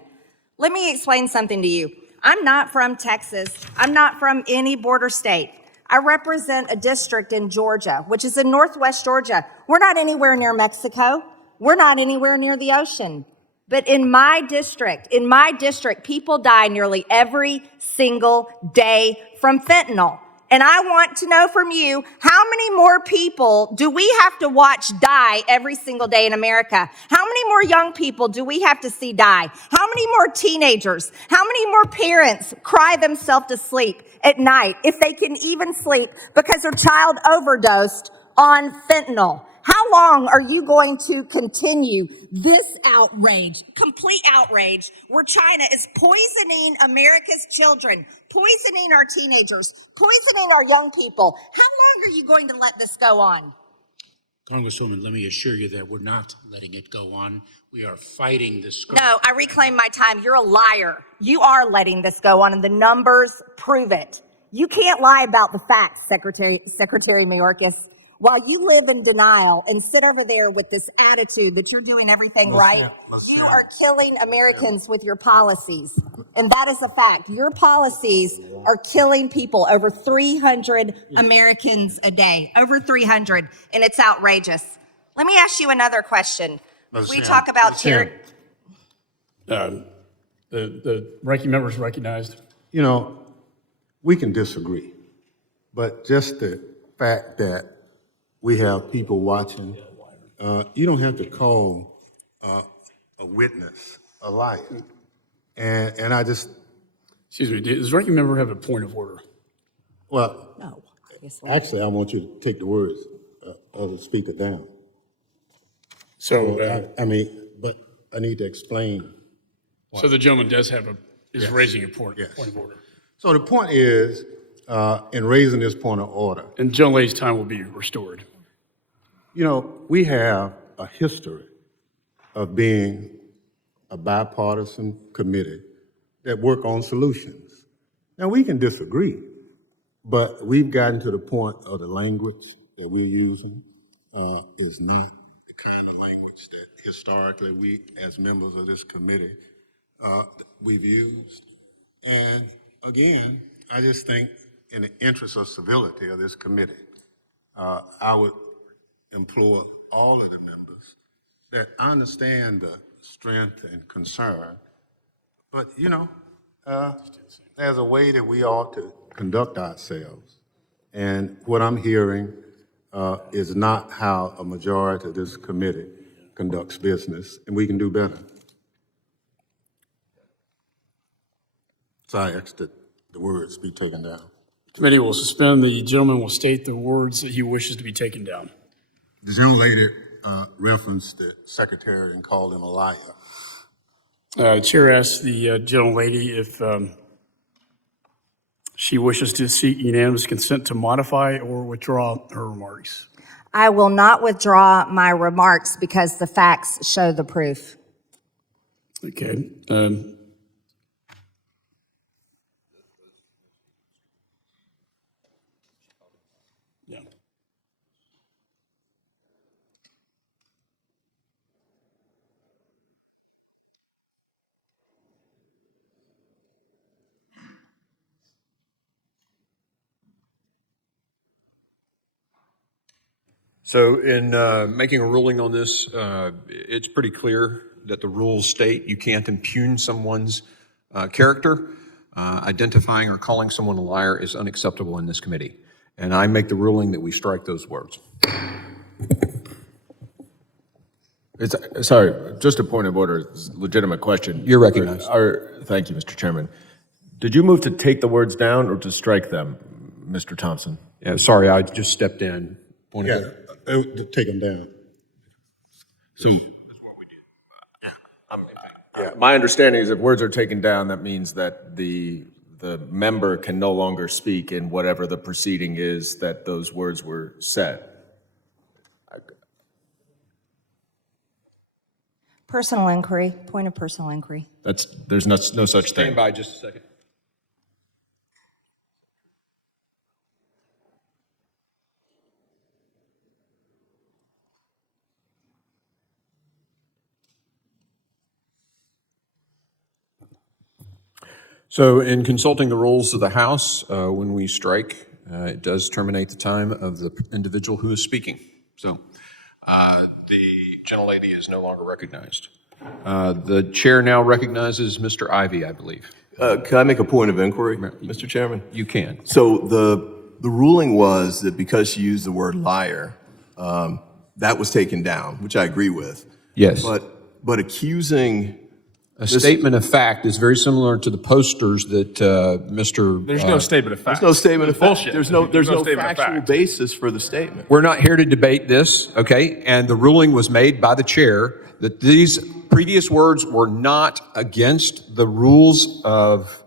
Let me explain something to you. I'm not from Texas. I'm not from any border state. I represent a district in Georgia, which is in northwest Georgia. We're not anywhere near Mexico. We're not anywhere near the ocean. But in my district, people die nearly every single day from fentanyl. And I want to know from you, how many more people do we have to watch die every single day in America? How many more young people do we have to see die? How many more teenagers? How many more parents cry themselves to sleep at night, if they can even sleep, because their child overdosed on fentanyl? How long are you going to continue this outrage, complete outrage, where China is poisoning America's children, poisoning our teenagers, poisoning our young people? How long are you going to let this go on? Congresswoman, let me assure you that we're not letting it go on. We are fighting this. No, I reclaim my time. You're a liar. You are letting this go on, and the numbers prove it. You can't lie about the facts, Secretary Mayorkas. While you live in denial and sit over there with this attitude that you're doing everything right, you are killing Americans with your policies. And that is a fact. Your policies are killing people, over 300 Americans a day, over 300, and it's outrageous. Let me ask you another question. We talk about terror. The ranking member is recognized. You know, we can disagree, but just the fact that we have people watching, you don't have to call a witness a liar. And I just... Excuse me, does the ranking member have a point of order? Well, No. actually, I want you to take the words of the speaker down. So, I mean, but I need to explain. so the gentleman does have is Yes. raising a point Yes. of order. So the point is, in raising this point of order, And General Lady's time will be restored. you know, we have a history of being a bipartisan committee that work on solutions. Now, we can disagree, but we've gotten to the point of the language that we're using is not the kind of language that historically we, as members of this committee, we've used. And again, I just think in the interest of civility of this committee, I would implore all of the members that understand the strength and concern, but you know, there's a way that we ought to conduct ourselves. And what I'm hearing is not how a majority of this committee conducts business, and we can do better. So I ask that the words be taken down. Committee will suspend. The gentleman will state the words that he wishes to be taken down. The gentlelady referenced the secretary and called him a liar. Chair asks the gentlelady if she wishes to seek unanimous consent to modify or withdraw her remarks. I will not withdraw my remarks because the facts show the proof. Okay. Yeah. So in making a ruling on this, it's pretty clear that the rules state you can't impugn someone's character. Identifying or calling someone a liar is unacceptable in this committee. And I make the ruling that we strike those words. Sorry, just a point of order, it's a legitimate question. You're recognized. Thank you, Mr. Chairman. Did you move to take the words down or to strike them, Mr. Thompson? Yeah, sorry, I just stepped in. Point of Yeah, order. take them down. So, my understanding is if words are taken down, that means that the member can no longer speak in whatever the proceeding is that those words were said. Personal inquiry, point of personal inquiry. There's no such thing. Stand by just a second. So in consulting the rules of the House, when we strike, it does terminate the time of the individual who is speaking. So the gentlelady is no longer recognized. The chair now recognizes Mr. Ivey, I believe. Can I make a point of inquiry, Mr. Chairman? You can. So the ruling was that because she used the word liar, that was taken down, which I agree with. Yes. But accusing a statement of fact is very similar to the posters that Mr. There's no statement of fact. There's no statement of fact. Bullshit. There's no statement of factual fact. basis for the statement. We're not here to debate this, okay? And the ruling was made by the chair that these previous words were not against the rules of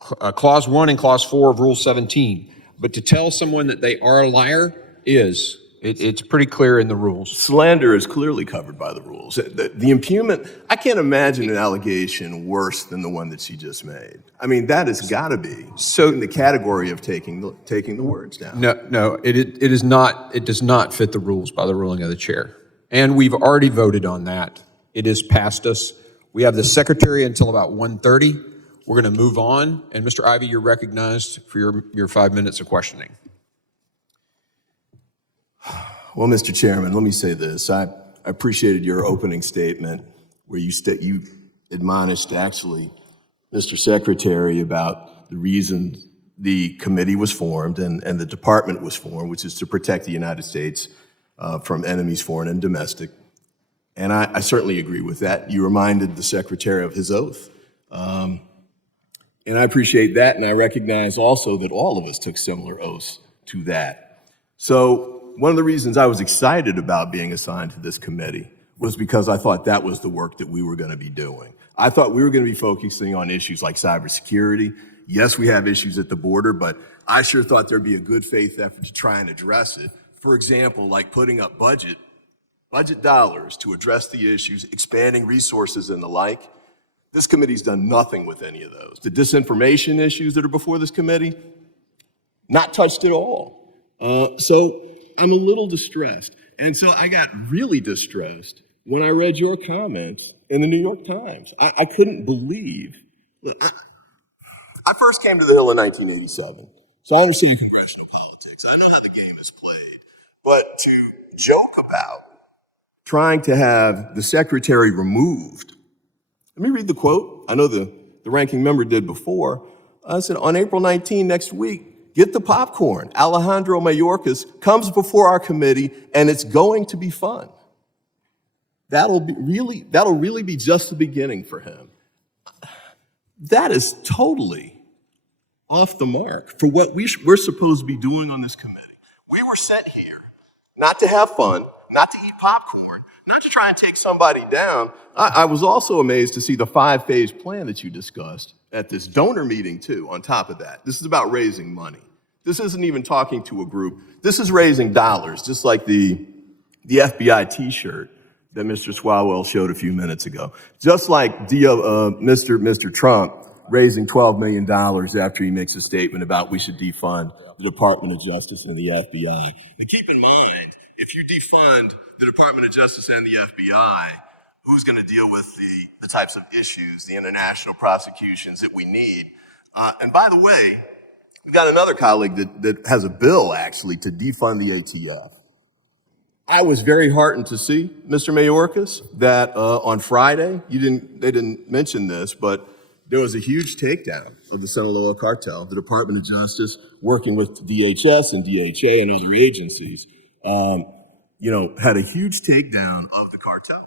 Clause 1 and Clause 4 of Rule 17. But to tell someone that they are a liar is, it's pretty clear in the rules. Slander is clearly covered by the rules. The impugnment, I can't imagine an allegation worse than the one that she just made. I mean, that has got to be in the category of taking the words down. No, it is not. It does not fit the rules by the ruling of the chair. And we've already voted on that. It is past us. We have the secretary until about 1:30. We're going to move on. And Mr. Ivey, you're recognized for your 5 minutes of questioning. Well, Mr. Chairman, let me say this. I appreciated your opening statement where you admonished actually Mr. Secretary about the reason the committee was formed and the department was formed, which is to protect the United States from enemies, foreign and domestic. And I certainly agree with that. You reminded the Secretary of his oath. And I appreciate that, and I recognize also that all of us took similar oaths to that. So one of the reasons I was excited about being assigned to this committee was because I thought that was the work that we were going to be doing. I thought we were going to be focusing on issues like cybersecurity. Yes, we have issues at the border, but I sure thought there'd be a good faith effort to try and address it. For example, like putting up budget dollars to address the issues, expanding resources and the like. This committee's done nothing with any of those. The disinformation issues that are before this committee, not touched at all. So I'm a little distressed. And so I got really distressed when I read your comments in the New York Times. I couldn't believe. Look, I first came to the Hill in 1987, so I understand congressional politics. I know how the game is played. But to joke about trying to have the secretary removed, let me read the quote. I know the ranking member did before. I said, on April 19 next week, get the popcorn. Alejandro Mayorkas comes before our committee, and it's going to be fun. That'll really be just the beginning for him. That is totally off the mark for what we're supposed to be doing on this committee. We were sent here not to have fun, not to eat popcorn, not to try and take somebody down. I was also amazed to see the 5-phase plan that you discussed at this donor meeting too, on top of that. This is about raising money. This isn't even talking to a group. This is raising dollars, just like the FBI t-shirt that Mr. Swalwell showed a few minutes ago. Just like Mr. Trump raising $12 million after he makes a statement about we should defund the Department of Justice and the FBI. And keep in mind, if you defund the Department of Justice and the FBI, who's going to deal with the types of issues, the international prosecutions that we need? And by the way, we've got another colleague that has a bill actually to defund the ATF. I was very heartened to see, Mr. Mayorkas, that on Friday, they didn't mention this, but there was a huge takedown of the Sinaloa cartel. The Department of Justice, working with DHS and DHA and other agencies, had a huge takedown of the cartel.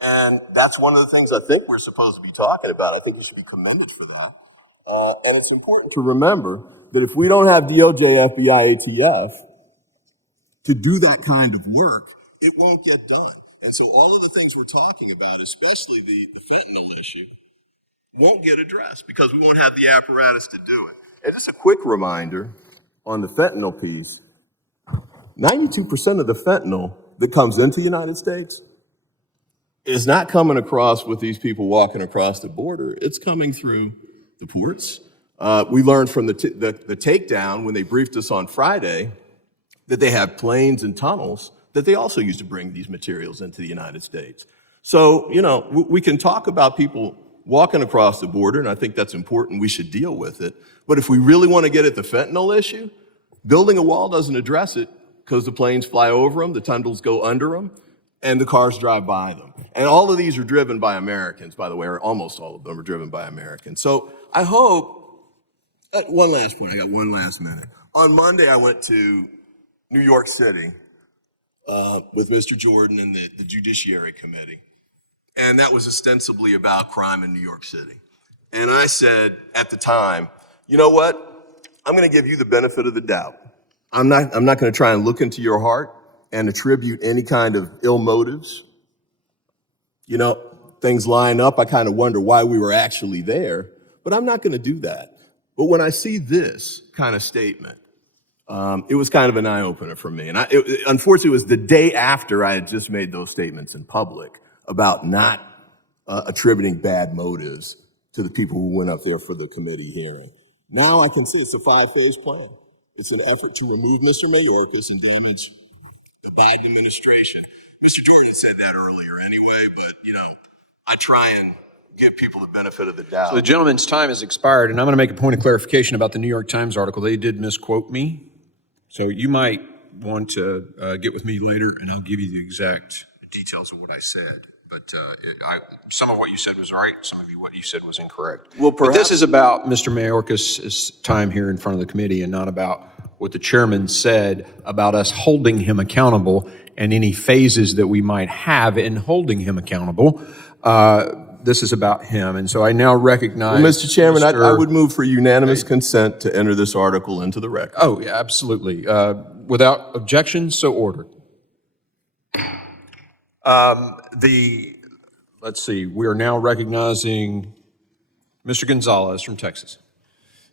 And that's one of the things I think we're supposed to be talking about. I think we should be commended for that. And it's important to remember that if we don't have DOJ, FBI, ATF to do that kind of work, it won't get done. And so all of the things we're talking about, especially the fentanyl issue, won't get addressed because we won't have the apparatus to do it. And just a quick reminder on the fentanyl piece, 92% of the fentanyl that comes into the United States is not coming across with these people walking across the border. It's coming through the ports. We learned from the takedown when they briefed us on Friday that they have planes and tunnels that they also use to bring these materials into the United States. So, we can talk about people walking across the border, and I think that's important. We should deal with it. But if we really want to get at the fentanyl issue, building a wall doesn't address it because the planes fly over them, the tunnels go under them, and the cars drive by them. And all of these are driven by Americans, by the way, or almost all of them are driven by Americans. So I hope, one last point, I got one last minute. On Monday, I went to New York City with Mr. Jordan and the Judiciary Committee. And that was ostensibly about crime in New York City. And I said at the time, you know what? I'm going to give you the benefit of the doubt. I'm not going to try and look into your heart and attribute any kind of ill motives. Things line up. I kind of wonder why we were actually there, but I'm not going to do that. But when I see this kind of statement, it was kind of an eye-opener for me. And unfortunately, it was the day after I had just made those statements in public about not attributing bad motives to the people who went up there for the committee hearing. Now I can see it's a 5-phase plan. It's an effort to remove Mr. Mayorkas and damage the Biden administration. Mr. Jordan said that earlier anyway, but, I try and give people the benefit of the doubt. So the gentleman's time has expired, and I'm going to make a point of clarification about the New York Times article. They did misquote me. So you might want to get with me later, and I'll give you the exact details of what I said. But some of what you said was right. Some of what you said was incorrect. Well, but this is about Mr. Mayorkas' time here in front of the committee and not about what the chairman said about us holding him accountable and any phases that we might have in holding him accountable. This is about him. And so I now recognize— Well, Mr. Chairman, I would move for unanimous consent to enter this article into the record. Oh, yeah, absolutely. Without objection, so ordered. Let's see, we are now recognizing Mr. Gonzalez from Texas.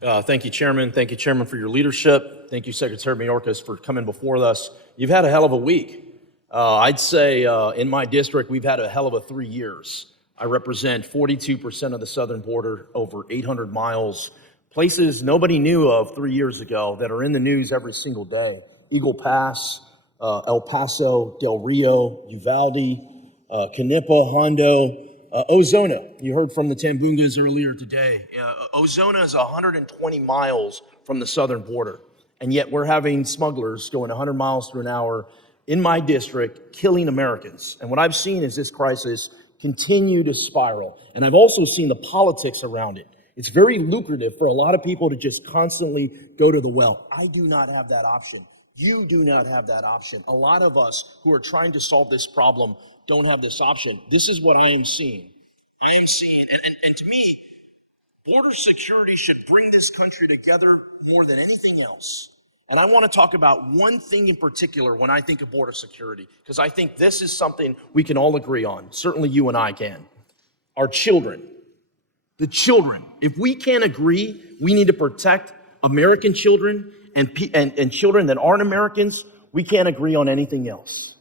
Thank you, Chairman. Thank you, Chairman, for your leadership. Thank you, Secretary Mayorkas, for coming before us. You've had a hell of a week. I'd say in my district, we've had a hell of a 3 years. I represent 42% of the southern border, over 800 miles, places nobody knew of 3 years ago that are in the news every single day. Eagle Pass, El Paso, Del Rio, Uvalde, Canepa, Hondo, Ozona. You heard from the Tambungas earlier today. Ozona is 120 miles from the southern border, and yet we're having smugglers going 100 miles per hour in my district, killing Americans. And what I've seen is this crisis continue to spiral. And I've also seen the politics around it. It's very lucrative for a lot of people to just constantly go to the well. I do not have that option. You do not have that option. A lot of us who are trying to solve this problem don't have this option. This is what I am seeing. I am seeing, and to me, border security should bring this country together more than anything else. And I want to talk about one thing in particular when I think of border security, because I think this is something we can all agree on. Certainly you and I can. Our children. The children. If we can't agree, we need to protect American children and children that aren't Americans. We can't agree on anything else.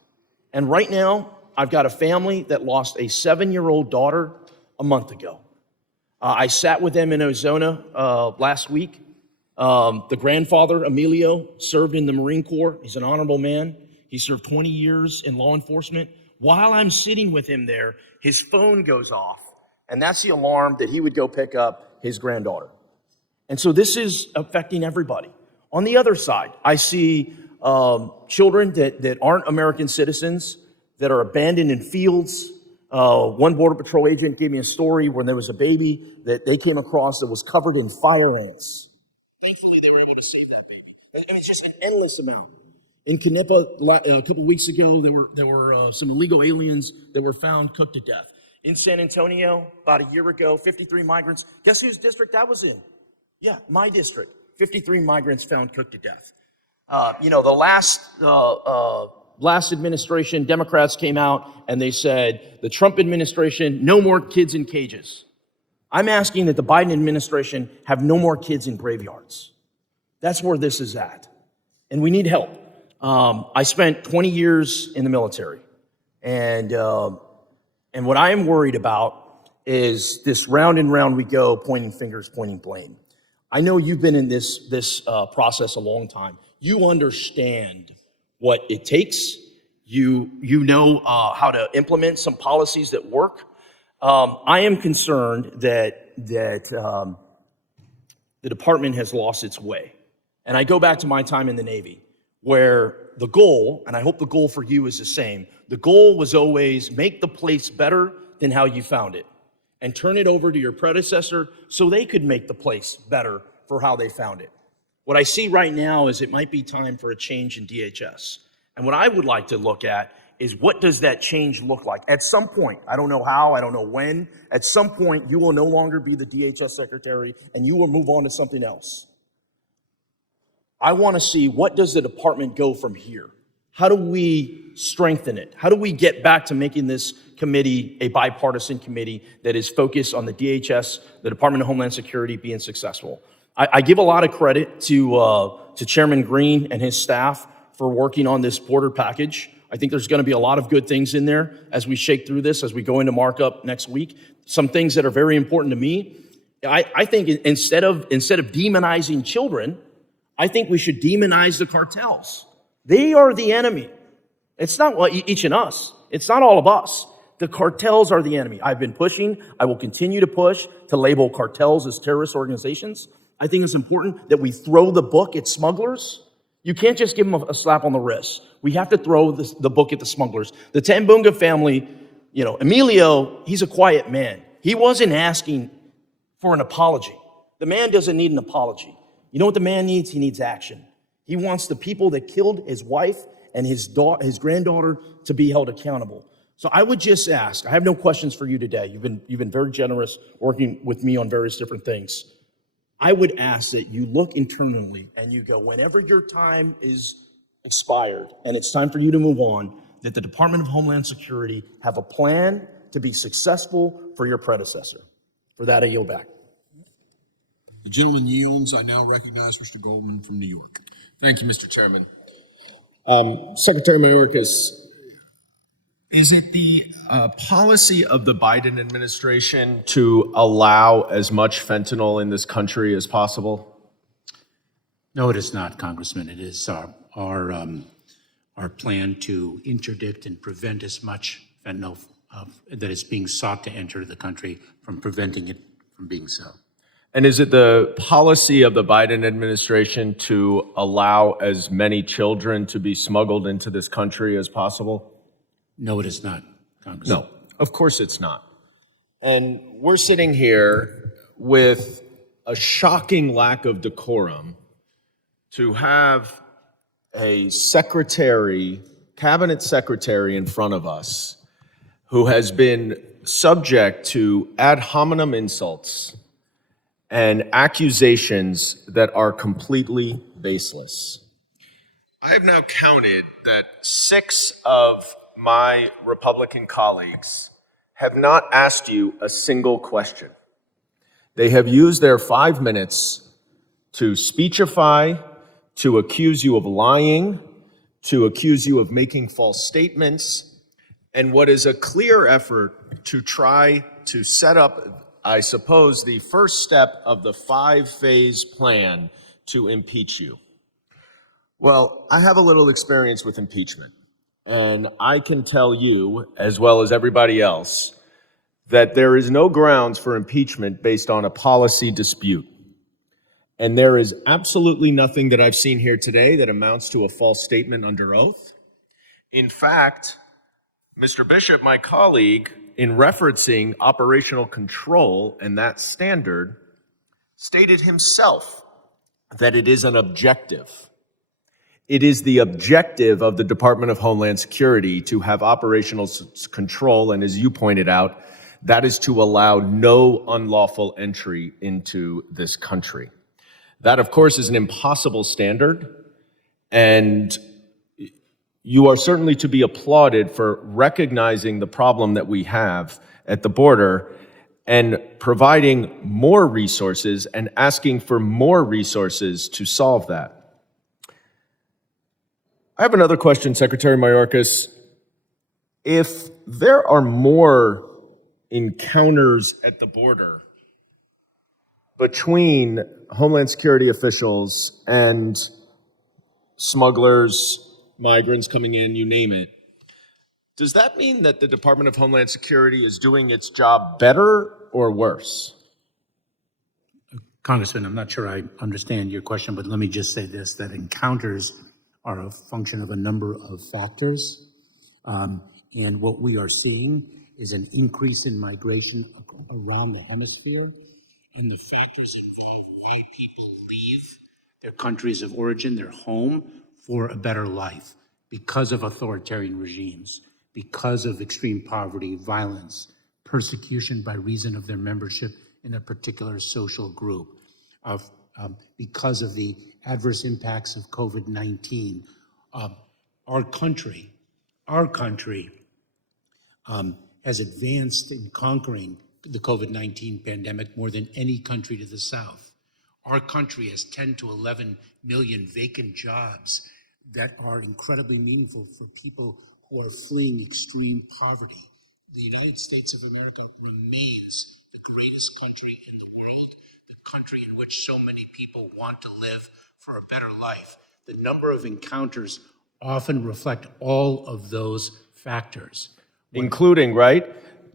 And right now, I've got a family that lost a 7-year-old daughter a month ago. I sat with them in Arizona last week. The grandfather, Emilio, served in the Marine Corps. He's an honorable man. He served 20 years in law enforcement. While I'm sitting with him there, his phone goes off, and that's the alarm that he would go pick up his granddaughter. And so this is affecting everybody. On the other side, I see children that aren't American citizens that are abandoned in fields. One Border Patrol agent gave me a story when there was a baby that they came across that was covered in fire ants. Thankfully, they were able to save that baby. It's just an endless amount. In Canepa, a couple weeks ago, there were some illegal aliens that were found cooked to death. In San Antonio, about a year ago, 53 migrants. Guess whose district I was in? Yeah, my district. 53 migrants found cooked to death. The last administration, Democrats came out and they said, the Trump administration, no more kids in cages. I'm asking that the Biden administration have no more kids in graveyards. That's where this is at. And we need help. I spent 20 years in the military. And what I am worried about is this round and round we go, pointing fingers, pointing blame. I know you've been in this process a long time. You understand what it takes. You know how to implement some policies that work. I am concerned that the department has lost its way. And I go back to my time in the Navy, where the goal, and I hope the goal for you is the same, the goal was always make the place better than how you found it, and turn it over to your predecessor so they could make the place better for how they found it. What I see right now is it might be time for a change in DHS. And what I would like to look at is what does that change look like? At some point, I don't know how, I don't know when, at some point you will no longer be the DHS secretary and you will move on to something else. I want to see what does the department go from here? How do we strengthen it? How do we get back to making this committee a bipartisan committee that is focused on the DHS, the Department of Homeland Security, being successful? I give a lot of credit to Chairman Green and his staff for working on this border package. I think there's going to be a lot of good things in there as we shake through this, as we go into markup next week. Some things that are very important to me. I think instead of demonizing children, I think we should demonize the cartels. They are the enemy. It's not each and us. It's not all of us. The cartels are the enemy. I've been pushing. I will continue to push to label cartels as terrorist organizations. I think it's important that we throw the book at smugglers. You can't just give them a slap on the wrist. We have to throw the book at the smugglers. The Tambunga family, Emilio, he's a quiet man. He wasn't asking for an apology. The man doesn't need an apology. You know what the man needs? He needs action. He wants the people that killed his wife and his granddaughter to be held accountable. So I would just ask, I have no questions for you today. You've been very generous working with me on various different things. I would ask that you look internally and you go, whenever your time is expired and it's time for you to move on, that the Department of Homeland Security have a plan to be successful for your predecessor. For that, I yield back. The gentleman yields. I now recognize Mr. Goldman from New York. Thank you, Mr. Chairman. Secretary Mayorkas, is it the policy of the Biden administration to allow as much fentanyl in this country as possible? No, it is not, Congressman. It is our plan to interdict and prevent as much fentanyl that is being sought to enter the country from preventing it from being so. And is it the policy of the Biden administration to allow as many children to be smuggled into this country as possible? No, it is not, Congressman. No, of course it's not. And we're sitting here with a shocking lack of decorum to have a cabinet secretary in front of us who has been subject to ad hominem insults and accusations that are completely baseless. I have now counted that 6 of my Republican colleagues have not asked you a single question. They have used their 5 minutes to speechify, to accuse you of lying, to accuse you of making false statements, and what is a clear effort to try to set up, I suppose, the first step of the 5-phase plan to impeach you. Well, I have a little experience with impeachment, and I can tell you, as well as everybody else, that there is no grounds for impeachment based on a policy dispute. And there is absolutely nothing that I've seen here today that amounts to a false statement under oath. In fact, Mr. Bishop, my colleague, in referencing operational control and that standard, stated himself that it is an objective. It is the objective of the Department of Homeland Security to have operational control, and as you pointed out, that is to allow no unlawful entry into this country. That, of course, is an impossible standard, and you are certainly to be applauded for recognizing the problem that we have at the border and providing more resources and asking for more resources to solve that. I have another question, Secretary Mayorkas. If there are more encounters at the border between Homeland Security officials and smugglers, migrants coming in, you name it, does that mean that the Department of Homeland Security is doing its job better or worse? Congressman, I'm not sure I understand your question, but let me just say this, that encounters are a function of a number of factors. And what we are seeing is an increase in migration around the hemisphere. And the factors involve why people leave their countries of origin, their home, for a better life, because of authoritarian regimes, because of extreme poverty, violence, persecution by reason of their membership in a particular social group, because of the adverse impacts of COVID-19. Our country has advanced in conquering the COVID-19 pandemic more than any country to the south. Our country has 10 to 11 million vacant jobs that are incredibly meaningful for people who are fleeing extreme poverty. The United States of America remains the greatest country in the world, the country in which so many people want to live for a better life. The number of encounters often reflect all of those factors. Including, right,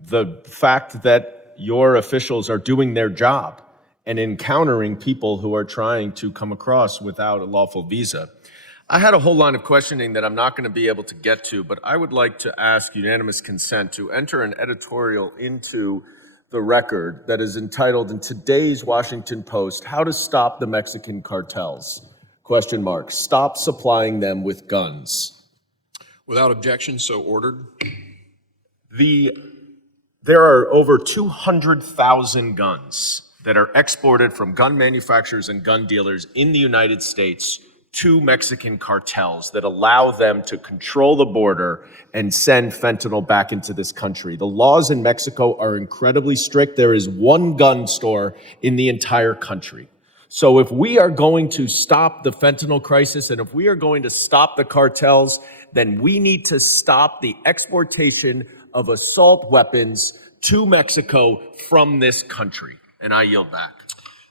the fact that your officials are doing their job and encountering people who are trying to come across without a lawful visa. I had a whole line of questioning that I'm not going to be able to get to, but I would like to ask unanimous consent to enter an editorial into the record that is entitled in today's Washington Post, "How to Stop the Mexican Cartels?" ? Stop supplying them with guns. Without objection, so ordered. There are over 200,000 guns that are exported from gun manufacturers and gun dealers in the United States to Mexican cartels that allow them to control the border and send fentanyl back into this country. The laws in Mexico are incredibly strict. There is one gun store in the entire country. So if we are going to stop the fentanyl crisis and if we are going to stop the cartels, then we need to stop the exportation of assault weapons to Mexico from this country. And I yield back.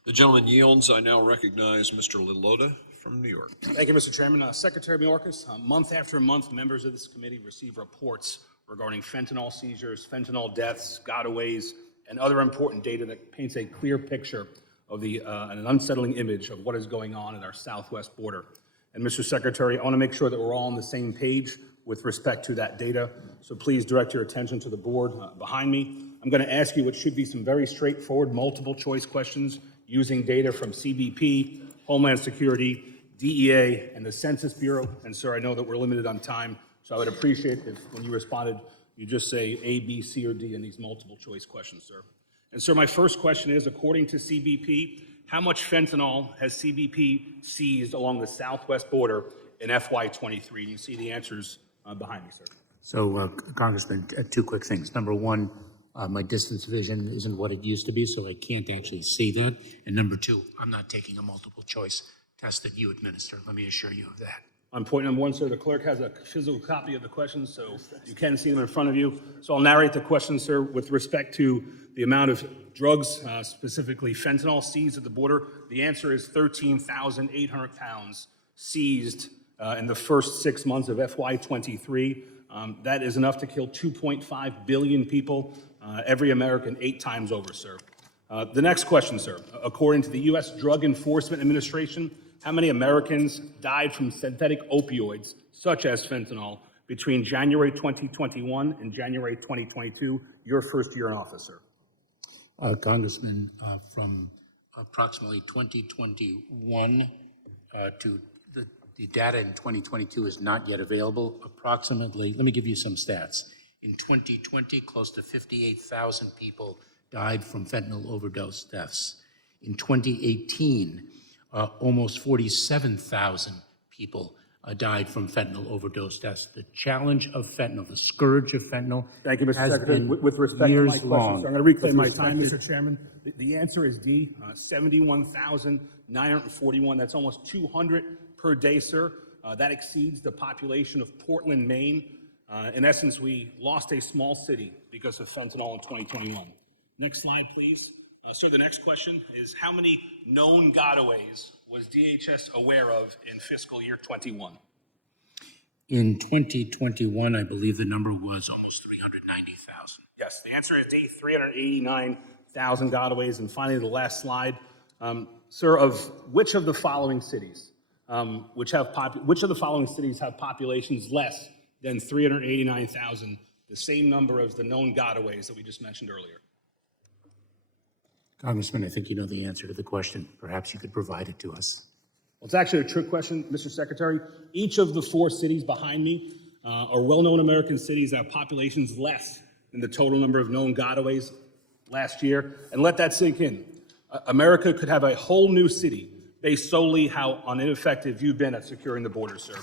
The gentleman yields. I now recognize Mr. Lilota from New York. Thank you, Mr. Chairman. Secretary Mayorkas, month after month, members of this committee receive reports regarding fentanyl seizures, fentanyl deaths, gotaways, and other important data that paints a clear picture of an unsettling image of what is going on at our southwest border. And Mr. Secretary, I want to make sure that we're all on the same page with respect to that data. So please direct your attention to the board behind me. I'm going to ask you what should be some very straightforward multiple choice questions using data from CBP, Homeland Security, DEA, and the Census Bureau. And sir, I know that we're limited on time, so I would appreciate if when you responded, you just say A, B, C, or D in these multiple choice questions, sir. And sir, my first question is, according to CBP, how much fentanyl has CBP seized along the southwest border in FY23? You see the answers behind me, sir. So, Congressman, two quick things. Number one, My distance vision isn't what it used to be, so I can't actually see that. And number two, I'm not taking a multiple choice test that you administer. Let me assure you of that. On point number one, sir, the clerk has a physical copy of the questions, so you can see them in front of you. So I'll narrate the questions, sir, with respect to the amount of drugs, specifically fentanyl, seized at the border. The answer is 13,800 pounds seized in the first 6 months of FY23. That is enough to kill 2.5 billion people, every American 8 times over, sir. The next question, sir. According to the U.S. Drug Enforcement Administration, how many Americans died from synthetic opioids, such as fentanyl, between January 2021 and January 2022, your first year in office, sir? Congressman, from approximately 2021 to the data in 2022 is not yet available. Approximately, let me give you some stats. In 2020, close to 58,000 people died from fentanyl overdose deaths. In 2018, almost 47,000 people died from fentanyl overdose deaths. The challenge of fentanyl, the scourge of fentanyl, Thank you, Mr. has Secretary. been With respect to my years question, long. sir, I'm going to reclaim my With time, respect Mr. Chairman. The answer is D, 71,941. That's almost 200 per day, sir. That exceeds the population of Portland, Maine. In essence, we lost a small city because of fentanyl in 2021. Next slide, please. Sir, the next question is, how many known gotaways was DHS aware of in fiscal year 21? In 2021, I believe the number was almost 390,000. Yes, the answer is D, 389,000 gotaways. And finally, the last slide. Sir, of which of the following cities, which of the following cities have populations less than 389,000, the same number as the known gotaways that we just mentioned earlier? Congressman, I think you know the answer to the question. Perhaps you could provide it to us. Well, it's actually a trick question, Mr. Secretary. Each of the 4 cities behind me are well-known American cities that have populations less than the total number of known gotaways last year. And let that sink in. America could have a whole new city based solely how ineffective you've been at securing the border, sir.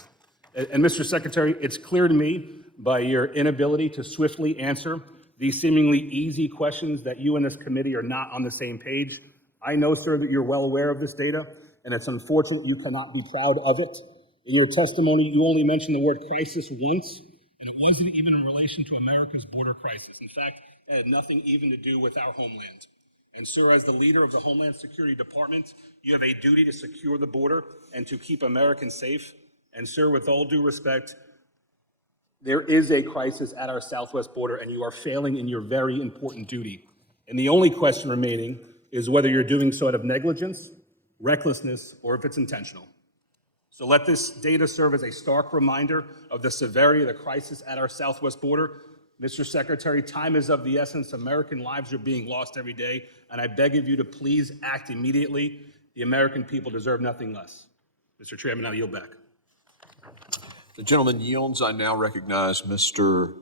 And Mr. Secretary, it's clear to me by your inability to swiftly answer these seemingly easy questions that you and this committee are not on the same page. I know, sir, that you're well aware of this data, and it's unfortunate you cannot be proud of it. In your testimony, you only mentioned the word crisis once, and it wasn't even in relation to America's border crisis. In fact, it had nothing even to do with our homeland. And sir, as the leader of the Homeland Security Department, you have a duty to secure the border and to keep Americans safe. And sir, with all due respect, there is a crisis at our southwest border, and you are failing in your very important duty. And the only question remaining is whether you're doing so out of negligence, recklessness, or if it's intentional. So let this data serve as a stark reminder of the severity of the crisis at our southwest border. Mr. Secretary, time is of the essence. American lives are being lost every day, and I beg of you to please act immediately. The American people deserve nothing less. Mr. Chairman, I yield back. The gentleman yields. I now recognize Mr.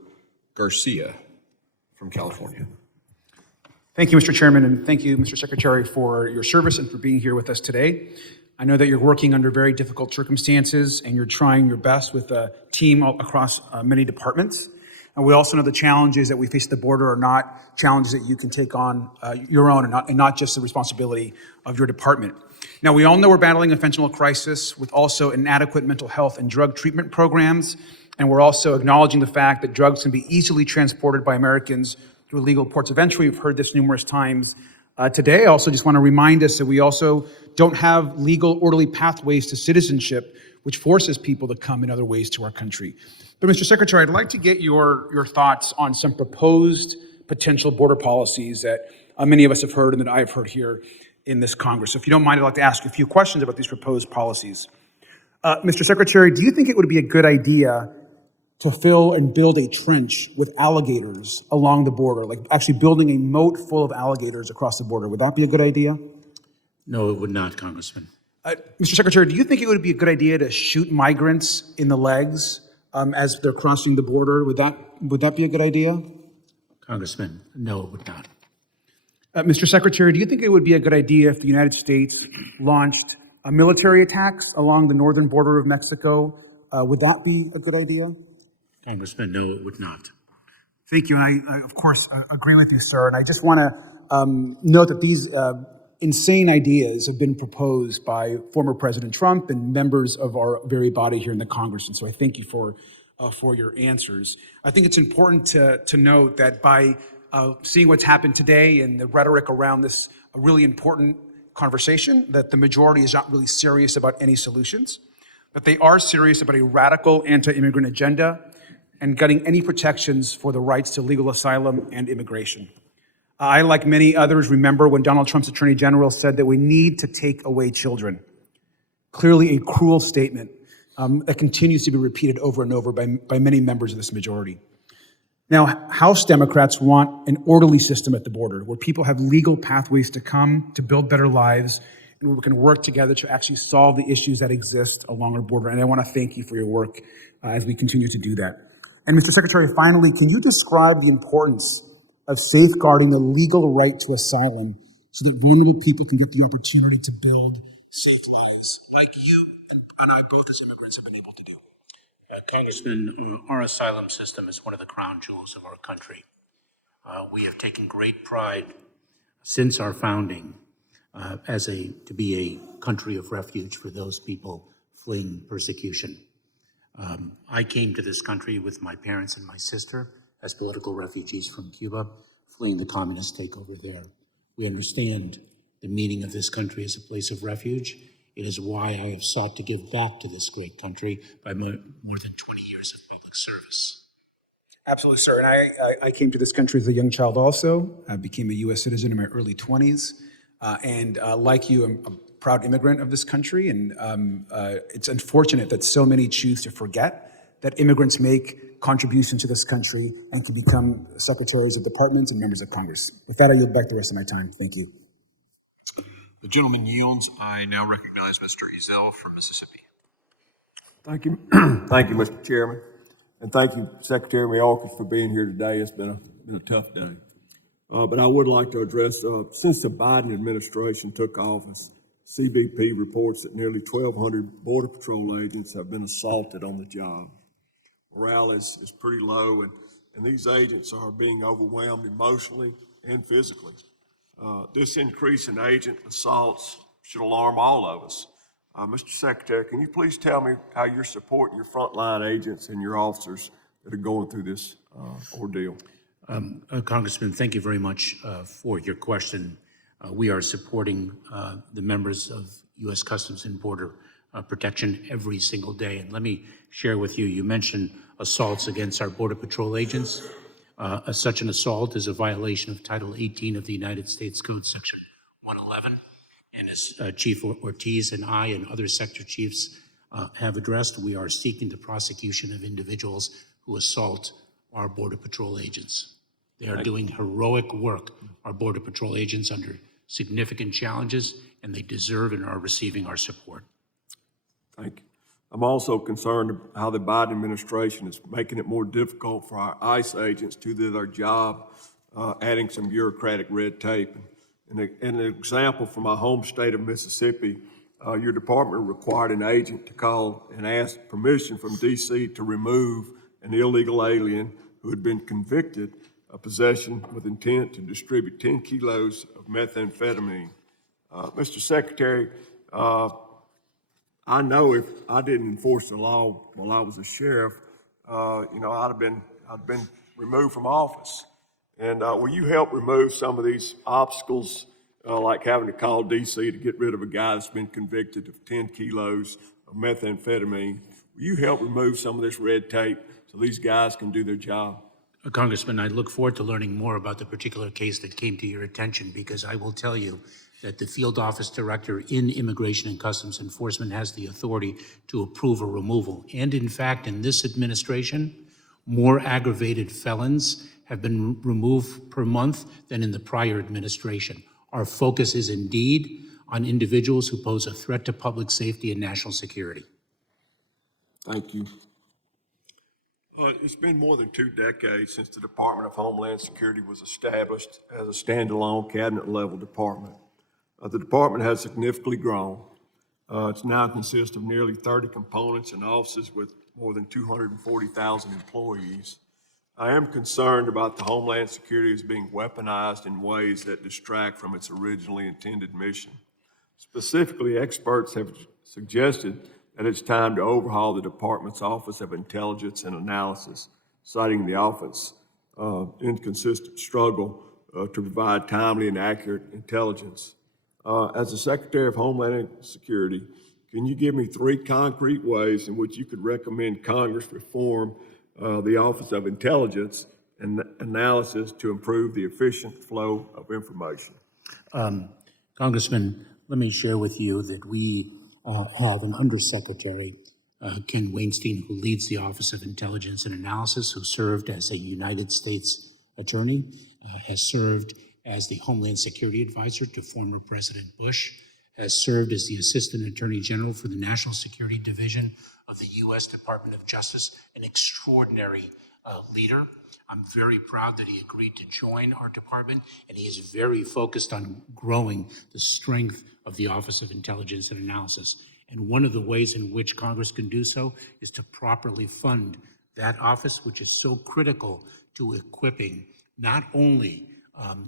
Garcia from California. Thank you, Mr. Chairman, and thank you, Mr. Secretary, for your service and for being here with us today. I know that you're working under very difficult circumstances and you're trying your best with a team across many departments. And we also know the challenges that we face at the border are not challenges that you can take on your own and not just the responsibility of your department. Now, we all know we're battling a fentanyl crisis with also inadequate mental health and drug treatment programs. And we're also acknowledging the fact that drugs can be easily transported by Americans through legal ports of entry. We've heard this numerous times today. I also just want to remind us that we also don't have legal, orderly pathways to citizenship, which forces people to come in other ways to our country. But Mr. Secretary, I'd like to get your thoughts on some proposed potential border policies that many of us have heard and that I've heard here in this Congress. So if you don't mind, I'd like to ask you a few questions about these proposed policies. Mr. Secretary, do you think it would be a good idea to fill and build a trench with alligators along the border, like actually building a moat full of alligators across the border? Would that be a good idea? No, it would not, Congressman. Mr. Secretary, do you think it would be a good idea to shoot migrants in the legs as they're crossing the border? Would that be a good idea? Congressman, no, it would not. Mr. Secretary, do you think it would be a good idea if the United States launched military attacks along the northern border of Mexico? Would that be a good idea? Congressman, no, it would not. Thank you, and I of course, agree with you, sir. And I just want to note that these insane ideas have been proposed by former President Trump and members of our very body here in the Congress. And so I thank you for your answers. I think it's important to note that by seeing what's happened today and the rhetoric around this really important conversation, that the majority is not really serious about any solutions, that they are serious about a radical anti-immigrant agenda and getting any protections for the rights to legal asylum and immigration. I, like many others, remember when Donald Trump's Attorney General said that we need to take away children. Clearly a cruel statement that continues to be repeated over and over by many members of this majority. Now, House Democrats want an orderly system at the border where people have legal pathways to come, to build better lives, and where we can work together to actually solve the issues that exist along our border. And I want to thank you for your work as we continue to do that. And Mr. Secretary, finally, can you describe the importance of safeguarding the legal right to asylum so that vulnerable people can get the opportunity to build safe lives, like you and I both as immigrants have been able to do? Congressman, our asylum system is one of the crown jewels of our country. We have taken great pride since our founding to be a country of refuge for those people fleeing persecution. I came to this country with my parents and my sister as political refugees from Cuba, fleeing the communist takeover there. We understand the meaning of this country as a place of refuge. It is why I have sought to give back to this great country by more than 20 years of public service. Absolutely, sir. And I came to this country as a young child also. I became a U.S. citizen in my early 20s. And like you, I'm a proud immigrant of this country. And it's unfortunate that so many choose to forget that immigrants make contributions to this country and can become secretaries of departments and members of Congress. With that, I yield back the rest of my time. Thank you. The gentleman yields. I now recognize Mr. Ezell from Mississippi. Thank you. Thank you, Mr. Chairman. And thank you, Secretary Mayorkas, for being here today. It's been a tough day. But I would like to address, since the Biden administration took office, CBP reports that nearly 1,200 Border Patrol agents have been assaulted on the job. Morale is pretty low, and these agents are being overwhelmed emotionally and physically. This increase in agent assaults should alarm all of us. Mr. Secretary, can you please tell me how you're supporting your frontline agents and your officers that are going through this ordeal? Congressman, thank you very much for your question. We are supporting the members of U.S. Customs and Border Protection every single day. And let me share with you, you mentioned assaults against our Border Patrol agents. Such an assault is a violation of Title 18 of the United States Code, Section 111. And as Chief Ortiz and I and other sector chiefs have addressed, we are seeking the prosecution of individuals who assault our Border Patrol agents. They are doing heroic work, our Border Patrol agents, under significant challenges, and they deserve and are receiving our support. Thank you. I'm also concerned how the Biden administration is making it more difficult for our ICE agents to do their job, adding some bureaucratic red tape. And an example from my home state of Mississippi, your department required an agent to call and ask permission from D.C. to remove an illegal alien who had been convicted of possession with intent to distribute 10 kilos of methamphetamine. Mr. Secretary, I know if I didn't enforce the law while I was a sheriff, I'd have been removed from office. And will you help remove some of these obstacles, like having to call D.C. to get rid of a guy that's been convicted of 10 kilos of methamphetamine? Will you help remove some of this red tape so these guys can do their job? Congressman, I look forward to learning more about the particular case that came to your attention, because I will tell you that the field office director in Immigration and Customs Enforcement has the authority to approve a removal. And in fact, in this administration, more aggravated felons have been removed per month than in the prior administration. Our focus is indeed on individuals who pose a threat to public safety and national security. Thank you. It's been more than 2 decades since the Department of Homeland Security was established as a standalone cabinet-level department. The department has significantly grown. It now consists of nearly 30 components and offices with more than 240,000 employees. I am concerned about the Homeland Security as being weaponized in ways that distract from its originally intended mission. Specifically, experts have suggested that it's time to overhaul the department's Office of Intelligence and Analysis, citing the office's inconsistent struggle to provide timely and accurate intelligence. As the Secretary of Homeland Security, can you give me 3 concrete ways in which you could recommend Congress reform the Office of Intelligence and Analysis to improve the efficient flow of information? Congressman, let me share with you that we have an undersecretary, Ken Weinstein, who leads the Office of Intelligence and Analysis, who served as a United States attorney, has served as the Homeland Security Advisor to former President Bush, has served as the Assistant Attorney General for the National Security Division of the U.S. Department of Justice, an extraordinary leader. I'm very proud that he agreed to join our department, and he is very focused on growing the strength of the Office of Intelligence and Analysis. And one of the ways in which Congress can do so is to properly fund that office, which is so critical to equipping not only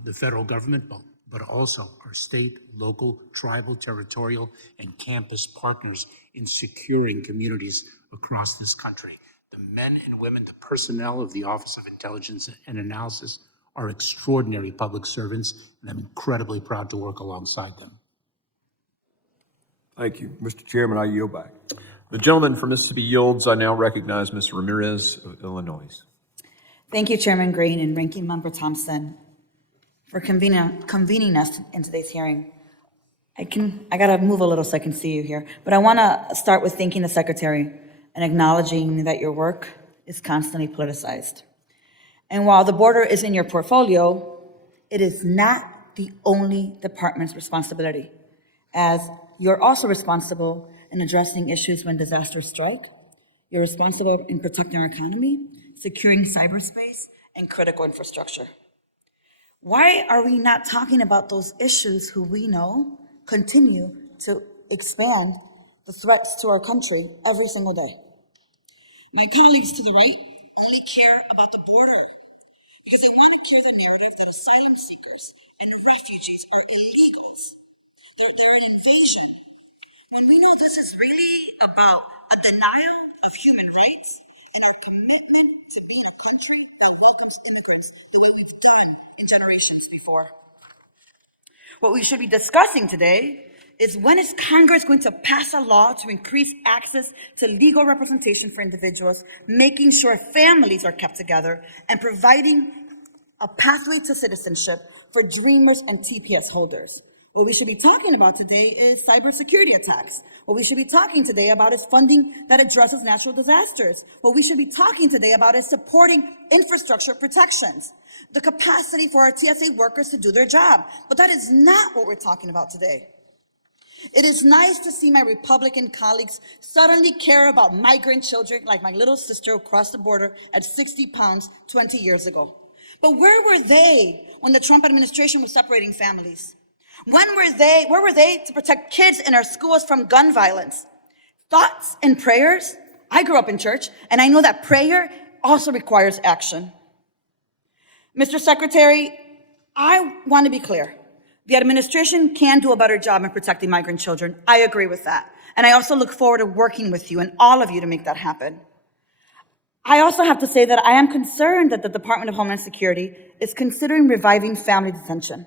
the federal government, but also our state, local, tribal, territorial, and campus partners in securing communities across this country. The men and women, the personnel of the Office of Intelligence and Analysis are extraordinary public servants, and I'm incredibly proud to work alongside them. Thank you. Mr. Chairman, I yield back. The gentleman from Mississippi yields. I now recognize Ms. Ramirez of Illinois. Thank you, Chairman Green and Ranking Member Thompson, for convening us in today's hearing. I gotta move a little so I can see you here, but I wanna start with thanking the Secretary and acknowledging that your work is constantly politicized. And while the border is in your portfolio, it is not the only department's responsibility, as you're also responsible in addressing issues when disasters strike. You're responsible in protecting our economy, securing cyberspace, and critical infrastructure. Why are we not talking about those issues who we know continue to expand the threats to our country every single day? My colleagues to the right only care about the border because they want to carry the narrative that asylum seekers and refugees are illegals. They're an invasion. When we know this is really about a denial of human rights and our commitment to being a country that welcomes immigrants the way we've done in generations before. What we should be discussing today is when is Congress going to pass a law to increase access to legal representation for individuals, making sure families are kept together, and providing a pathway to citizenship for dreamers and TPS holders. What we should be talking about today is cybersecurity attacks. What we should be talking today about is funding that addresses natural disasters. What we should be talking today about is supporting infrastructure protections, the capacity for our TSA workers to do their job. But that is not what we're talking about today. It is nice to see my Republican colleagues suddenly care about migrant children like my little sister who crossed the border at 60 pounds 20 years ago. But where were they when the Trump administration was separating families? Where were they to protect kids in our schools from gun violence? Thoughts and prayers? I grew up in church, and I know that prayer also requires action. Mr. Secretary, I want to be clear. The administration can do a better job in protecting migrant children. I agree with that. And I also look forward to working with you and all of you to make that happen. I also have to say that I am concerned that the Department of Homeland Security is considering reviving family detention.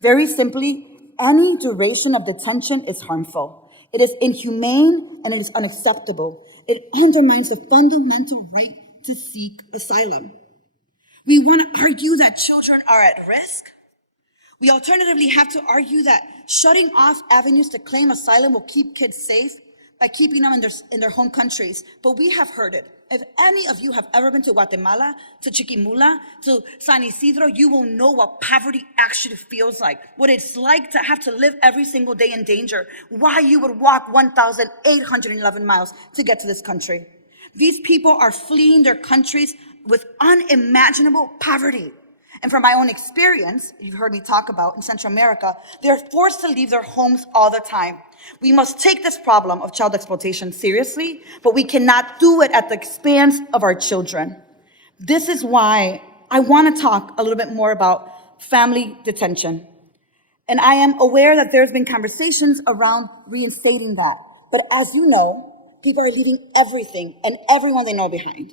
Very simply, any duration of detention is harmful. It is inhumane and it is unacceptable. It undermines the fundamental right to seek asylum. We want to argue that children are at risk. We alternatively have to argue that shutting off avenues to claim asylum will keep kids safe by keeping them in their home countries. But we have heard it. If any of you have ever been to Guatemala, to Chiquimula, to San Isidro, you will know what poverty actually feels like, what it's like to have to live every single day in danger, why you would walk 1,811 miles to get to this country. These people are fleeing their countries with unimaginable poverty. And from my own experience, you've heard me talk about in Central America, they're forced to leave their homes all the time. We must take this problem of child exploitation seriously, but we cannot do it at the expense of our children. This is why I want to talk a little bit more about family detention. And I am aware that there's been conversations around reinstating that. But as you know, people are leaving everything and everyone they know behind.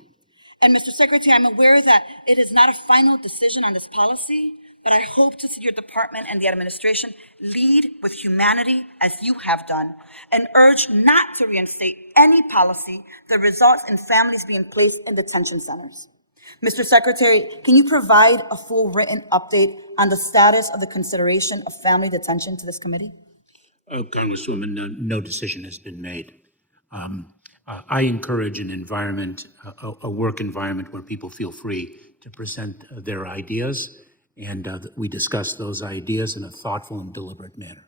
And Mr. Secretary, I'm aware that it is not a final decision on this policy, but I hope to see your department and the administration lead with humanity as you have done and urge not to reinstate any policy that results in families being placed in detention centers. Mr. Secretary, can you provide a full written update on the status of the consideration of family detention to this committee? Congresswoman, no decision has been made. I encourage an environment, a work environment where people feel free to present their ideas, and we discuss those ideas in a thoughtful and deliberate manner.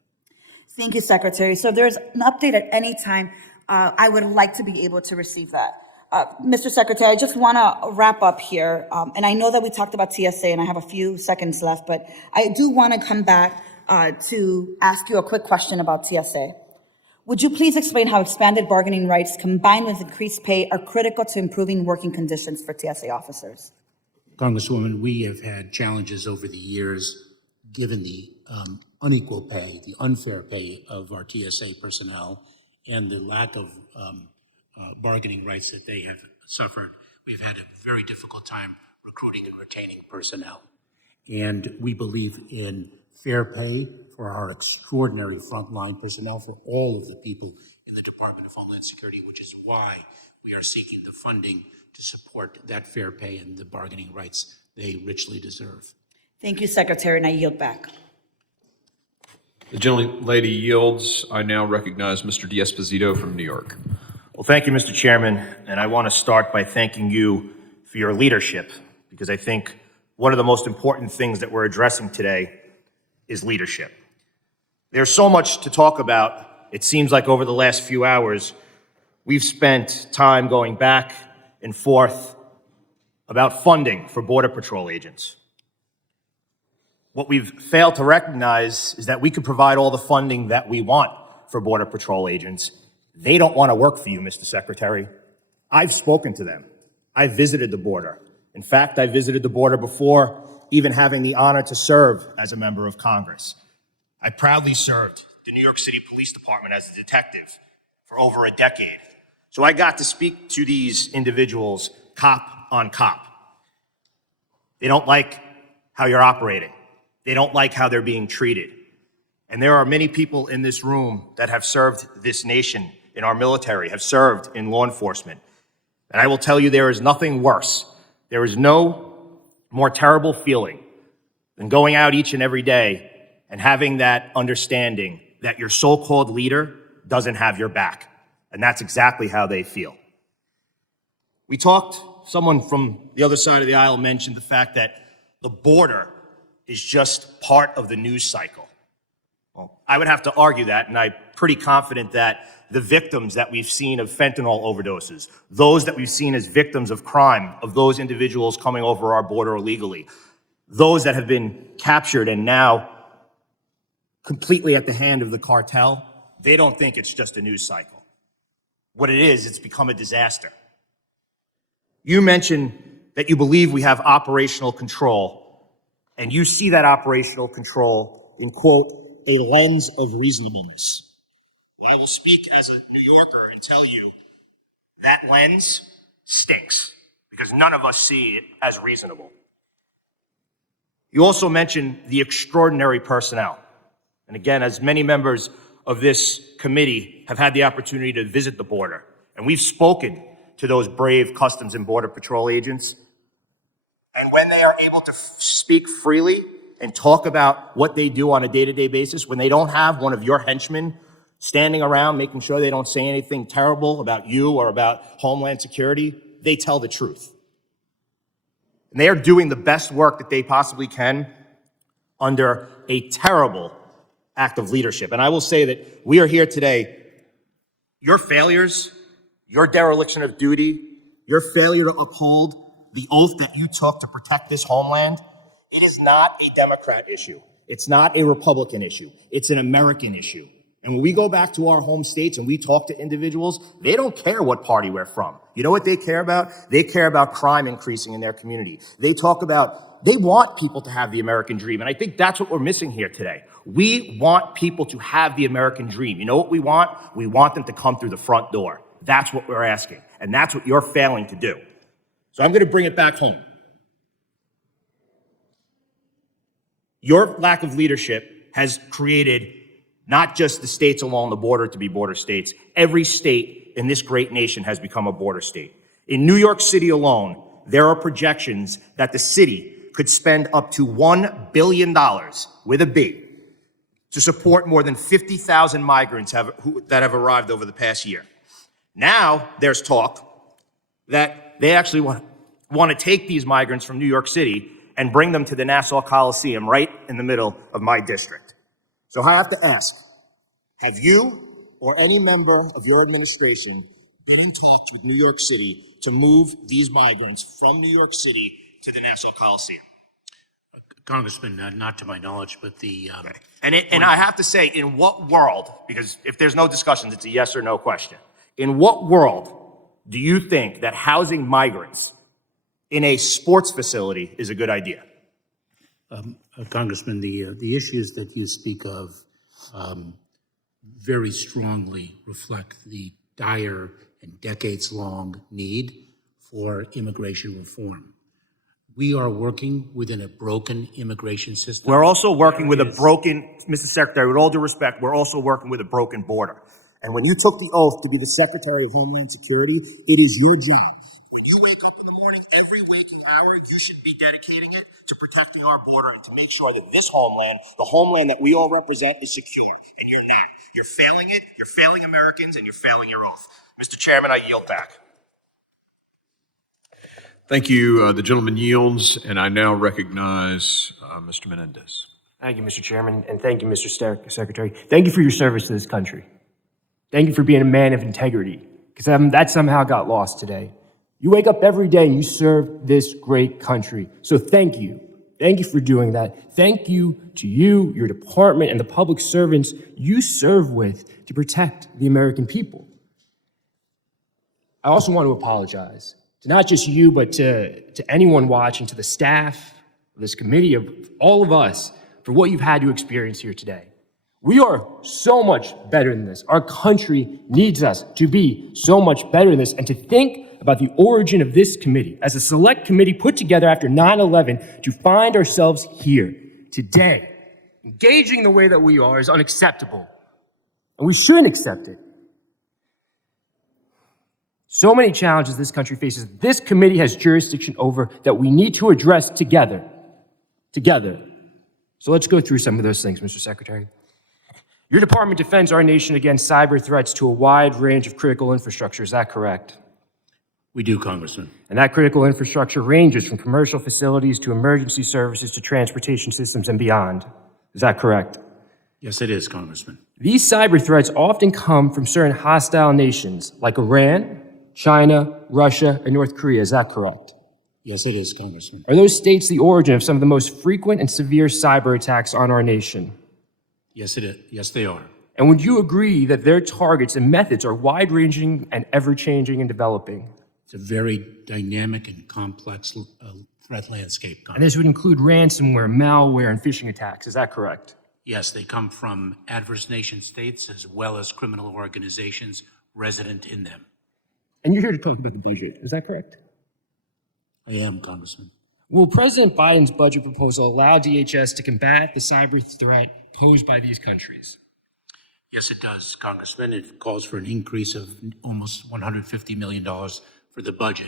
Thank you, Secretary. So if there's an update at any time, I would like to be able to receive that. Mr. Secretary, I just want to wrap up here. And I know that we talked about TSA and I have a few seconds left, but I do want to come back to ask you a quick question about TSA. Would you please explain how expanded bargaining rights combined with increased pay are critical to improving working conditions for TSA officers? Congresswoman, we have had challenges over the years, given the unequal pay, the unfair pay of our TSA personnel, and the lack of bargaining rights that they have suffered. We've had a very difficult time recruiting and retaining personnel. And we believe in fair pay for our extraordinary frontline personnel, for all of the people in the Department of Homeland Security, which is why we are seeking the funding to support that fair pay and the bargaining rights they richly deserve. Thank you, Secretary, and I yield back. The gentlelady yields. I now recognize Mr. D'Esposito from New York. Well, thank you, Mr. Chairman, and I want to start by thanking you for your leadership, because I think one of the most important things that we're addressing today is leadership. There's so much to talk about. It seems like over the last few hours, we've spent time going back and forth about funding for Border Patrol agents. What we've failed to recognize is that we could provide all the funding that we want for Border Patrol agents. They don't want to work for you, Mr. Secretary. I've spoken to them. I've visited the border. In fact, I visited the border before even having the honor to serve as a member of Congress. I proudly served the New York City Police Department as a detective for over a decade. So I got to speak to these individuals cop on cop. They don't like how you're operating. They don't like how they're being treated. And there are many people in this room that have served this nation in our military, have served in law enforcement. And I will tell you, there is nothing worse. There is no more terrible feeling than going out each and every day and having that understanding that your so-called leader doesn't have your back. And that's exactly how they feel. We talked, someone from the other side of the aisle mentioned the fact that the border is just part of the news cycle. Well, I would have to argue that, and I'm pretty confident that the victims that we've seen of fentanyl overdoses, those that we've seen as victims of crime, of those individuals coming over our border illegally, those that have been captured and now completely at the hand of the cartel, they don't think it's just a news cycle. What it is, it's become a disaster. You mentioned that you believe we have operational control, and you see that operational control in, quote, a lens of reasonableness. I will speak as a New Yorker and tell you that lens stinks, because none of us see it as reasonable. You also mentioned the extraordinary personnel. And again, as many members of this committee have had the opportunity to visit the border, and we've spoken to those brave Customs and Border Patrol agents, and when they are able to speak freely and talk about what they do on a day-to-day basis, when they don't have one of your henchmen standing around making sure they don't say anything terrible about you or about Homeland Security, they tell the truth. And they are doing the best work that they possibly can under a terrible act of leadership. And I will say that we are here today. Your failures, your dereliction of duty, your failure to uphold the oath that you took to protect this homeland, it is not a Democrat issue. It's not a Republican issue. It's an American issue. And when we go back to our home states and we talk to individuals, they don't care what party we're from. You know what they care about? They care about crime increasing in their community. They want people to have the American dream. And I think that's what we're missing here today. We want people to have the American dream. You know what we want? We want them to come through the front door. That's what we're asking. And that's what you're failing to do. So I'm going to bring it back home. Your lack of leadership has created not just the states along the border to be border states. Every state in this great nation has become a border state. In New York City alone, there are projections that the city could spend up to $1 billion, with a B, to support more than 50,000 migrants that have arrived over the past year. Now there's talk that they actually want to take these migrants from New York City and bring them to the Nassau Coliseum right in the middle of my district. So I have to ask, have you or any member of your administration been in talks with New York City to move these migrants from New York City to the Nassau Coliseum? Congressman, not to my knowledge, but the... And I have to say, in what world, because if there's no discussions, it's a yes or no question. In what world do you think that housing migrants in a sports facility is a good idea? Congressman, the issues that you speak of very strongly reflect the dire and decades-long need for immigration reform. We are working within a broken immigration system. We're also working with a broken, Mr. Secretary, with all due respect, we're also working with a broken border. And when you took the oath to be the Secretary of Homeland Security, it is your job. When you wake up in the morning, every waking hour, you should be dedicating it to protecting our border and to make sure that this homeland, the homeland that we all represent, is secure. And you're not. You're failing it, you're failing Americans, and you're failing your oath. Mr. Chairman, I yield back. Thank you. The gentleman yields, and I now recognize Mr. Menendez. Thank you, Mr. Chairman, and thank you, Mr. Secretary. Thank you for your service to this country. Thank you for being a man of integrity, because that somehow got lost today. You wake up every day and you serve this great country. So thank you. Thank you for doing that. Thank you to you, your department, and the public servants you serve with to protect the American people. I also want to apologize to not just you, but to anyone watching, to the staff of this committee, of all of us, for what you've had to experience here today. We are so much better than this. Our country needs us to be so much better than this, and to think about the origin of this committee as a select committee put together after 9/11 to find ourselves here today. Engaging the way that we are is unacceptable, and we shouldn't accept it. So many challenges this country faces, this committee has jurisdiction over, that we need to address together. So let's go through some of those things, Mr. Secretary. Your department defends our nation against cyber threats to a wide range of critical infrastructure. Is that correct? We do, Congressman. And that critical infrastructure ranges from commercial facilities to emergency services to transportation systems and beyond. Is that correct? Yes, it is, Congressman. These cyber threats often come from certain hostile nations like Iran, China, Russia, and North Korea. Is that correct? Yes, it is, Congressman. Are those states the origin of some of the most frequent and severe cyber attacks on our nation? Yes, it is. Yes, they are. And would you agree that their targets and methods are wide-ranging and ever-changing and developing? It's a very dynamic and complex threat landscape, Congressman. And this would include ransomware, malware, and phishing attacks. Is that correct? Yes, they come from adverse nation states as well as criminal organizations resident in them. And you're here to talk about the budget. Is that correct? I am, Congressman. Will President Biden's budget proposal allow DHS to combat the cyber threat posed by these countries? Yes, it does, Congressman. It calls for an increase of almost $150 million for the budget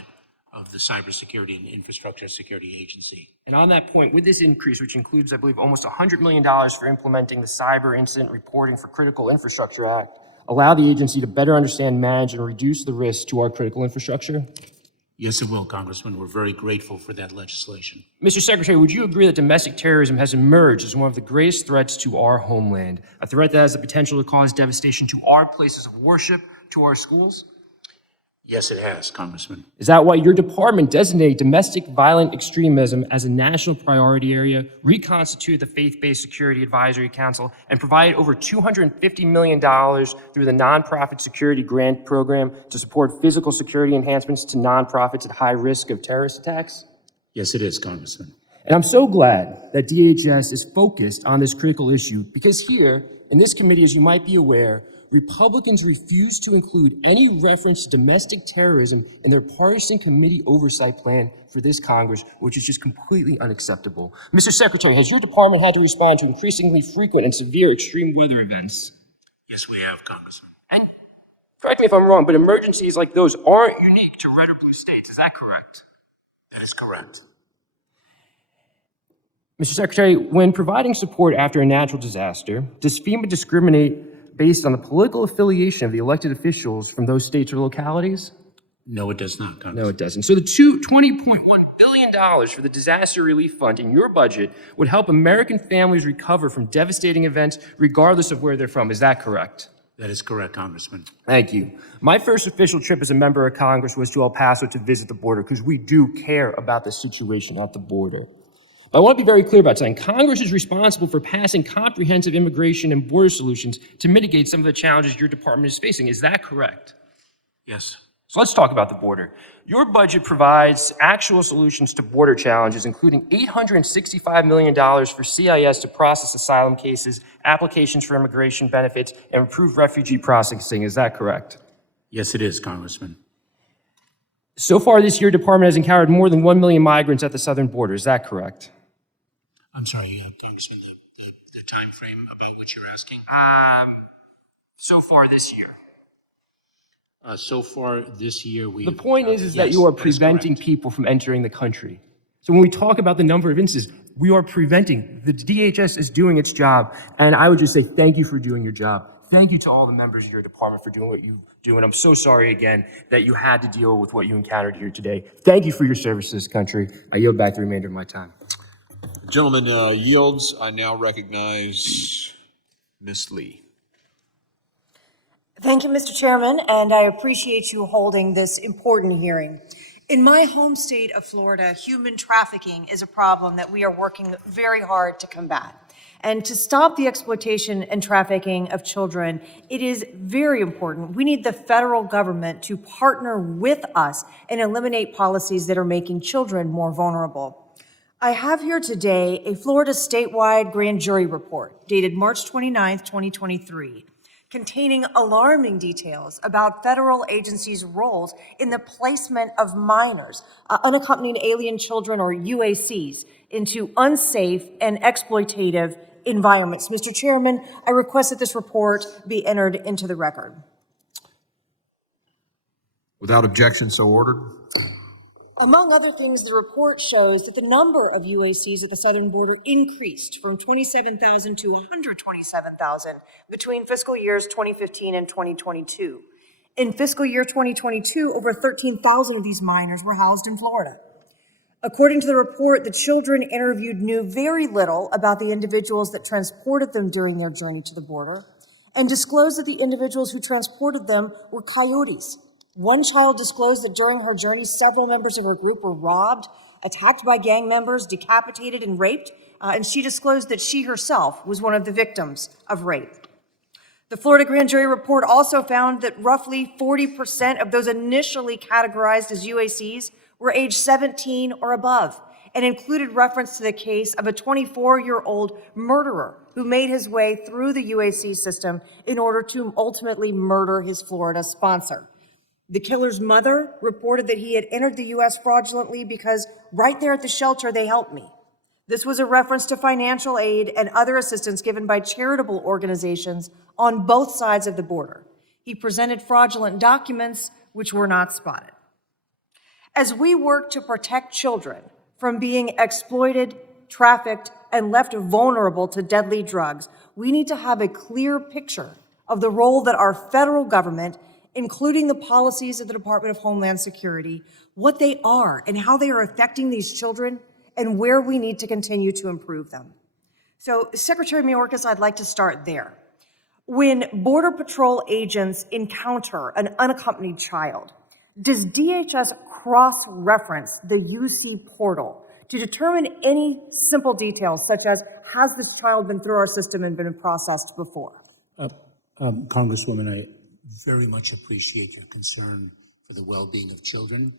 of the Cybersecurity and Infrastructure Security Agency. And on that point, with this increase, which includes, I believe, almost $100 million for implementing the Cyber Incident Reporting for Critical Infrastructure Act, allow the agency to better understand, manage, and reduce the risks to our critical infrastructure? Yes, it will, Congressman. We're very grateful for that legislation. Mr. Secretary, would you agree that domestic terrorism has emerged as one of the greatest threats to our homeland, a threat that has the potential to cause devastation to our places of worship, to our schools? Yes, it has, Congressman. Is that why your department designated domestic violent extremism as a national priority area, reconstituted the Faith-Based Security Advisory Council, and provided over $250 million through the Nonprofit Security Grant Program to support physical security enhancements to nonprofits at high risk of terrorist attacks? Yes, it is, Congressman. And I'm so glad that DHS is focused on this critical issue because here, in this committee, as you might be aware, Republicans refuse to include any reference to domestic terrorism in their partisan committee oversight plan for this Congress, which is just completely unacceptable. Mr. Secretary, has your department had to respond to increasingly frequent and severe extreme weather events? Yes, we have, Congressman. And correct me if I'm wrong, but emergencies like those aren't unique to red or blue states. Is that correct? That is correct. Mr. Secretary, when providing support after a natural disaster, does FEMA discriminate based on the political affiliation of the elected officials from those states or localities? No, it does not, Congressman. No, it doesn't. So the $20.1 billion for the disaster relief fund in your budget would help American families recover from devastating events regardless of where they're from. Is that correct? That is correct, Congressman. Thank you. My first official trip as a member of Congress was to El Paso to visit the border because we do care about the situation at the border. I want to be very clear about something. Congress is responsible for passing comprehensive immigration and border solutions to mitigate some of the challenges your department is facing. Is that correct? Yes. So let's talk about the border. Your budget provides actual solutions to border challenges, including $865 million for CIS to process asylum cases, applications for immigration benefits, and improve refugee processing. Is that correct? Yes, it is, Congressman. So far this year, department has encountered more than 1 million migrants at the southern border. Is that correct? I'm sorry, Congressman, the time frame about which you're asking? So far this year. So far this year, we. The point is that you are preventing people from entering the country. So when we talk about the number of instances, we are preventing. The DHS is doing its job, and I would just say thank you for doing your job. Thank you to all the members of your department for doing what you do, and I'm so sorry again that you had to deal with what you encountered here today. Thank you for your service to this country. I yield back the remainder of my time. The gentleman yields. I now recognize Ms. Lee. Thank you, Mr. Chairman, and I appreciate you holding this important hearing. In my home state of Florida, human trafficking is a problem that we are working very hard to combat. And to stop the exploitation and trafficking of children, it is very important. We need the federal government to partner with us and eliminate policies that are making children more vulnerable. I have here today a Florida statewide grand jury report dated March 29th, 2023, containing alarming details about federal agencies' roles in the placement of minors, unaccompanied alien children, or UACs, into unsafe and exploitative environments. Mr. Chairman, I request that this report be entered into the record. Without objection, so ordered. Among other things, the report shows that the number of UACs at the southern border increased from 27,000 to 127,000 between fiscal years 2015 and 2022. In fiscal year 2022, over 13,000 of these minors were housed in Florida. According to the report, the children interviewed knew very little about the individuals that transported them during their journey to the border and disclosed that the individuals who transported them were coyotes. One child disclosed that during her journey, several members of her group were robbed, attacked by gang members, decapitated, and raped, and she disclosed that she herself was one of the victims of rape. The Florida grand jury report also found that roughly 40% of those initially categorized as UACs were age 17 or above, and included reference to the case of a 24-year-old murderer who made his way through the UAC system in order to ultimately murder his Florida sponsor. The killer's mother reported that he had entered the U.S. fraudulently because right there at the shelter, they helped me. This was a reference to financial aid and other assistance given by charitable organizations on both sides of the border. He presented fraudulent documents which were not spotted. As we work to protect children from being exploited, trafficked, and left vulnerable to deadly drugs, we need to have a clear picture of the role that our federal government, including the policies of the Department of Homeland Security, what they are and how they are affecting these children and where we need to continue to improve them. So, Secretary Mayorkas, I'd like to start there. When Border Patrol agents encounter an unaccompanied child, Does DHS cross-reference the UC portal to determine any simple details, such as, has this child been through our system and been processed before? Congresswoman, I very much appreciate your concern for the well-being of children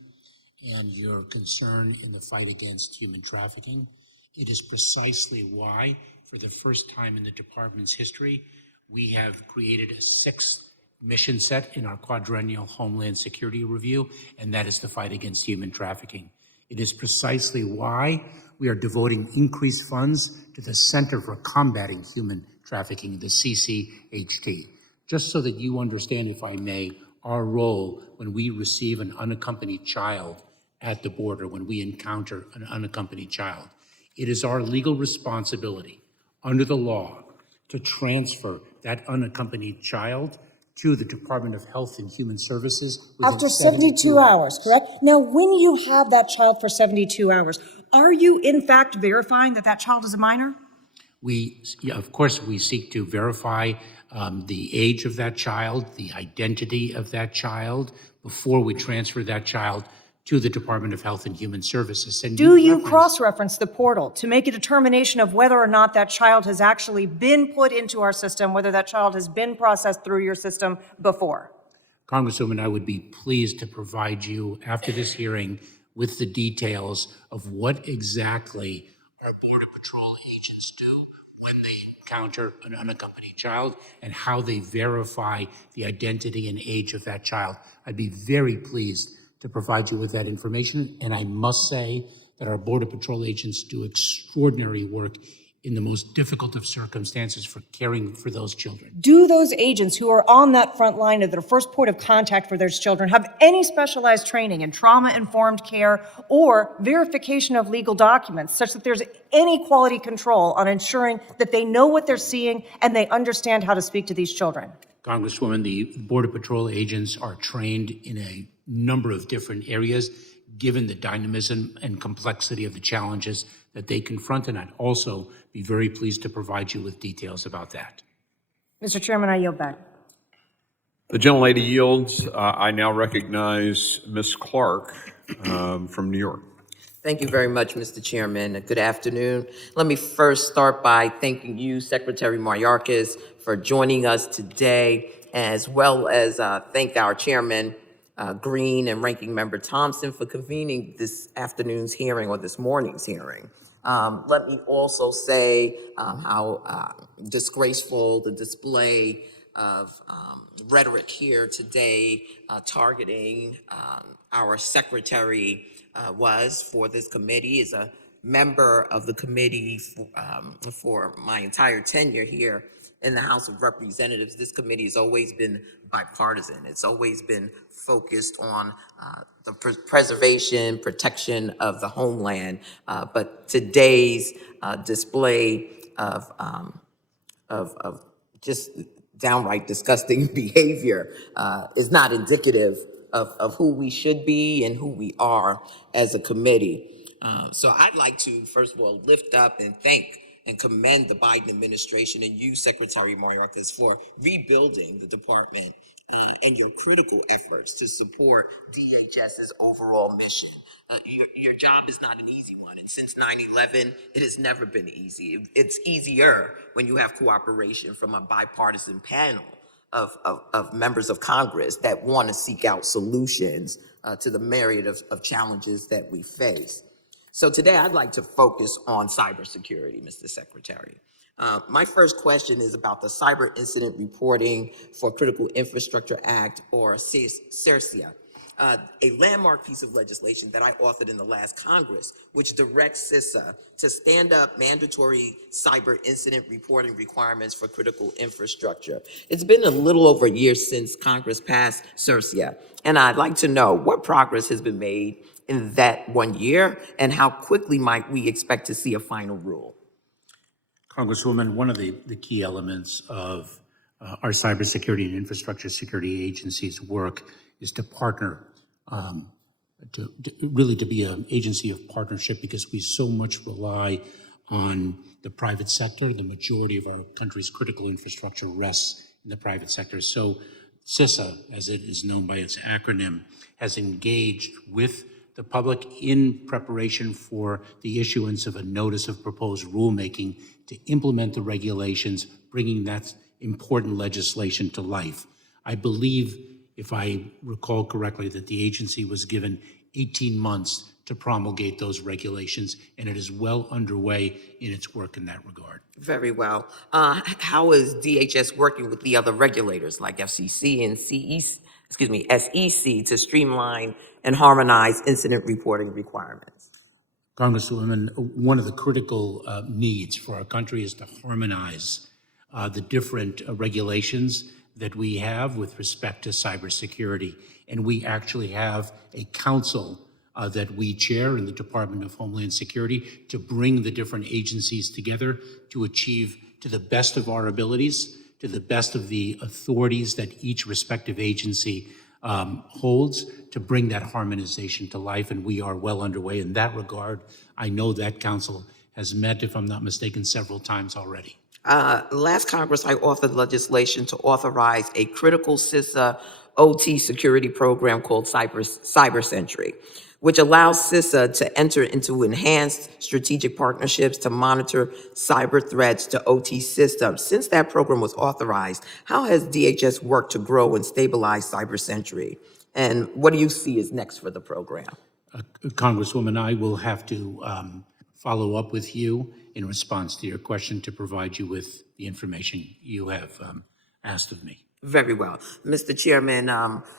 and your concern in the fight against human trafficking. It is precisely why, for the first time in the department's history, we have created a sixth mission set in our quadrennial Homeland Security Review, and that is the fight against human trafficking. It is precisely why we are devoting increased funds to the Center for Combating Human Trafficking, the CCHT. Just so that you understand, if I may, our role when we receive an unaccompanied child at the border, when we encounter an unaccompanied child. It is our legal responsibility under the law to transfer that unaccompanied child to the Department of Health and Human Services within After 72 hours, correct? Now, when you have that child for 72 hours, are you in fact verifying that that child is a minor? Of course, we seek to verify the age of that child, the identity of that child, before we transfer that child to the Department of Health and Human Services. And Do you cross-reference the portal to make a determination of whether or not that child has actually been put into our system, whether that child has been processed through your system before? Congresswoman, I would be pleased to provide you, after this hearing, with the details of what exactly our Border Patrol agents do when they encounter an unaccompanied child and how they verify the identity and age of that child. I'd be very pleased to provide you with that information. And I must say that our Border Patrol agents do extraordinary work in the most difficult of circumstances for caring for those children. Do those agents who are on that front line of their first point of contact for those children have any specialized training in trauma-informed care or verification of legal documents, such that there's any quality control on ensuring that they know what they're seeing and they understand how to speak to these children? Congresswoman, the Border Patrol agents are trained in a number of different areas, given the dynamism and complexity of the challenges that they confront, and I'd also be very pleased to provide you with details about that. Mr. Chairman, I yield back. The gentlelady yields. I now recognize Ms. Clark from New York. Thank you very much, Mr. Chairman. Good afternoon. Let me first start by thanking you, Secretary Mayorkas, for joining us today, as well as thank our Chairman Green and Ranking Member Thompson for convening this afternoon's hearing or this morning's hearing. Let me also say how disgraceful the display of rhetoric here today targeting our secretary was for this committee. As a member of the committee for my entire tenure here in the House of Representatives, this committee has always been bipartisan. It's always been focused on the preservation, protection of the homeland. But today's display of just downright disgusting behavior is not indicative of who we should be and who we are as a committee. So I'd like to, first of all, lift up and thank and commend the Biden administration and you, Secretary Mayorkas, for rebuilding the department and your critical efforts to support DHS's overall mission. Your job is not an easy one, and since 9/11, it has never been easy. It's easier when you have cooperation from a bipartisan panel of members of Congress that want to seek out solutions to the myriad of challenges that we face. So today I'd like to focus on cybersecurity, Mr. Secretary. My first question is about the Cyber Incident Reporting for Critical Infrastructure Act, or CIRCIA, a landmark piece of legislation that I authored in the last Congress, which directs CISA to stand up mandatory cyber incident reporting requirements for critical infrastructure. It's been a little over a year since Congress passed CIRCIA, and I'd like to know what progress has been made in that 1 year, and how quickly might we expect to see a final rule? Congresswoman, one of the key elements of our cybersecurity and infrastructure security agency's work is to partner, to be an agency of partnership, because we so much rely on the private sector. The majority of our country's critical infrastructure rests in the private sector. So CISA, as it is known by its acronym, has engaged with the public in preparation for the issuance of a notice of proposed rulemaking to implement the regulations, bringing that important legislation to life. I believe, if I recall correctly, that the agency was given 18 months to promulgate those regulations, and it is well underway in its work in that regard. Very well. How is DHS working with the other regulators like FCC and SEC to streamline and harmonize incident reporting requirements? Congresswoman, one of the critical needs for our country is to harmonize the different regulations that we have with respect to cybersecurity. And we actually have a council that we chair in the Department of Homeland Security to bring the different agencies together to achieve, to the best of our abilities, to the best of the authorities that each respective agency holds, to bring that harmonization to life. And we are well underway in that regard. I know that council has met, if I'm not mistaken, several times already. Last Congress, I authored legislation to authorize a critical CISA OT security program called Cyber Sentry, which allows CISA to enter into enhanced strategic partnerships to monitor cyber threats to OT systems. Since that program was authorized, how has DHS worked to grow and stabilize Cyber Sentry? And what do you see as next for the program? Congresswoman, I will have to follow up with you in response to your question to provide you with the information you have asked of me. Very well. Mr. Chairman,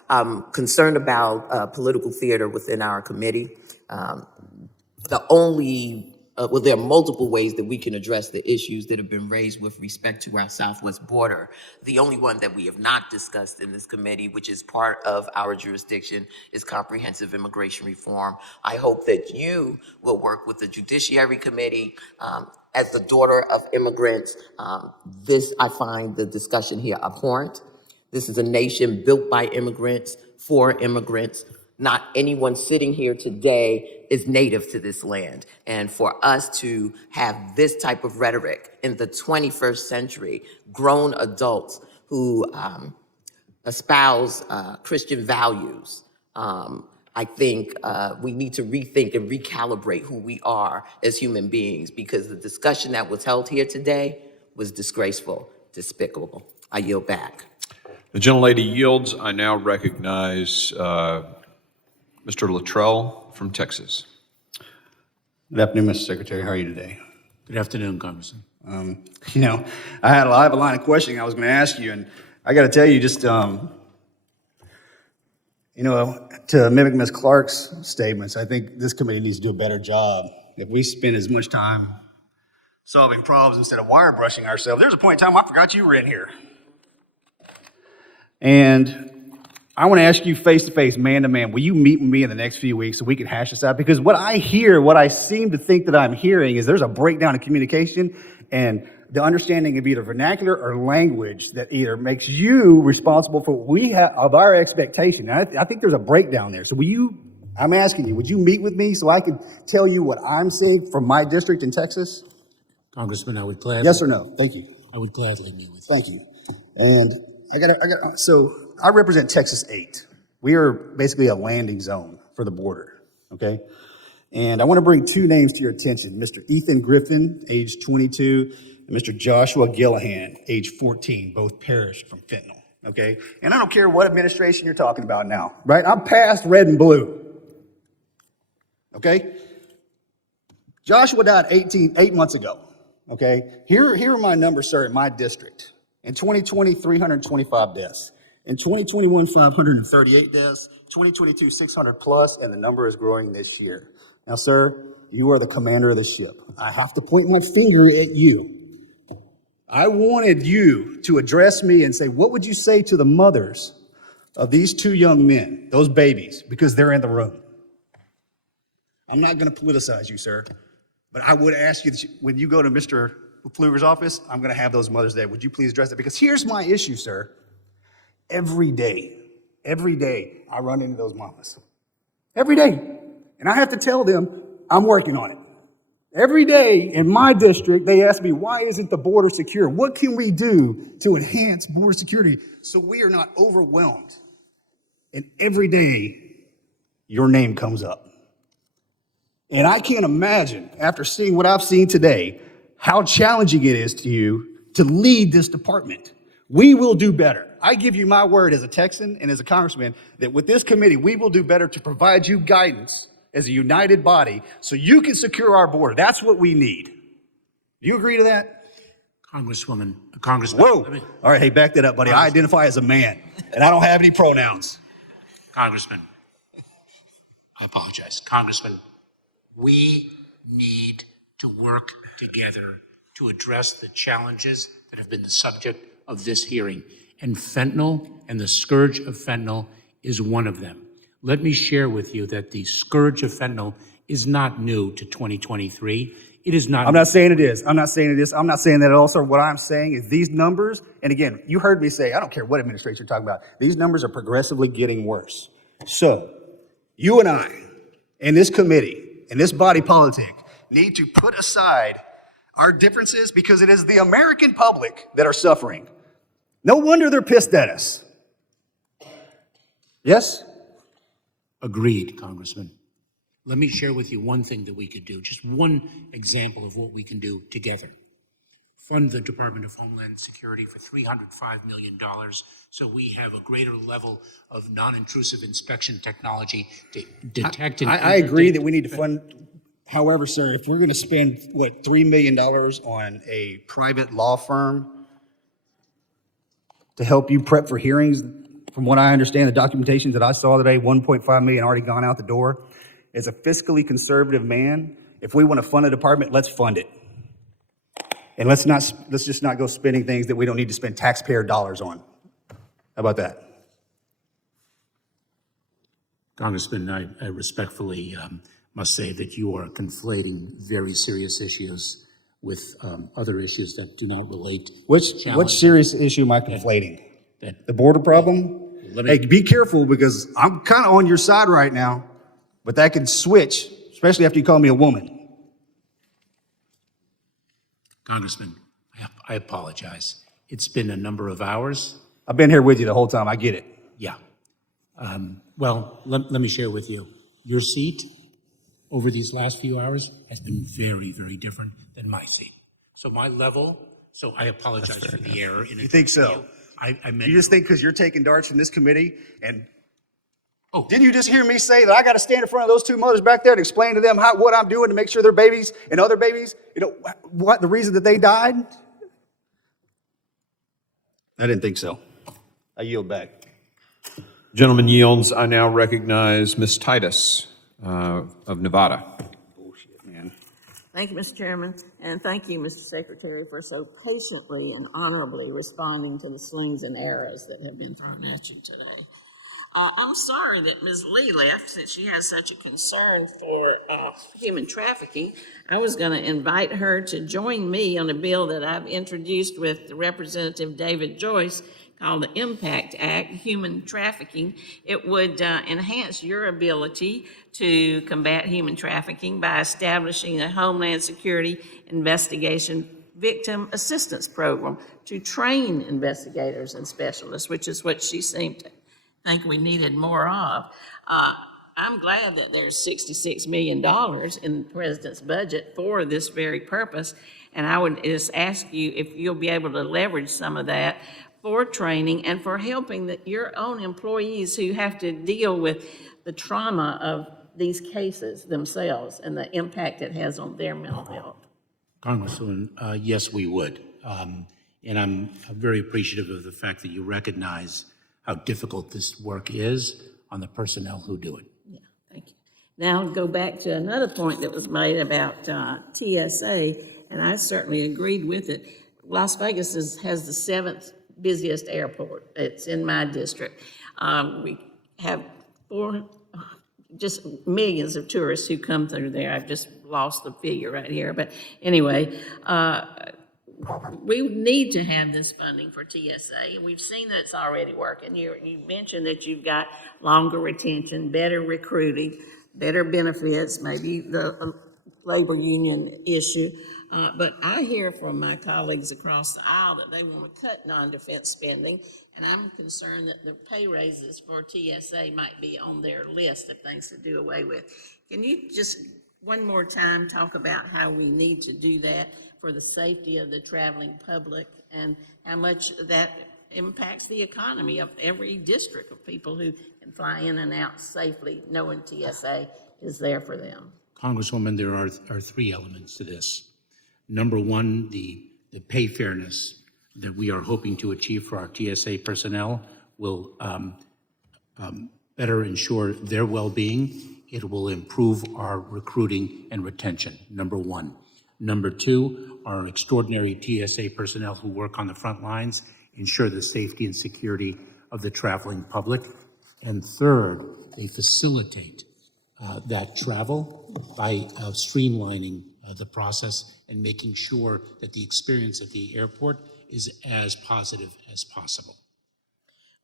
I'm concerned about political theater within our committee. There are multiple ways that we can address the issues that have been raised with respect to our southwest border. The only one that we have not discussed in this committee, which is part of our jurisdiction, is comprehensive immigration reform. I hope that you will work with the Judiciary Committee. As the daughter of immigrants, I find the discussion here abhorrent. This is a nation built by immigrants, for immigrants. Not anyone sitting here today is native to this land. And for us to have this type of rhetoric in the 21st century, grown adults who espouse Christian values, I think we need to rethink and recalibrate who we are as human beings, because the discussion that was held here today was disgraceful, despicable. I yield back. The gentlelady yields. I now recognize Mr. Luttrell from Texas. Good afternoon, Mr. Secretary. How are you today? Good afternoon, Congressman. I have a line of questioning I was going to ask you, and I got to tell you, just to mimic Ms. Clark's statements, I think this committee needs to do a better job. If we spend as much time solving problems instead of wire brushing ourselves, there's a point in time I forgot you were in here. And I want to ask you face to face, man to man, will you meet with me in the next few weeks so we can hash this out? Because what I seem to think that I'm hearing is there's a breakdown in communication and the understanding of either vernacular or language that either makes you responsible for what we have of our expectation. And I think there's a breakdown there. So I'm asking you, would you meet with me so I can tell you what I'm seeing from my district in Texas? Congressman, I would gladly. Yes or no? Thank you. I would gladly meet with you. Thank you. And so I represent Texas 8. We are basically a landing zone for the border, okay? And I want to bring two names to your attention, Mr. Ethan Griffin, age 22, and Mr. Joshua Gillahan, age 14, both perished from fentanyl, okay? And I don't care what administration you're talking about now, right? I'm past red and blue, okay? Joshua died 8 months ago, okay? Here are my numbers, sir, in my district. In 2020, 325 deaths. In 2021, 538 deaths. 2022, 600 plus, and the number is growing this year. Now, sir, you are the commander of the ship. I have to point my finger at you. I wanted you to address me and say, what would you say to the mothers of these two young men, those babies, because they're in the room? I'm not going to politicize you, sir, but I would ask you that when you go to Mr. Pfluger's office, I'm going to have those mothers there. Would you please address it? Because here's my issue, sir. Every day, I run into those mamas. Every day. And I have to tell them, I'm working on it. Every day in my district, they ask me, why isn't the border secure? What can we do to enhance border security so we are not overwhelmed? And every day, your name comes up. And I can't imagine, after seeing what I've seen today, how challenging it is to you to lead this department. We will do better. I give you my word as a Texan and as a congressman that with this committee, we will do better to provide you guidance as a united body so you can secure our border. That's what we need. Do you agree to that? Congressman. Whoa. All right, hey, back that up, buddy. I identify as a man, and I don't have any pronouns. Congressman, I apologize. Congressman, we need to work together to address the challenges that have been the subject of this hearing. And fentanyl and the scourge of fentanyl is one of them. Let me share with you that the scourge of fentanyl is not new to 2023. It is not. I'm not saying it is. I'm not saying it is. I'm not saying that at all, sir. What I'm saying is these numbers, and again, you heard me say, I don't care what administration you're talking about, these numbers are progressively getting worse. So, you and I, and this committee, and this body politic, need to put aside our differences because it is the American public that are suffering. No wonder they're pissed at us. Yes? Agreed, Congressman. Let me share with you one thing that we could do, just one example of what we can do together. Fund the Department of Homeland Security for $305 million so we have a greater level of non-intrusive inspection technology to detect and I agree that we need to fund. However, sir, if we're going to spend, $3 million on a private law firm to help you prep for hearings, from what I understand, the documentations that I saw today, 1.5 million already gone out the door. As a fiscally conservative man, if we want to fund a department, let's fund it. And let's just not go spending things that we don't need to spend taxpayer dollars on. How about that? Congressman, I respectfully must say that you are conflating very serious issues with other issues that do not relate. Which serious issue am I conflating? The border problem? Hey, be careful because I'm kind of on your side right now, but that can switch, especially after you call me a woman. Congressman, I apologize. It's been a number of hours. I've been here with you the whole time. I get it. Yeah. Well, let me share with you. Your seat over these last few hours has been very, very different than my seat. So I apologize for the error. You think so? You just think because you're taking darts in this committee and didn't you just hear me say that I got to stand in front of those two mothers back there and explain to them what I'm doing to make sure their babies and other babies, the reason that they died? I didn't think so. I yield back. Gentleman yields. I now recognize Ms. Titus of Nevada. Bullshit, man. Thank you, Mr. Chairman, and thank you, Mr. Secretary, for so patiently and honorably responding to the slings and arrows that have been thrown at you today. I'm sorry that Ms. Lee left since she has such a concern for human trafficking. I was going to invite her to join me on a bill that I've introduced with Representative David Joyce called the Impact Act, Human Trafficking. It would enhance your ability to combat human trafficking by establishing a Homeland Security Investigation Victim Assistance Program to train investigators and specialists, which is what she seemed to think we needed more of. I'm glad that there's $66 million in the president's budget for this very purpose, and I would just ask you if you'll be able to leverage some of that for training and for helping your own employees who have to deal with the trauma of these cases themselves and the impact it has on their mental health. Congresswoman, yes, we would. And I'm very appreciative of the fact that you recognize how difficult this work is on the personnel who do it. Yeah, thank you. Now go back to another point that was made about TSA, and I certainly agreed with it. Las Vegas has the 7th busiest airport. It's in my district. We have just millions of tourists who come through there. I've just lost the figure right here. But anyway, we need to have this funding for TSA, and we've seen that it's already working. You mentioned that you've got longer retention, better recruiting, better benefits, maybe the labor union issue. But I hear from my colleagues across the aisle that they want to cut non-defense spending, and I'm concerned that the pay raises for TSA might be on their list of things to do away with. Can you just one more time talk about how we need to do that for the safety of the traveling public and how much that impacts the economy of every district of people who can fly in and out safely knowing TSA is there for them? Congresswoman, there are three elements to this. Number one, the pay fairness that we are hoping to achieve for our TSA personnel will better ensure their well-being. It will improve our recruiting and retention, number one. Number two, our extraordinary TSA personnel who work on the front lines ensure the safety and security of the traveling public. And third, they facilitate that travel by streamlining the process and making sure that the experience at the airport is as positive as possible.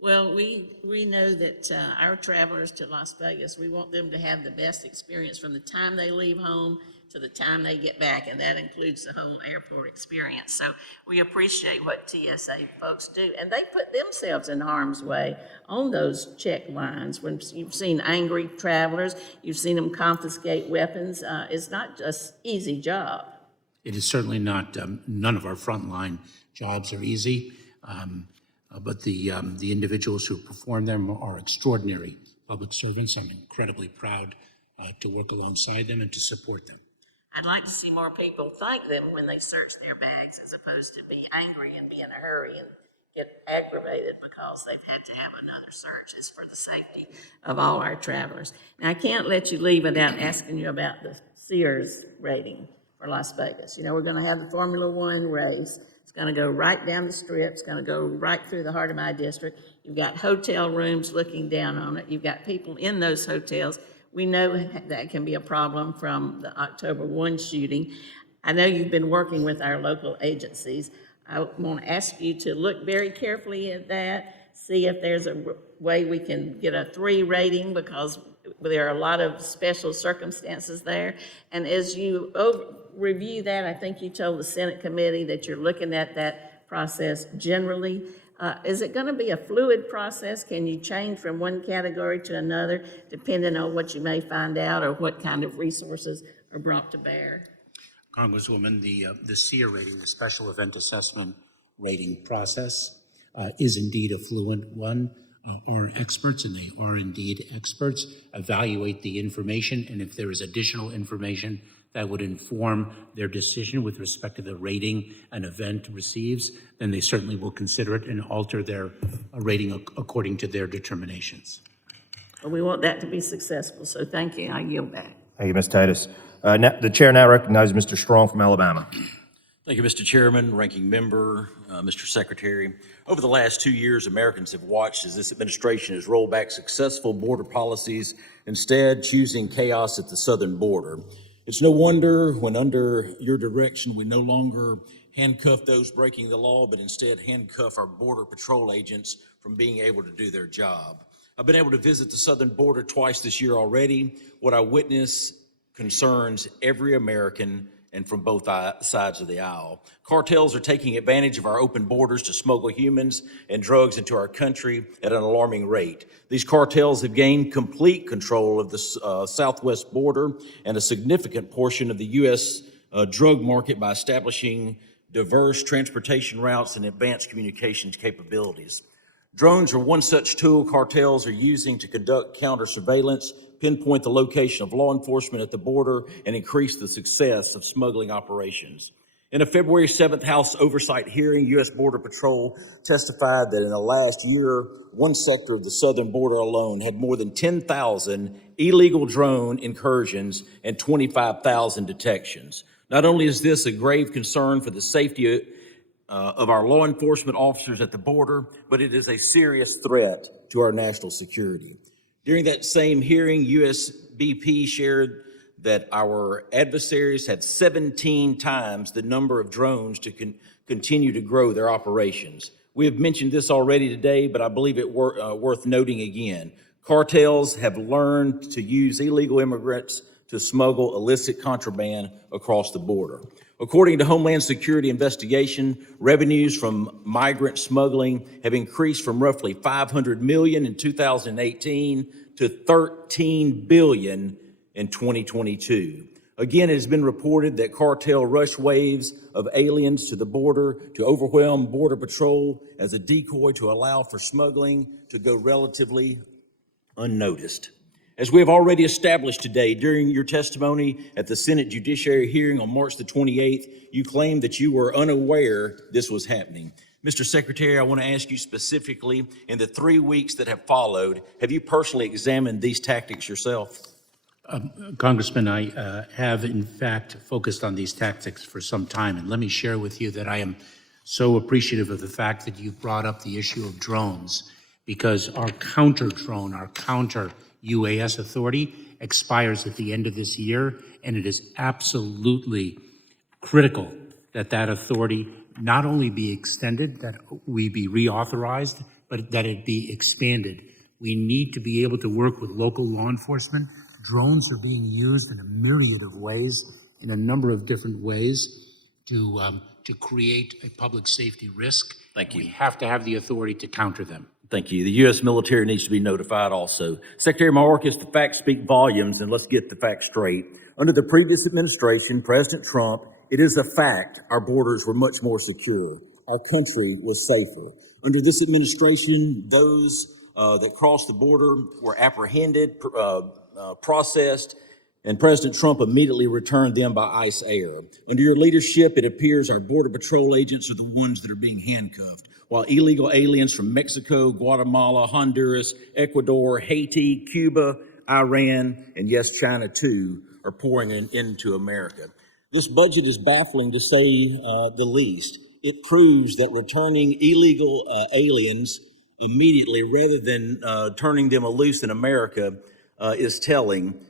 Well, we know that our travelers to Las Vegas, we want them to have the best experience from the time they leave home to the time they get back, and that includes the whole airport experience. So we appreciate what TSA folks do, and they put themselves in harm's way on those check lines. When you've seen angry travelers, you've seen them confiscate weapons. It's not just easy job. It is certainly not, none of our frontline jobs are easy, but the individuals who perform them are extraordinary public servants. I'm incredibly proud to work alongside them and to support them. I'd like to see more people thank them when they search their bags as opposed to be angry and be in a hurry and get aggravated because they've had to have another search. It's for the safety of all our travelers. Now, I can't let you leave without asking you about the Sears rating for Las Vegas. You know, we're going to have the Formula One race. It's going to go right down the strip. It's going to go right through the heart of my district. You've got hotel rooms looking down on it. You've got people in those hotels. We know that can be a problem from the October 1 shooting. I know you've been working with our local agencies. I want to ask you to look very carefully at that, see if there's a way we can get a 3 rating because there are a lot of special circumstances there. And as you review that, I think you told the Senate committee that you're looking at that process generally. Is it going to be a fluid process? Can you change from one category to another depending on what you may find out or what kind of resources are brought to bear? Congresswoman, the SEER rating, the Special Event Assessment Rating process, is indeed a fluent one. Our experts, and they are indeed experts, evaluate the information, and if there is additional information that would inform their decision with respect to the rating an event receives, then they certainly will consider it and alter their rating according to their determinations. Well, we want that to be successful, so thank you. I yield back. Thank you, Ms. Titus. The chair now recognizes Mr. Strong from Alabama. Thank you, Mr. Chairman, Ranking Member, Mr. Secretary. Over the last 2 years, Americans have watched as this administration has rolled back successful border policies, instead choosing chaos at the southern border. It's no wonder when under your direction, we no longer handcuff those breaking the law, but instead handcuff our Border Patrol agents from being able to do their job. I've been able to visit the southern border twice this year already. What I witness concerns every American and from both sides of the aisle. Cartels are taking advantage of our open borders to smuggle humans and drugs into our country at an alarming rate. These cartels have gained complete control of the southwest border and a significant portion of the U.S. Drug market by establishing diverse transportation routes and advanced communications capabilities. Drones are one such tool cartels are using to conduct counter surveillance, pinpoint the location of law enforcement at the border, and increase the success of smuggling operations. In a February 7th House Oversight hearing, U.S. Border Patrol testified that in the last year, one sector of the southern border alone had more than 10,000 illegal drone incursions and 25,000 detections. Not only is this a grave concern for the safety of our law enforcement officers at the border, but it is a serious threat to our national security. During that same hearing, USBP shared that our adversaries had 17 times the number of drones to continue to grow their operations. We have mentioned this already today, but I believe it worth noting again. Cartels have learned to use illegal immigrants to smuggle illicit contraband across the border. According to Homeland Security investigation, revenues from migrant smuggling have increased from roughly $500 million in 2018 to $13 billion in 2022. Again, it has been reported that cartel rush waves of aliens to the border to overwhelm Border Patrol as a decoy to allow for smuggling to go relatively unnoticed. As we have already established today, during your testimony at the Senate Judiciary hearing on March the 28th, you claimed that you were unaware this was happening. Mr. Secretary, I want to ask you specifically, in the 3 weeks that have followed, have you personally examined these tactics yourself? Congressman, I have in fact focused on these tactics for some time, and let me share with you that I am so appreciative of the fact that you brought up the issue of drones, because our counter drone, our counter UAS authority expires at the end of this year, and it is absolutely critical that that authority not only be extended, that we be reauthorized, but that it be expanded. We need to be able to work with local law enforcement. Drones are being used in a myriad of ways, in a number of different ways, to create a public safety risk. Thank you. We have to have the authority to counter them. Thank you. The U.S. military needs to be notified also. Secretary Mayorkas, the facts speak volumes, and let's get the facts straight. Under the previous administration, President Trump, it is a fact our borders were much more secure. Our country was safer. Under this administration, those that crossed the border were apprehended, processed, and President Trump immediately returned them by ICE air. Under your leadership, it appears our Border Patrol agents are the ones that are being handcuffed, while illegal aliens from Mexico, Guatemala, Honduras, Ecuador, Haiti, Cuba, Iran, and yes, China too, are pouring into America. This budget is baffling to say the least. It proves that returning illegal aliens immediately rather than turning them loose in America is telling.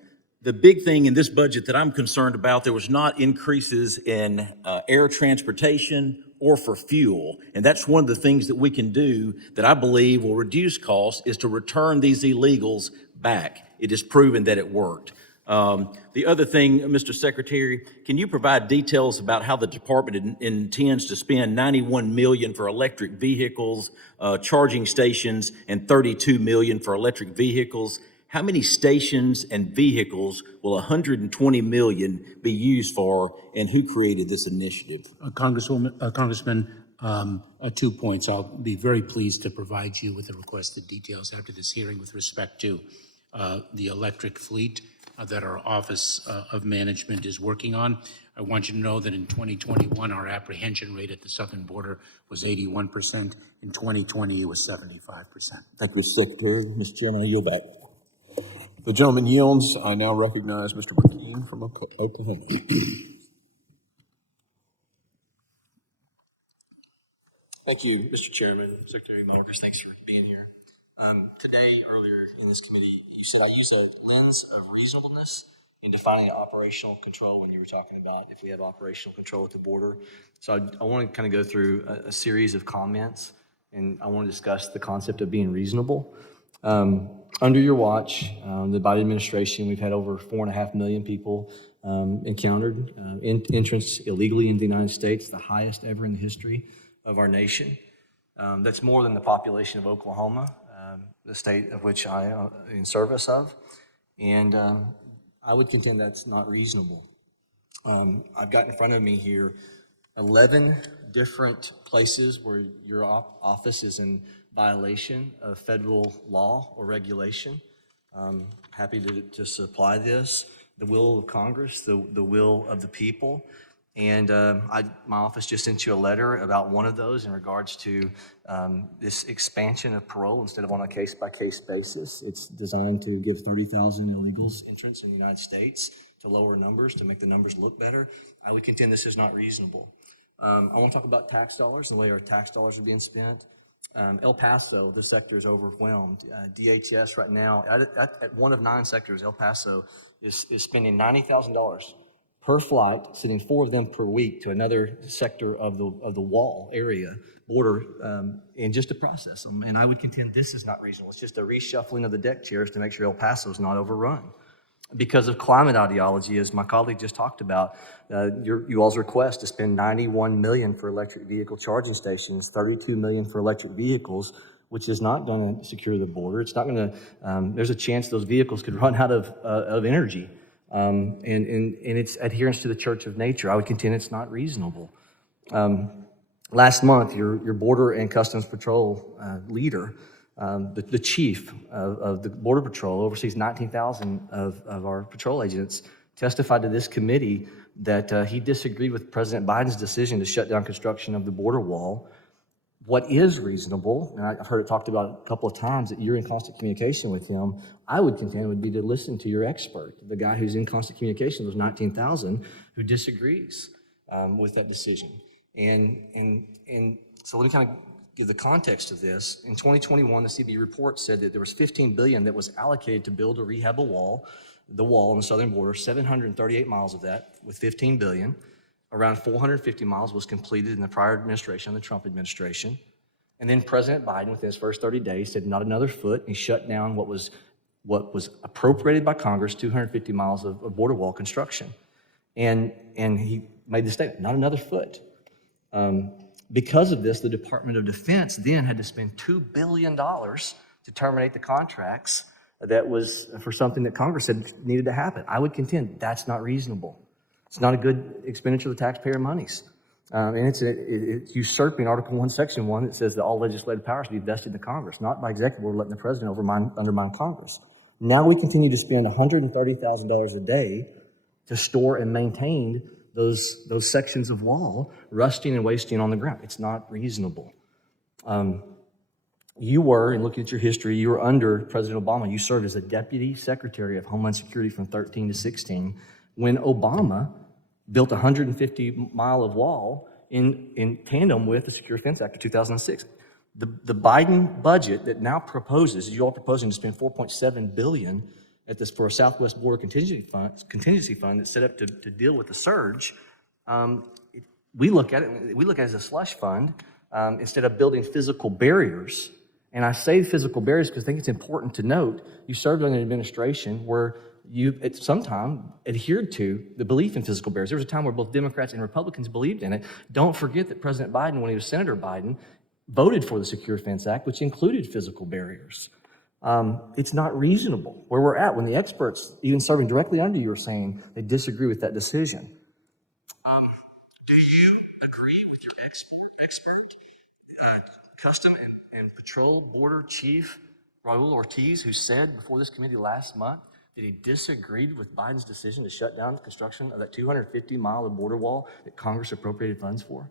The big thing in this budget that I'm concerned about, there was not increases in air transportation or for fuel. And that's one of the things that we can do that I believe will reduce costs, is to return these illegals back. It is proven that it worked. The other thing, Mr. Secretary, can you provide details about how the department intends to spend $91 million for electric vehicles, charging stations, and $32 million for electric vehicles? How many stations and vehicles will $120 million be used for, and who created this initiative? Congressman, 2 points. I'll be very pleased to provide you with the requested details after this hearing with respect to the electric fleet that our Office of Management is working on. I want you to know that in 2021, our apprehension rate at the southern border was 81%. In 2020, it was 75%. Thank you, Mr. Secretary. Mr. Chairman, I yield back. The gentleman yields. I now recognize Mr. McKean from Oklahoma. Thank you, Mr. Chairman. Secretary Mayorkas, thanks for being here. Today, earlier in this committee, you said I use a lens of reasonableness in defining operational control when you were talking about if we have operational control at the border. So I want to kind of go through a series of comments, and I want to discuss the concept of being reasonable. Under your watch, the Biden administration, we've had over 4.5 million people encountered entrance illegally in the United States, the highest ever in the history of our nation. That's more than the population of Oklahoma, the state of which I am in service of, and I would contend that's not reasonable. I've got in front of me here 11 different places where your office is in violation of federal law or regulation. Happy to supply this, the will of Congress, the will of the people. And my office just sent you a letter about one of those in regards to this expansion of parole instead of on a case-by-case basis. It's designed to give 30,000 illegals entrance in the United States to lower numbers, to make the numbers look better. I would contend this is not reasonable. I want to talk about tax dollars and the way our tax dollars are being spent. El Paso, this sector is overwhelmed. DHS right now, at one of 9 sectors, El Paso is spending $90,000 per flight, sending 4 of them per week to another sector of the wall area, border, and just to process them. And I would contend this is not reasonable. It's just a reshuffling of the deck chairs to make sure El Paso is not overrun. because of climate ideology, as my colleague just talked about. You all's request to spend $91 million for electric vehicle charging stations, $32 million for electric vehicles, which is not going to secure the border. It's not going to. There's a chance those vehicles could run out of energy, and its adherence to the Church of Nature. I would contend it's not reasonable. Last month, your Border and Customs Patrol leader, the chief of the Border Patrol, oversees 19,000 of our patrol agents, testified to this committee that he disagreed with President Biden's decision to shut down construction of the border wall. What is reasonable, and I've heard it talked about a couple of times that you're in constant communication with him, I would contend would be to listen to your expert, the guy who's in constant communication with those 19,000 who disagrees with that decision. And so let me kind of give the context of this. In 2021, the CB report said that there was $15 billion that was allocated to build or rehab the wall on the southern border, 738 miles of that with $15 billion. Around 450 miles was completed in the prior administration, the Trump administration. And then President Biden, within his first 30 days, said not another foot. He shut down what was appropriated by Congress, 250 miles of border wall construction. And he made the statement, not another foot. Because of this, the Department of Defense then had to spend $2 billion to terminate the contracts that was for something that Congress said needed to happen. I would contend that's not reasonable. It's not a good expenditure of the taxpayer monies. And it's usurping Article 1, Section 1 that says that all legislative powers be vested in the Congress, not by executive order letting the president undermine Congress. Now we continue to spend $130,000 a day to store and maintain those sections of wall rusting and wasting on the ground. It's not reasonable. You were, and looking at your history, you were under President Obama. You served as a Deputy Secretary of Homeland Security from 13 to 16 when Obama built a 150-mile of wall in tandem with the Secure Fence Act of 2006. The Biden budget that now proposes, you all proposing to spend $4.7 billion at this for a Southwest Border contingency fund that's set up to deal with the surge. We look at it as a slush fund instead of building physical barriers. And I say physical barriers because I think it's important to note you served under an administration where you at some time adhered to the belief in physical barriers. There was a time where both Democrats and Republicans believed in it. Don't forget that President Biden, when he was Senator Biden, voted for the Secure Fence Act, which included physical barriers. It's not reasonable where we're at when the experts, even serving directly under you, are saying they disagree with that decision. Do you agree with your expert, Custom and Patrol Border Chief Raul Ortiz, who said before this committee last month that he disagreed with Biden's decision to shut down the construction of that 250-mile of border wall that Congress appropriated funds for?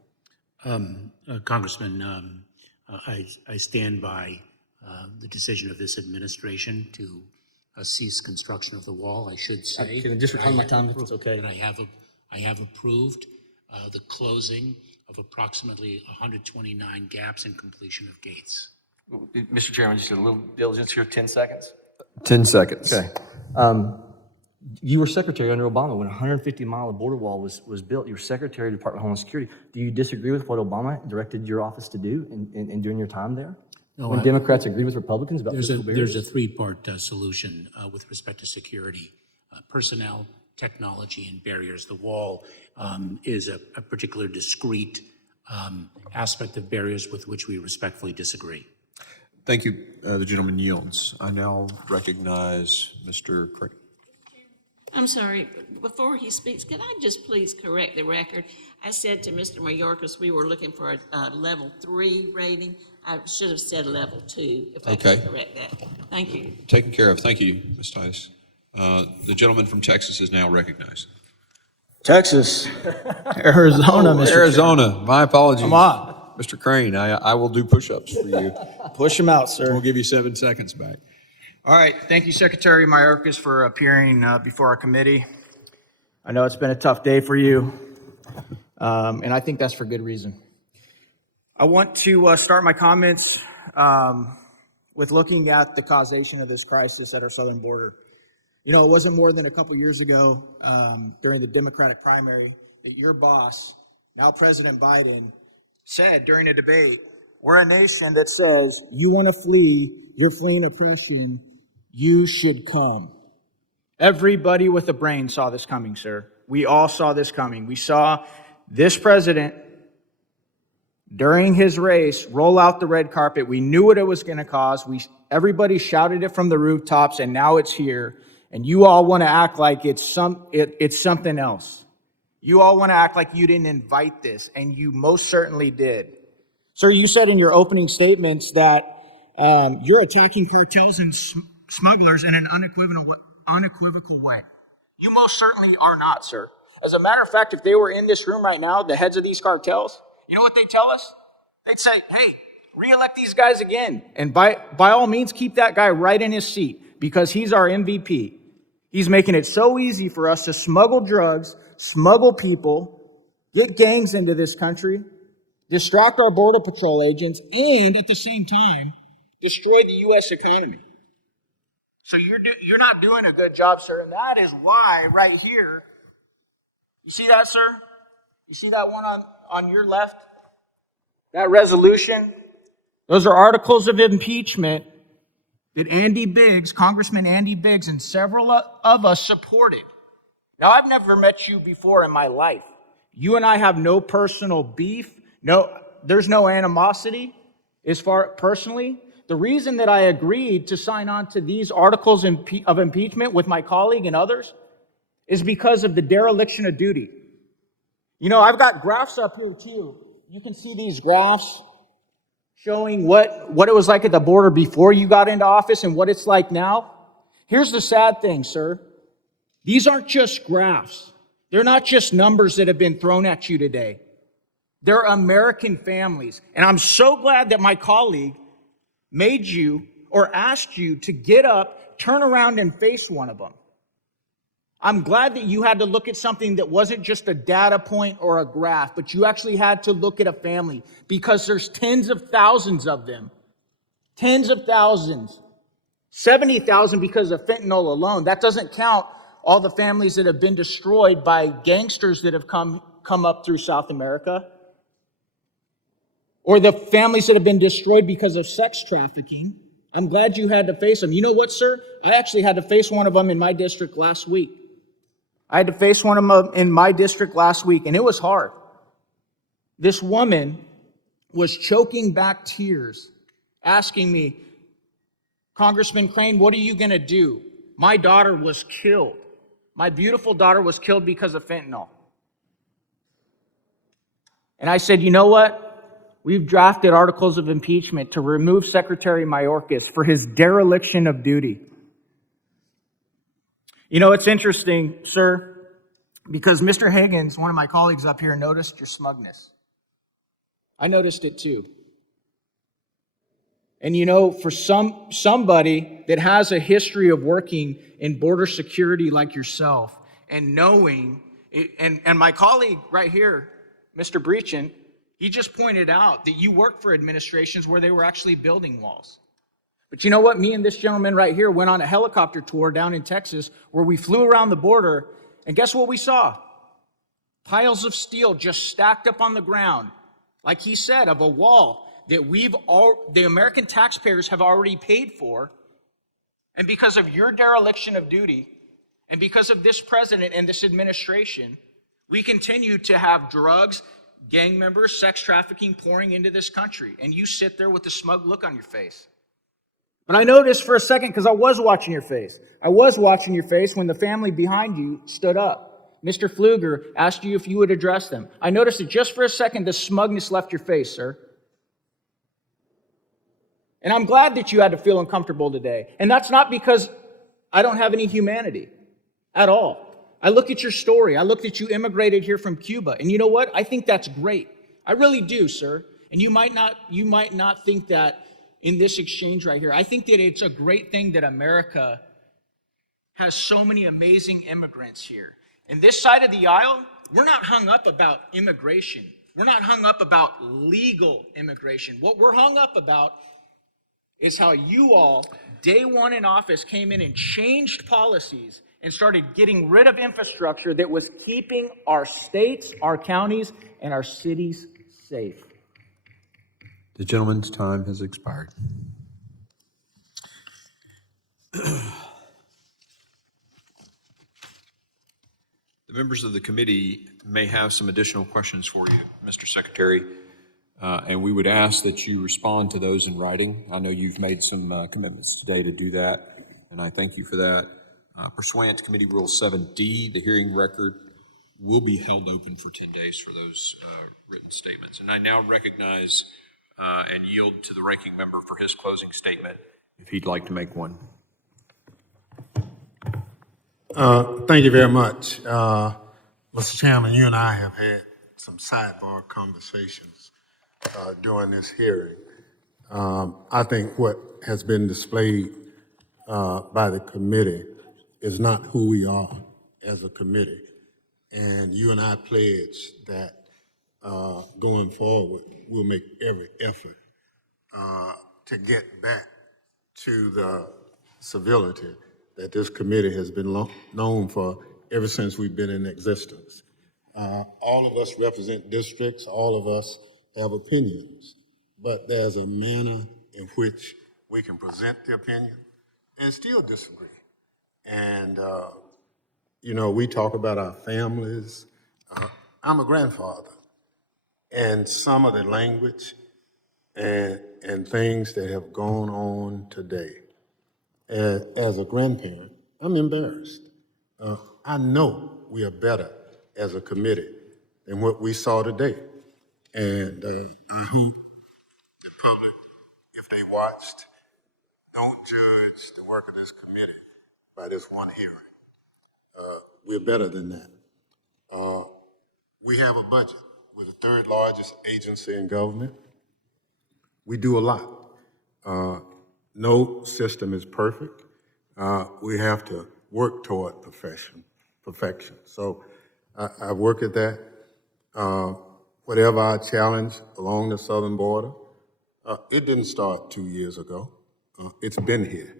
Congressman, I stand by the decision of this administration to cease construction of the wall. I should say. Can I just return my time if it's okay? That I have approved the closing of approximately 129 gaps in completion of gates. Mr. Chairman, just a little diligence here, 10 seconds. 10 seconds. Okay. You were secretary under Obama when a 150-mile border wall was built. You were secretary of the Department of Homeland Security. Do you disagree with what Obama directed your office to do in during your time there? No, when Democrats agreed with Republicans about physical barriers? There's a three-part solution with respect to security, personnel, technology, and barriers. The wall is a particular discrete aspect of barriers with which we respectfully disagree. Thank you. The gentleman yields. I now recognize Mr. Craig. I'm sorry, before he speaks, can I just please correct the record? I said to Mr. Mayorkas, we were looking for a level 3 rating. I should have said level 2, if I Okay. could correct that. Thank you. Taken care of. Thank you, Ms. Tice. The gentleman from Texas is now recognized. Texas, Arizona, Mr. Arizona. My apologies. Come on. Mr. Crane, I will do push-ups for you. Push them out, sir. We'll give you 7 seconds back. All right. Thank you, Secretary Mayorkas, for appearing before our committee. I know it's been a tough day for you, and I think that's for good reason. I want to start my comments with looking at the causation of this crisis at our southern border. You know, it wasn't more than a couple years ago during the Democratic primary that your boss, now President Biden, said during a debate, we're a nation that says, you want to flee, you're fleeing oppression, you should come. Everybody with a brain saw this coming, sir. We all saw this coming. We saw this president, during his race, roll out the red carpet. We knew what it was going to cause. Everybody shouted it from the rooftops, and now it's here. And you all want to act like it's something else. You all want to act like you didn't invite this, and you most certainly did. Sir, you said in your opening statements that you're attacking cartels and smugglers in an unequivocal way. You most certainly are not, sir. As a matter of fact, if they were in this room right now, the heads of these cartels, you know what they'd tell us? They'd say, hey, re-elect these guys again. And by all means, keep that guy right in his seat because he's our MVP. He's making it so easy for us to smuggle drugs, smuggle people, get gangs into this country, distract our Border Patrol agents, and at the same time, destroy the U.S. economy. So you're not doing a good job, sir, and that is why right here, you see that, sir? You see that one on your left? That resolution? Those are articles of impeachment that Congressman Andy Biggs, and several of us supported. Now, I've never met you before in my life. You and I have no personal beef. There's no animosity as far personally. The reason that I agreed to sign on to these articles of impeachment with my colleague and others is because of the dereliction of duty. You know, I've got graphs up here too. You can see these graphs showing what it was like at the border before you got into office and what it's like now. Here's the sad thing, sir. These aren't just graphs. They're not just numbers that have been thrown at you today. They're American families. And I'm so glad that my colleague made you or asked you to get up, turn around, and face one of them. I'm glad that you had to look at something that wasn't just a data point or a graph, but you actually had to look at a family because there's tens of thousands of them. Tens of thousands. 70,000 because of fentanyl alone. That doesn't count all the families that have been destroyed by gangsters that have come up through South America. Or the families that have been destroyed because of sex trafficking. I'm glad you had to face them. You know what, sir? I actually had to face one of them in my district last week. I had to face one of them in my district last week, and it was hard. This woman was choking back tears, asking me, Congressman Crane, what are you going to do? My daughter was killed. My beautiful daughter was killed because of fentanyl. And I said, you know what? We've drafted articles of impeachment to remove Secretary Mayorkas for his dereliction of duty. You know, it's interesting, sir, because Mr. Higgins, one of my colleagues up here, noticed your smugness. I noticed it too. And you know, for somebody that has a history of working in border security like yourself and knowing, and my colleague right here, Mr. Breachin, he just pointed out that you worked for administrations where they were actually building walls. But you know what? Me and this gentleman right here went on a helicopter tour down in Texas where we flew around the border, and guess what we saw? Piles of steel just stacked up on the ground, like he said, of a wall that the American taxpayers have already paid for. And because of your dereliction of duty, and because of this president and this administration, we continue to have drugs, gang members, sex trafficking pouring into this country. And you sit there with a smug look on your face. But I noticed for a second, because I was watching your face. I was watching your face when the family behind you stood up. Mr. Pfluger asked you if you would address them. I noticed that just for a second, the smugness left your face, sir. And I'm glad that you had to feel uncomfortable today. And that's not because I don't have any humanity at all. I look at your story. I look that you immigrated here from Cuba. And you know what? I think that's great. I really do, sir. And you might not think that in this exchange right here. I think that it's a great thing that America has so many amazing immigrants here. And this side of the aisle, we're not hung up about immigration. We're not hung up about legal immigration. What we're hung up about is how you all, day one in office, came in and changed policies and started getting rid of infrastructure that was keeping our states, our counties, and our cities safe. The gentleman's time has expired. The members of the committee may have some additional questions for you, Mr. Secretary, and we would ask that you respond to those in writing. I know you've made some commitments today to do that, and I thank you for that. Pursuant to Committee Rule 7D, the hearing record will be held open for 10 days for those written statements. And I now recognize and yield to the ranking member for his closing statement, if he'd like to make one. Thank you very much. Mr. Chairman, you and I have had some sidebar conversations during this hearing. I think what has been displayed by the committee is not who we are as a committee. And you and I pledge that going forward, we'll make every effort to get back to the civility that this committee has been known for ever since we've been in existence. All of us represent districts, all of us have opinions, but there's a manner in which we can present the opinion and still disagree. And, you know, we talk about our families. I'm a grandfather, and some of the language and things that have gone on today, as a grandparent, I'm embarrassed. I know we are better as a committee than what we saw today. And I hope the public, if they watched, don't judge the work of this committee by this one hearing. We're better than that. We have a budget. We're the third largest agency in government. We do a lot. No system is perfect. We have to work toward perfection. So I work at that. Whatever our challenge along the southern border, it didn't start 2 years ago. It's been here.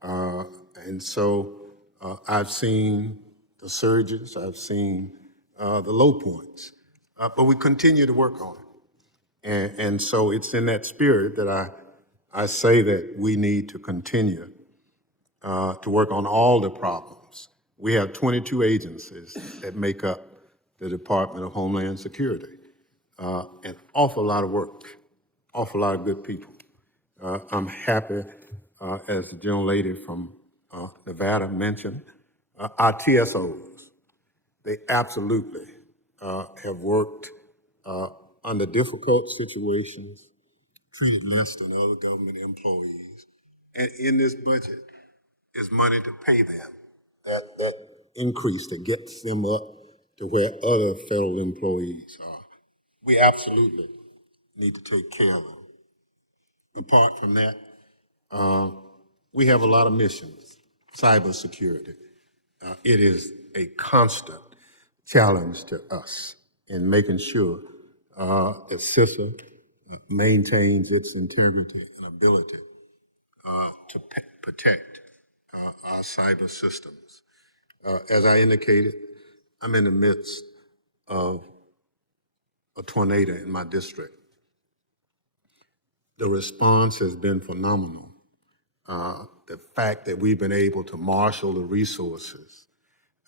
And so I've seen the surges, I've seen the low points, but we continue to work on it. And so it's in that spirit that I say that we need to continue to work on all the problems. We have 22 agencies that make up the Department of Homeland Security. An awful lot of work, awful lot of good people. I'm happy, as the gentle lady from Nevada mentioned, our TSOs, they absolutely have worked under difficult situations, treated less than other government employees. And in this budget is money to pay them, that increase that gets them up to where other federal employees are. We absolutely need to take care of them. Apart from that, we have a lot of missions. Cybersecurity. It is a constant challenge to us in making sure that CISA maintains its integrity and ability to protect our cyber systems. As I indicated, I'm in the midst of a tornado in my district. The response has been phenomenal. The fact that we've been able to marshal the resources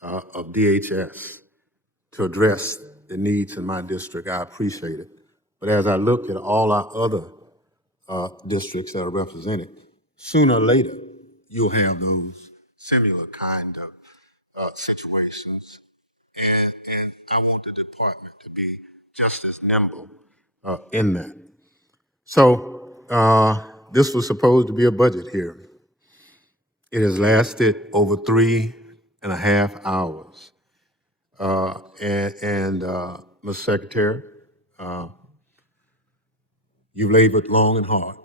of DHS to address the needs in my district, I appreciate it. But as I look at all our other districts that are represented, sooner or later, you'll have those similar kind of situations. And I want the department to be just as nimble in that. So this was supposed to be a budget hearing. It has lasted over 3.5 hours. Mr. Secretary, you've labored long and hard.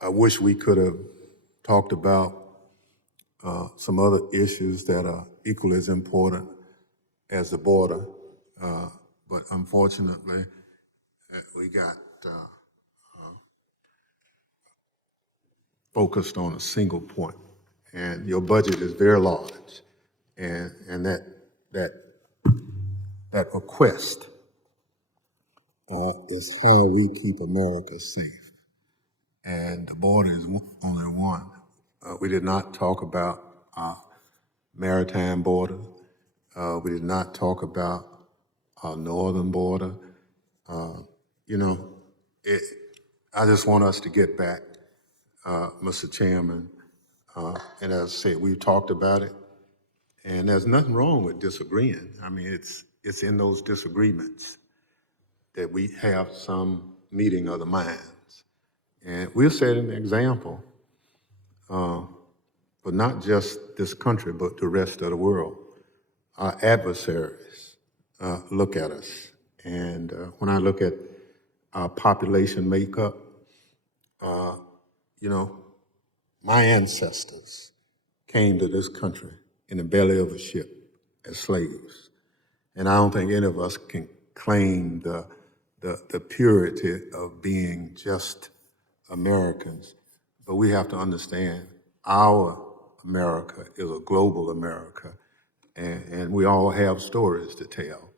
I wish we could have talked about some other issues that are equally as important as the border, but unfortunately, we got focused on a single point. And your budget is very large, and that request is how we keep America safe. And the border is only one. We did not talk about maritime border. We did not talk about our northern border. You know, I just want us to get back, Mr. Chairman. And as I said, we've talked about it, and there's nothing wrong with disagreeing. I mean, it's in those disagreements that we have some meeting of the minds. And we're setting an example, but not just this country, but the rest of the world. Our adversaries look at us. And when I look at our population makeup, you know, my ancestors came to this country in the belly of a ship as slaves. And I don't think any of us can claim the purity of being just Americans. But we have to understand our America is a global America, and we all have stories to tell.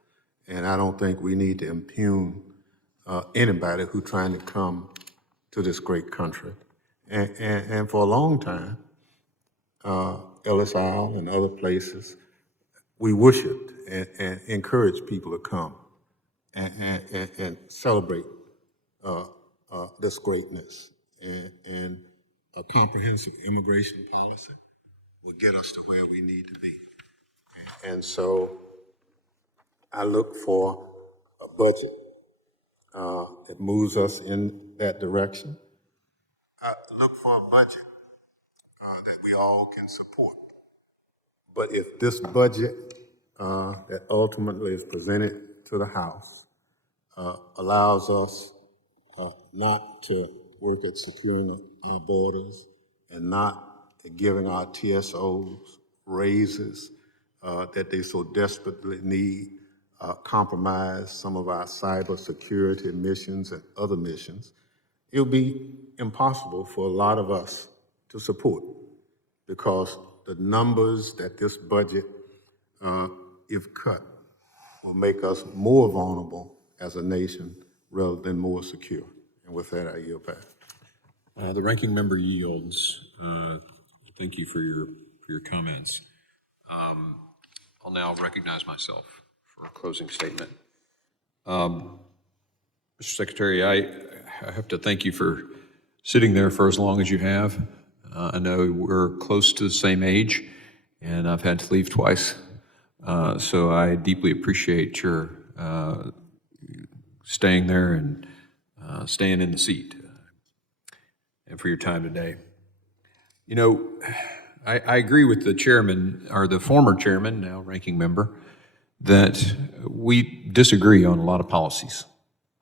And I don't think we need to impugn anybody who's trying to come to this great country. And for a long time, Ellis Isle and other places, we worshiped and encouraged people to come and celebrate this greatness. And a comprehensive immigration policy will get us to where we need to be. And so I look for a budget that moves us in that direction. I look for a budget that we all can support. But if this budget that ultimately is presented to the House allows us not to work at securing our borders and not giving our TSOs raises that they so desperately need, compromise some of our cybersecurity missions and other missions, it'll be impossible for a lot of us to support, because the numbers that this budget, if cut, will make us more vulnerable as a nation rather than more secure. And with that, I yield back. The ranking member yields. Thank you for your comments. I'll now recognize myself for a closing statement. Mr. Secretary, I have to thank you for sitting there for as long as you have. I know we're close to the same age, and I've had to leave twice. So I deeply appreciate your staying there and staying in the seat, and for your time today. You know, I agree with the chairman, or the former chairman, now ranking member, that we disagree on a lot of policies.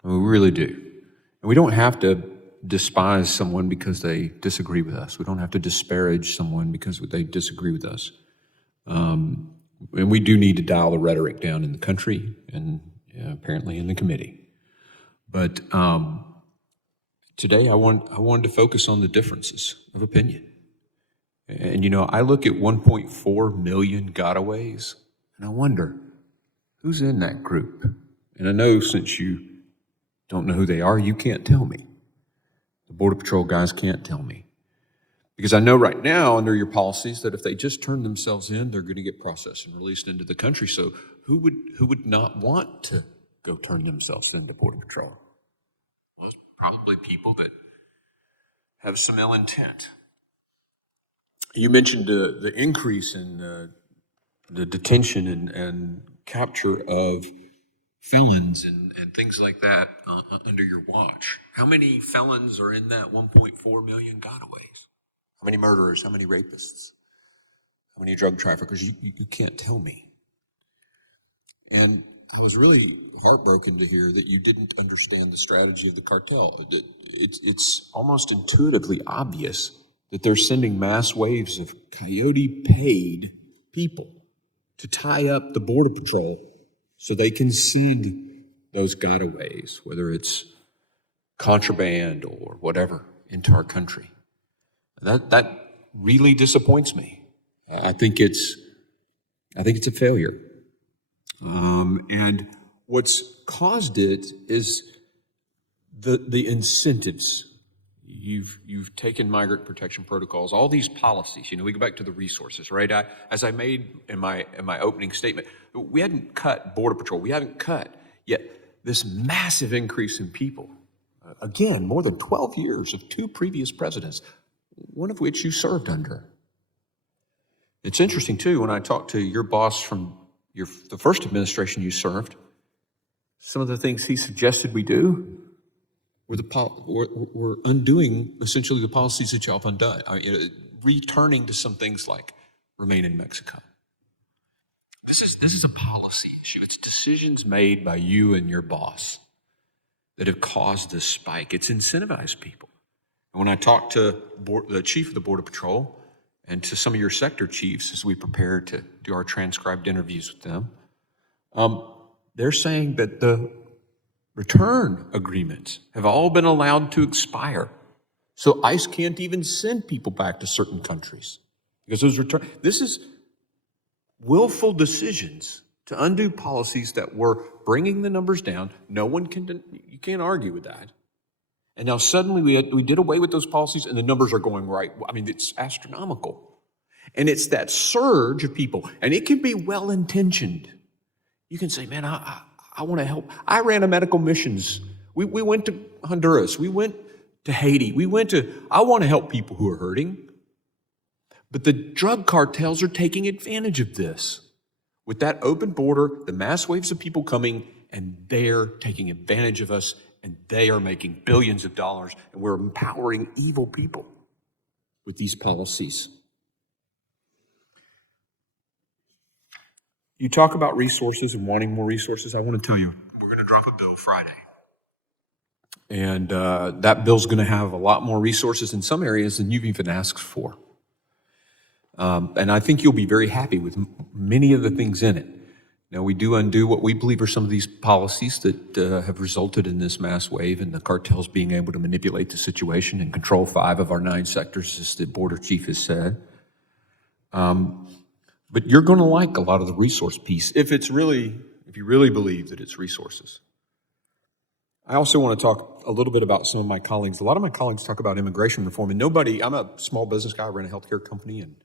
I mean, we really do. And we don't have to despise someone because they disagree with us. We don't have to disparage someone because they disagree with us. And we do need to dial the rhetoric down in the country and apparently in the committee. But today I wanted to focus on the differences of opinion. And you know, I look at 1.4 million gotaways, and I wonder, who's in that group? And I know since you don't know who they are, you can't tell me. The Border Patrol guys can't tell me. Because I know right now, under your policies, that if they just turn themselves in, they're going to get processed and released into the country. So who would not want to go turn themselves into Border Patrol? Well, it's probably people that have some ill intent. You mentioned the increase in the detention and capture of felons and things like that under your watch. How many felons are in that 1.4 million gotaways? How many murderers? How many rapists? How many drug traffickers? You can't tell me. And I was really heartbroken to hear that you didn't understand the strategy of the cartel. It's almost intuitively obvious that they're sending mass waves of coyote-paid people to tie up the Border Patrol so they can send those gotaways, whether it's contraband or whatever, into our country. That really disappoints me. I think it's a failure. And what's caused it is the incentives. You've taken migrant protection protocols, all these policies. We go back to the resources, right? As I made in my opening statement, we hadn't cut Border Patrol. We haven't cut yet this massive increase in people. Again, more than 12 years of 2 previous presidents, one of which you served under. It's interesting too, when I talked to your boss from the first administration you served, some of the things he suggested we do were undoing essentially the policies that y'all have undone. Returning to some things like remain in Mexico. This is a policy issue. It's decisions made by you and your boss that have caused this spike. It's incentivized people. And when I talked to the chief of the Border Patrol and to some of your sector chiefs as we prepare to do our transcribed interviews with them, they're saying that the return agreements have all been allowed to expire. So ICE can't even send people back to certain countries because this is willful decisions to undo policies that were bringing the numbers down. You can't argue with that. And now suddenly we did away with those policies and the numbers are going right. I mean, it's astronomical. And it's that surge of people, and it can be well-intentioned. You can say, man, I want to help. I ran a medical missions. We went to Honduras. We went to Haiti. I want to help people who are hurting. But the drug cartels are taking advantage of this. With that open border, the mass waves of people coming, and they're taking advantage of us, and they are making billions of dollars, and we're empowering evil people with these policies. You talk about resources and wanting more resources. I want to tell you, we're going to drop a bill Friday. And that bill's going to have a lot more resources in some areas than you've even asked for. And I think you'll be very happy with many of the things in it. Now, we do undo what we believe are some of these policies that have resulted in this mass wave and the cartels being able to manipulate the situation and control 5 of our 9 sectors, as the border chief has said. But you're going to like a lot of the resource piece if you really believe that it's resources. I also want to talk a little bit about some of my colleagues. A lot of my colleagues talk about immigration reform, and I'm a small business guy, I run a healthcare company, and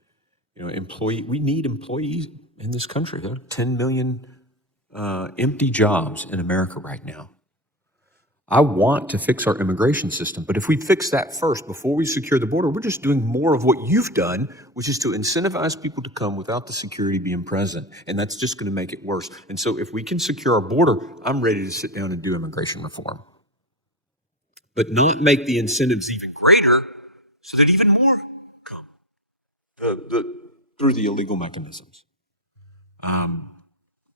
we need employees in this country. There are 10 million empty jobs in America right now. I want to fix our immigration system, but if we fix that first before we secure the border, we're just doing more of what you've done, which is to incentivize people to come without the security being present, and that's just going to make it worse. And so if we can secure our border, I'm ready to sit down and do immigration reform. But not make the incentives even greater so that even more come through the illegal mechanisms.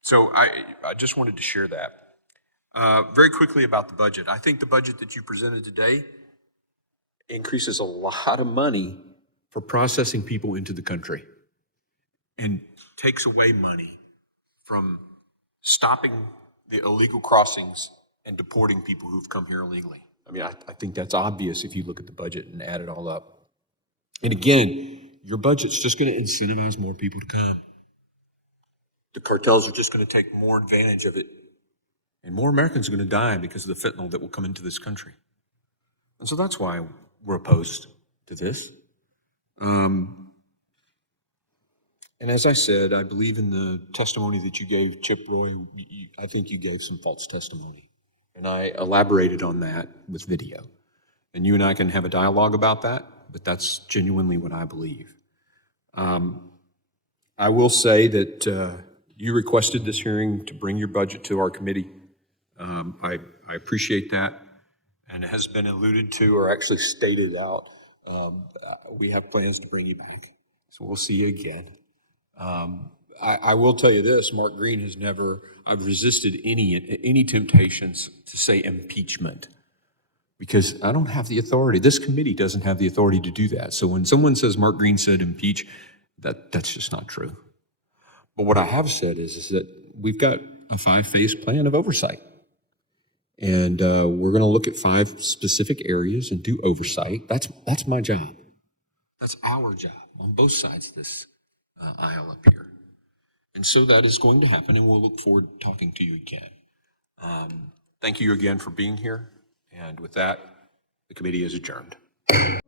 So I just wanted to share that. Very quickly about the budget. I think the budget that you presented today increases a lot of money for processing people into the country and takes away money from stopping the illegal crossings and deporting people who've come here illegally. I mean, I think that's obvious if you look at the budget and add it all up. And again, your budget's just going to incentivize more people to come. The cartels are just going to take more advantage of it. And more Americans are going to die because of the fentanyl that will come into this country. And so that's why we're opposed to this. And as I said, I believe in the testimony that you gave, Chip Roy. I think you gave some false testimony. And I elaborated on that with video. And you and I can have a dialogue about that, but that's genuinely what I believe. I will say that you requested this hearing to bring your budget to our committee. I appreciate that, and it has been alluded to or actually stated out. We have plans to bring you back, so we'll see you again. I will tell you this, Mark Green has never, I've resisted any temptations to say impeachment because I don't have the authority. This committee doesn't have the authority to do that. So when someone says Mark Green said impeach, that's just not true. But what I have said is that we've got a 5-phase plan of oversight. And we're going to look at 5 specific areas and do oversight. That's my job. That's our job on both sides of this aisle up here. And so that is going to happen, and we'll look forward to talking to you again. Thank you again for being here. And with that, the committee is adjourned. adjourned.